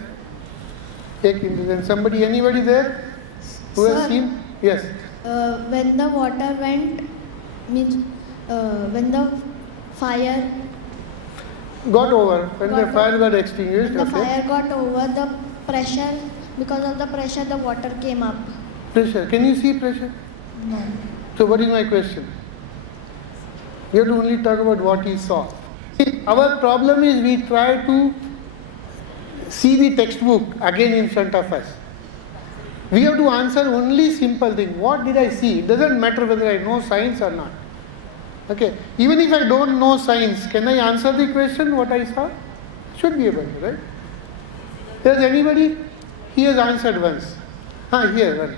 Somebody, anybody there who has Sir. seen? Yes. When the water went, means when the fire Got over. When the Got fire got extinguished. the Okay. fire got over, the pressure, because of the pressure, the water came up. Pressure. Can you see pressure? No. So what is my question? You have to only talk about what he saw. See, our problem is we try to see the textbook again in front of us. We have to answer only simple thing. What did I see? It doesn't matter whether I know science or not. Okay. Even if I don't know science, can I answer the question what I saw? Should be able to, right? Does anybody? He has answered once. Here one.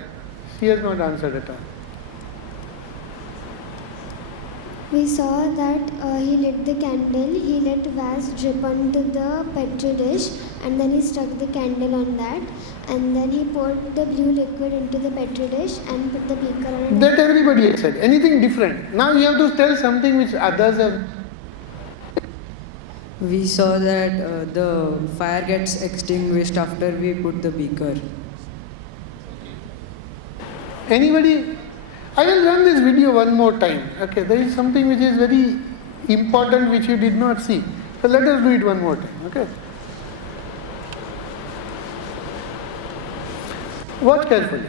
He has not answered at all. We saw that he lit the candle, he let wax drip onto the petri dish, and then he stuck the candle on that, and then he poured the blue liquid into the petri dish and put the beaker on it. That everybody has said. Anything different? Now you have to tell something which others have. We saw that the fire gets extinguished after we put the beaker. Anybody? I will run this video one more time. Okay, there is something which is very important which you did not see. So let us do it one more time. Okay. Watch carefully.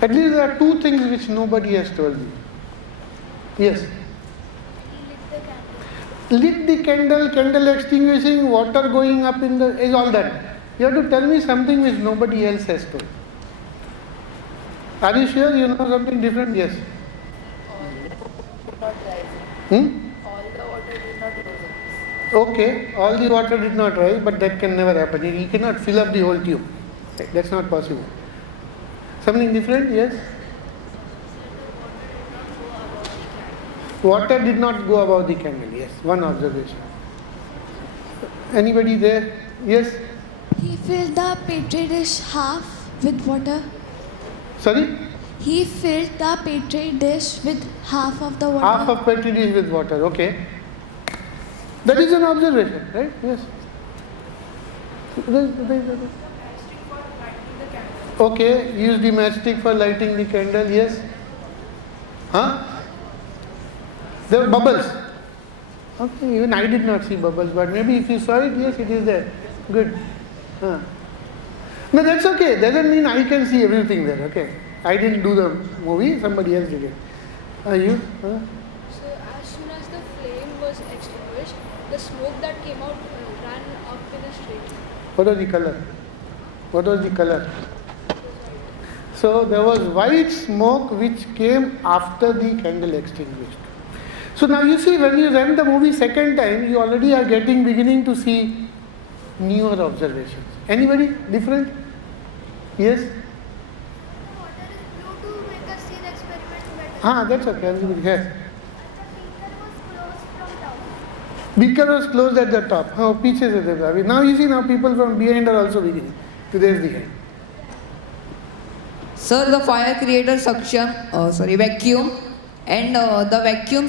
At least there are two things which nobody has told me. Yes. Lit the candle, candle extinguishing, water going up in the is all done. You have to tell me something which nobody else has told. Are you sure you know something different? Yes. Okay, all the water did not rise, but that can never happen. You cannot fill up the whole tube. That's not possible. Something different? Yes. Water did not go above the candle. Yes, one observation. Anybody there? Yes. He filled the petri dish half with water. Sorry? He filled the petri dish with half of the water. Half of petri dish with water. Okay. That is an observation, right? Yes. Okay, use the matchstick for lighting the candle, yes. There were bubbles. Okay, even I did not see bubbles, but maybe if you saw it, yes, it is there. Good. No, that's okay. Doesn't mean I can see everything there, okay. I didn't do the movie, somebody else did it. You? So as soon as the flame was extinguished, the smoke that came out ran up in a straight line. What was the color? What was the color? So there was white smoke which came after the candle extinguished. So now you see, when you run the movie second time, you already are beginning to see newer observations. Anybody different? Yes? That's okay. Yes. Beaker was closed at the top. Piche se dekha. Now you see, now people from behind are also beginning. So there's the end. Sir, the fire created vacuum, and the vacuum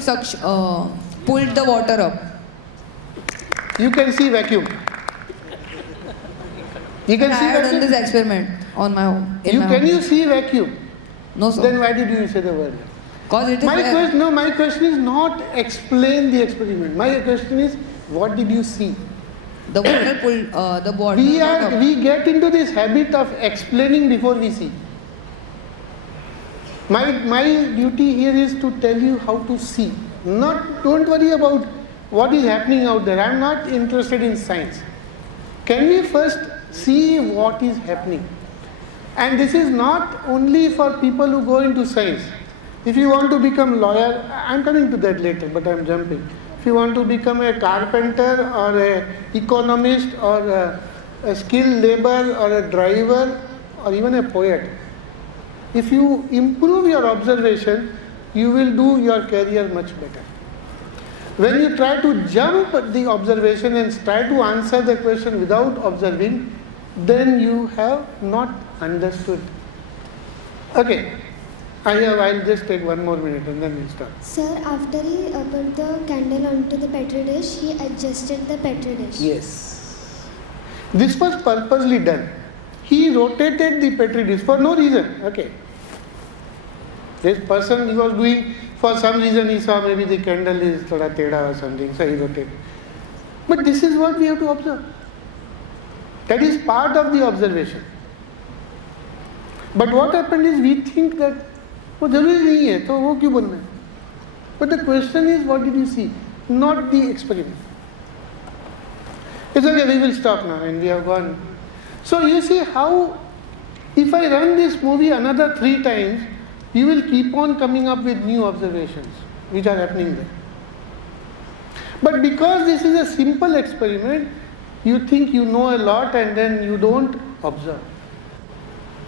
pulled the water up. You can see vacuum. You can I see have vacuum. done this experiment on my home. Can you see vacuum? No, sir. Then why did you say the word? Because it is My question is not explain the experiment. My question is, what did you see? The water pulled the water. We get into this habit of explaining before we see. My duty here is to tell you how to see. Don't worry about what is happening out there. I am not interested in science. Can we first see what is happening? And this is not only for people who go into science. If you want to become lawyer, I am coming to that later, but I am jumping. If you want to become a carpenter or a economist or a skilled labor or a driver or even a poet, if you improve your observation, you will do your career much better. When you try to jump the observation and try to answer the question without observing, then you have not understood. Okay, I'll just take one more minute and then we'll start. Sir, after he put the candle onto the petri dish, he adjusted the petri dish. Yes. This was purposely done. He rotated the petri dish for no reason. Okay. This person, he was doing, for some reason he saw maybe the candle is thoda teda or something, so he rotated. But this is what we have to observe. That is part of the observation. But what happened is we think that वो जरूरी नहीं है तो वो क्यों बनना है? But the question is, what did you see? Not the experiment. It's okay, we will stop now and we have gone. So you see how, if I run this movie another 3 times, you will keep on coming up with new observations which are happening there. But because this is a simple experiment, you think you know a lot and then you don't observe.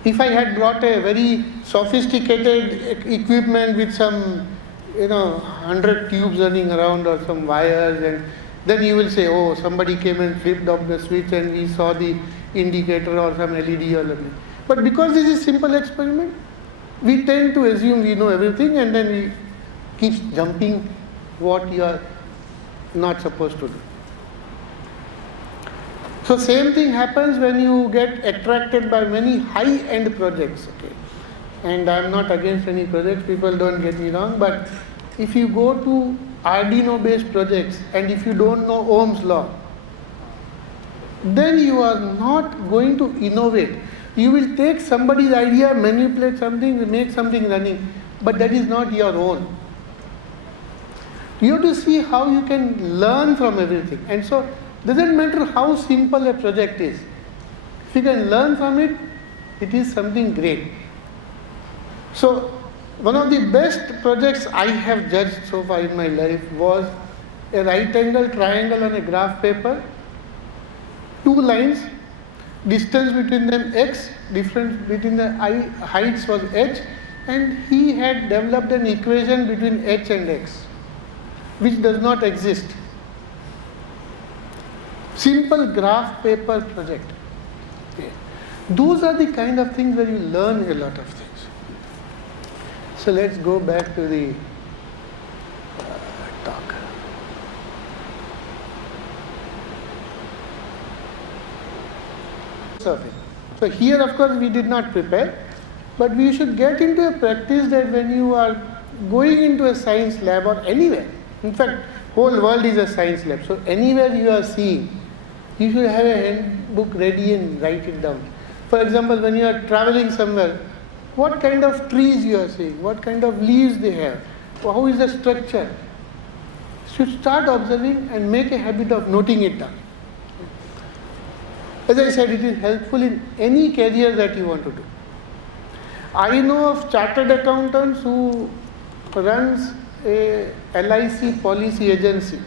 If I had brought a very sophisticated equipment with some, 100 tubes running around or some wires, and then you will say, oh, somebody came and flipped off the switch and we saw the indicator or some LED or something. But because this is simple experiment, we tend to assume we know everything and then we keep jumping what you are not supposed to do. So same thing happens when you get attracted by many high-end projects. Okay, and I am not against any projects, people don't get me wrong, but if you go to Arduino-based projects and if you don't know Ohm's law, then you are not going to innovate. You will take somebody's idea, manipulate something, make something running, but that is not your own. You have to see how you can learn from everything. And so, doesn't matter how simple a project is. If you can learn from it, it is something great. So, one of the best projects I have judged so far in my life was a right angle triangle on a graph paper, 2 lines, distance between them x, difference between the heights was h, and he had developed an equation between h and x, which does not exist. Simple graph paper project. Okay. Those are the kind of things where you learn a lot of things. So let's go back to the talk. So here of course we did not prepare, but we should get into a practice that when you are going into a science lab or anywhere, in fact whole world is a science lab, so anywhere you are seeing, you should have a handbook ready and write it down. For example, when you are traveling somewhere, what kind of trees you are seeing, what kind of leaves they have, how is the structure. You should start observing and make a habit of noting it down. As I said, it is helpful in any career that you want to do. I know of chartered accountants who runs a LIC policy agency,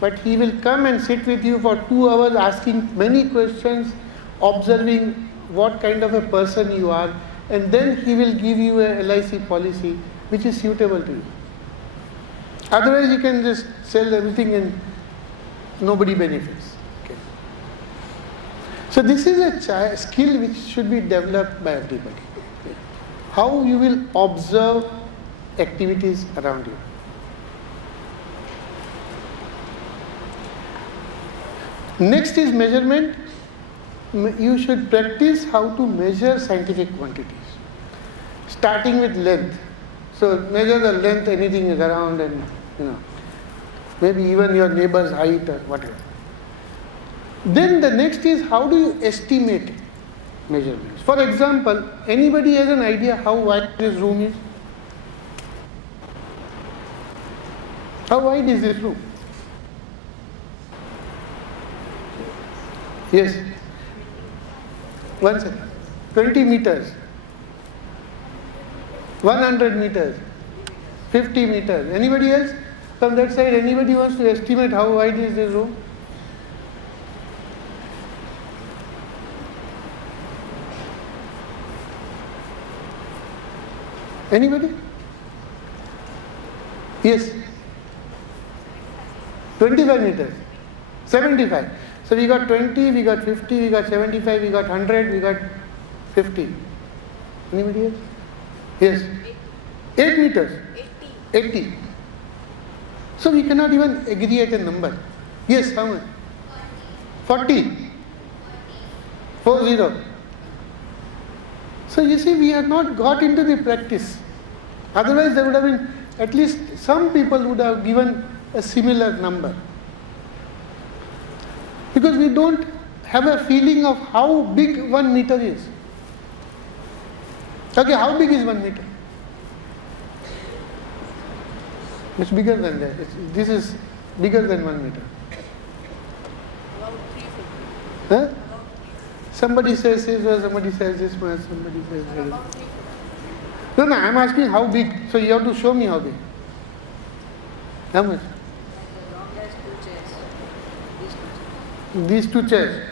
but he will come and sit with you for 2 hours asking many questions, observing what kind of a person you are, and then he will give you a LIC policy which is suitable to you. Otherwise, you can just sell everything and nobody benefits. Okay. So this is a skill which should be developed by everybody. Okay. How you will observe activities around you. Next is measurement. You should practice how to measure scientific quantities, starting with length. So measure the length, anything is around, and maybe even your neighbor's height or whatever. Then the next is how do you estimate measurements. For example, anybody has an idea how wide this room is? How wide is this room? Yes. 1 second. 20 meters. 100 meters. 50 meters. Anybody else? From that side, anybody wants to estimate how wide is this room? Anybody? Yes. 25 meters. 75. So we got 20, we got 50, we got 75, we got 100, we got 50. Anybody else? Yes. 8 meters. 80. So we cannot even agree at a number. Yes, how much? 40. 40. So you see, we have not got into the practice. Otherwise there would have been, at least some people would have given a similar number. Because we don't have a feeling of how big 1 meter is. Okay, how big is 1 meter? It's bigger than that. This is bigger than 1 meter. About 350. Huh? Somebody says this, or somebody says this much, somebody says that. No, I am asking how big. So you have to show me how big. How much? These two chairs.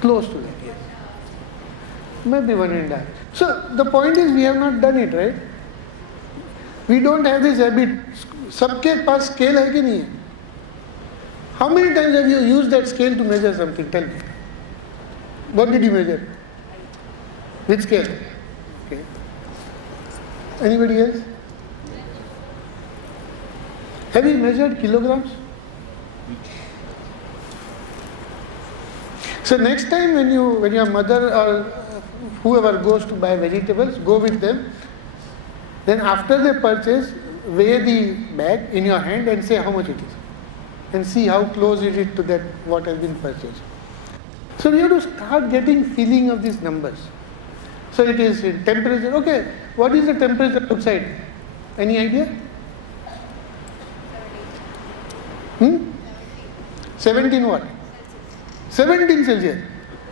Close to that, yes. Maybe 1.5. So the point is, we have not done it, right? We don't have this habit. Sabke paas scale hai ki nahi hai? How many times have you used that scale to measure something? Tell me. What did you measure? Which scale? Okay. Anybody else? Have you measured kilograms? So next time when your mother or whoever goes to buy vegetables, go with them. Then after they purchase, weigh the bag in your hand and say how much it is. And see how close it is to that what has been purchased. So we have to start getting feeling of these numbers. So it is in temperature. Okay, what is the temperature outside? Any idea? 17 what? 17 Celsius.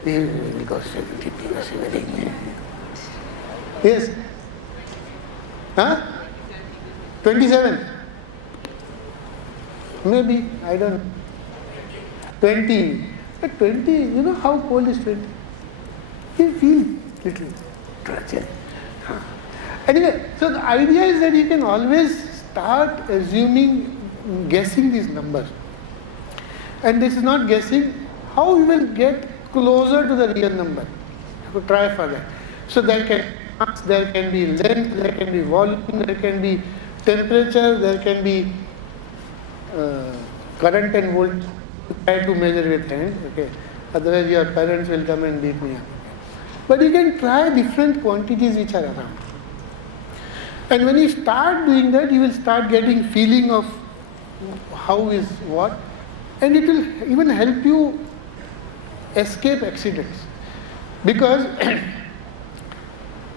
Because 17 plus everything. Yes. Huh? 27. Maybe, I don't know. 20. But 20, you know how cold is 20? You feel little torture. Anyway, so the idea is that you can always start assuming, guessing these numbers. And this is not guessing, how you will get closer to the real number. You have to try for that. So there can be mass, there can be length, there can be volume, there can be temperature, there can be current and voltage. Try to measure with hand, okay. Otherwise your parents will come and beat me up. But you can try different quantities which are around. And when you start doing that, you will start getting feeling of how is what. And it will even help you escape accidents. Because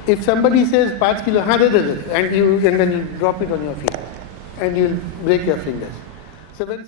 if somebody says 5 kilo, and then you drop it on your feet and you will break your fingers. So when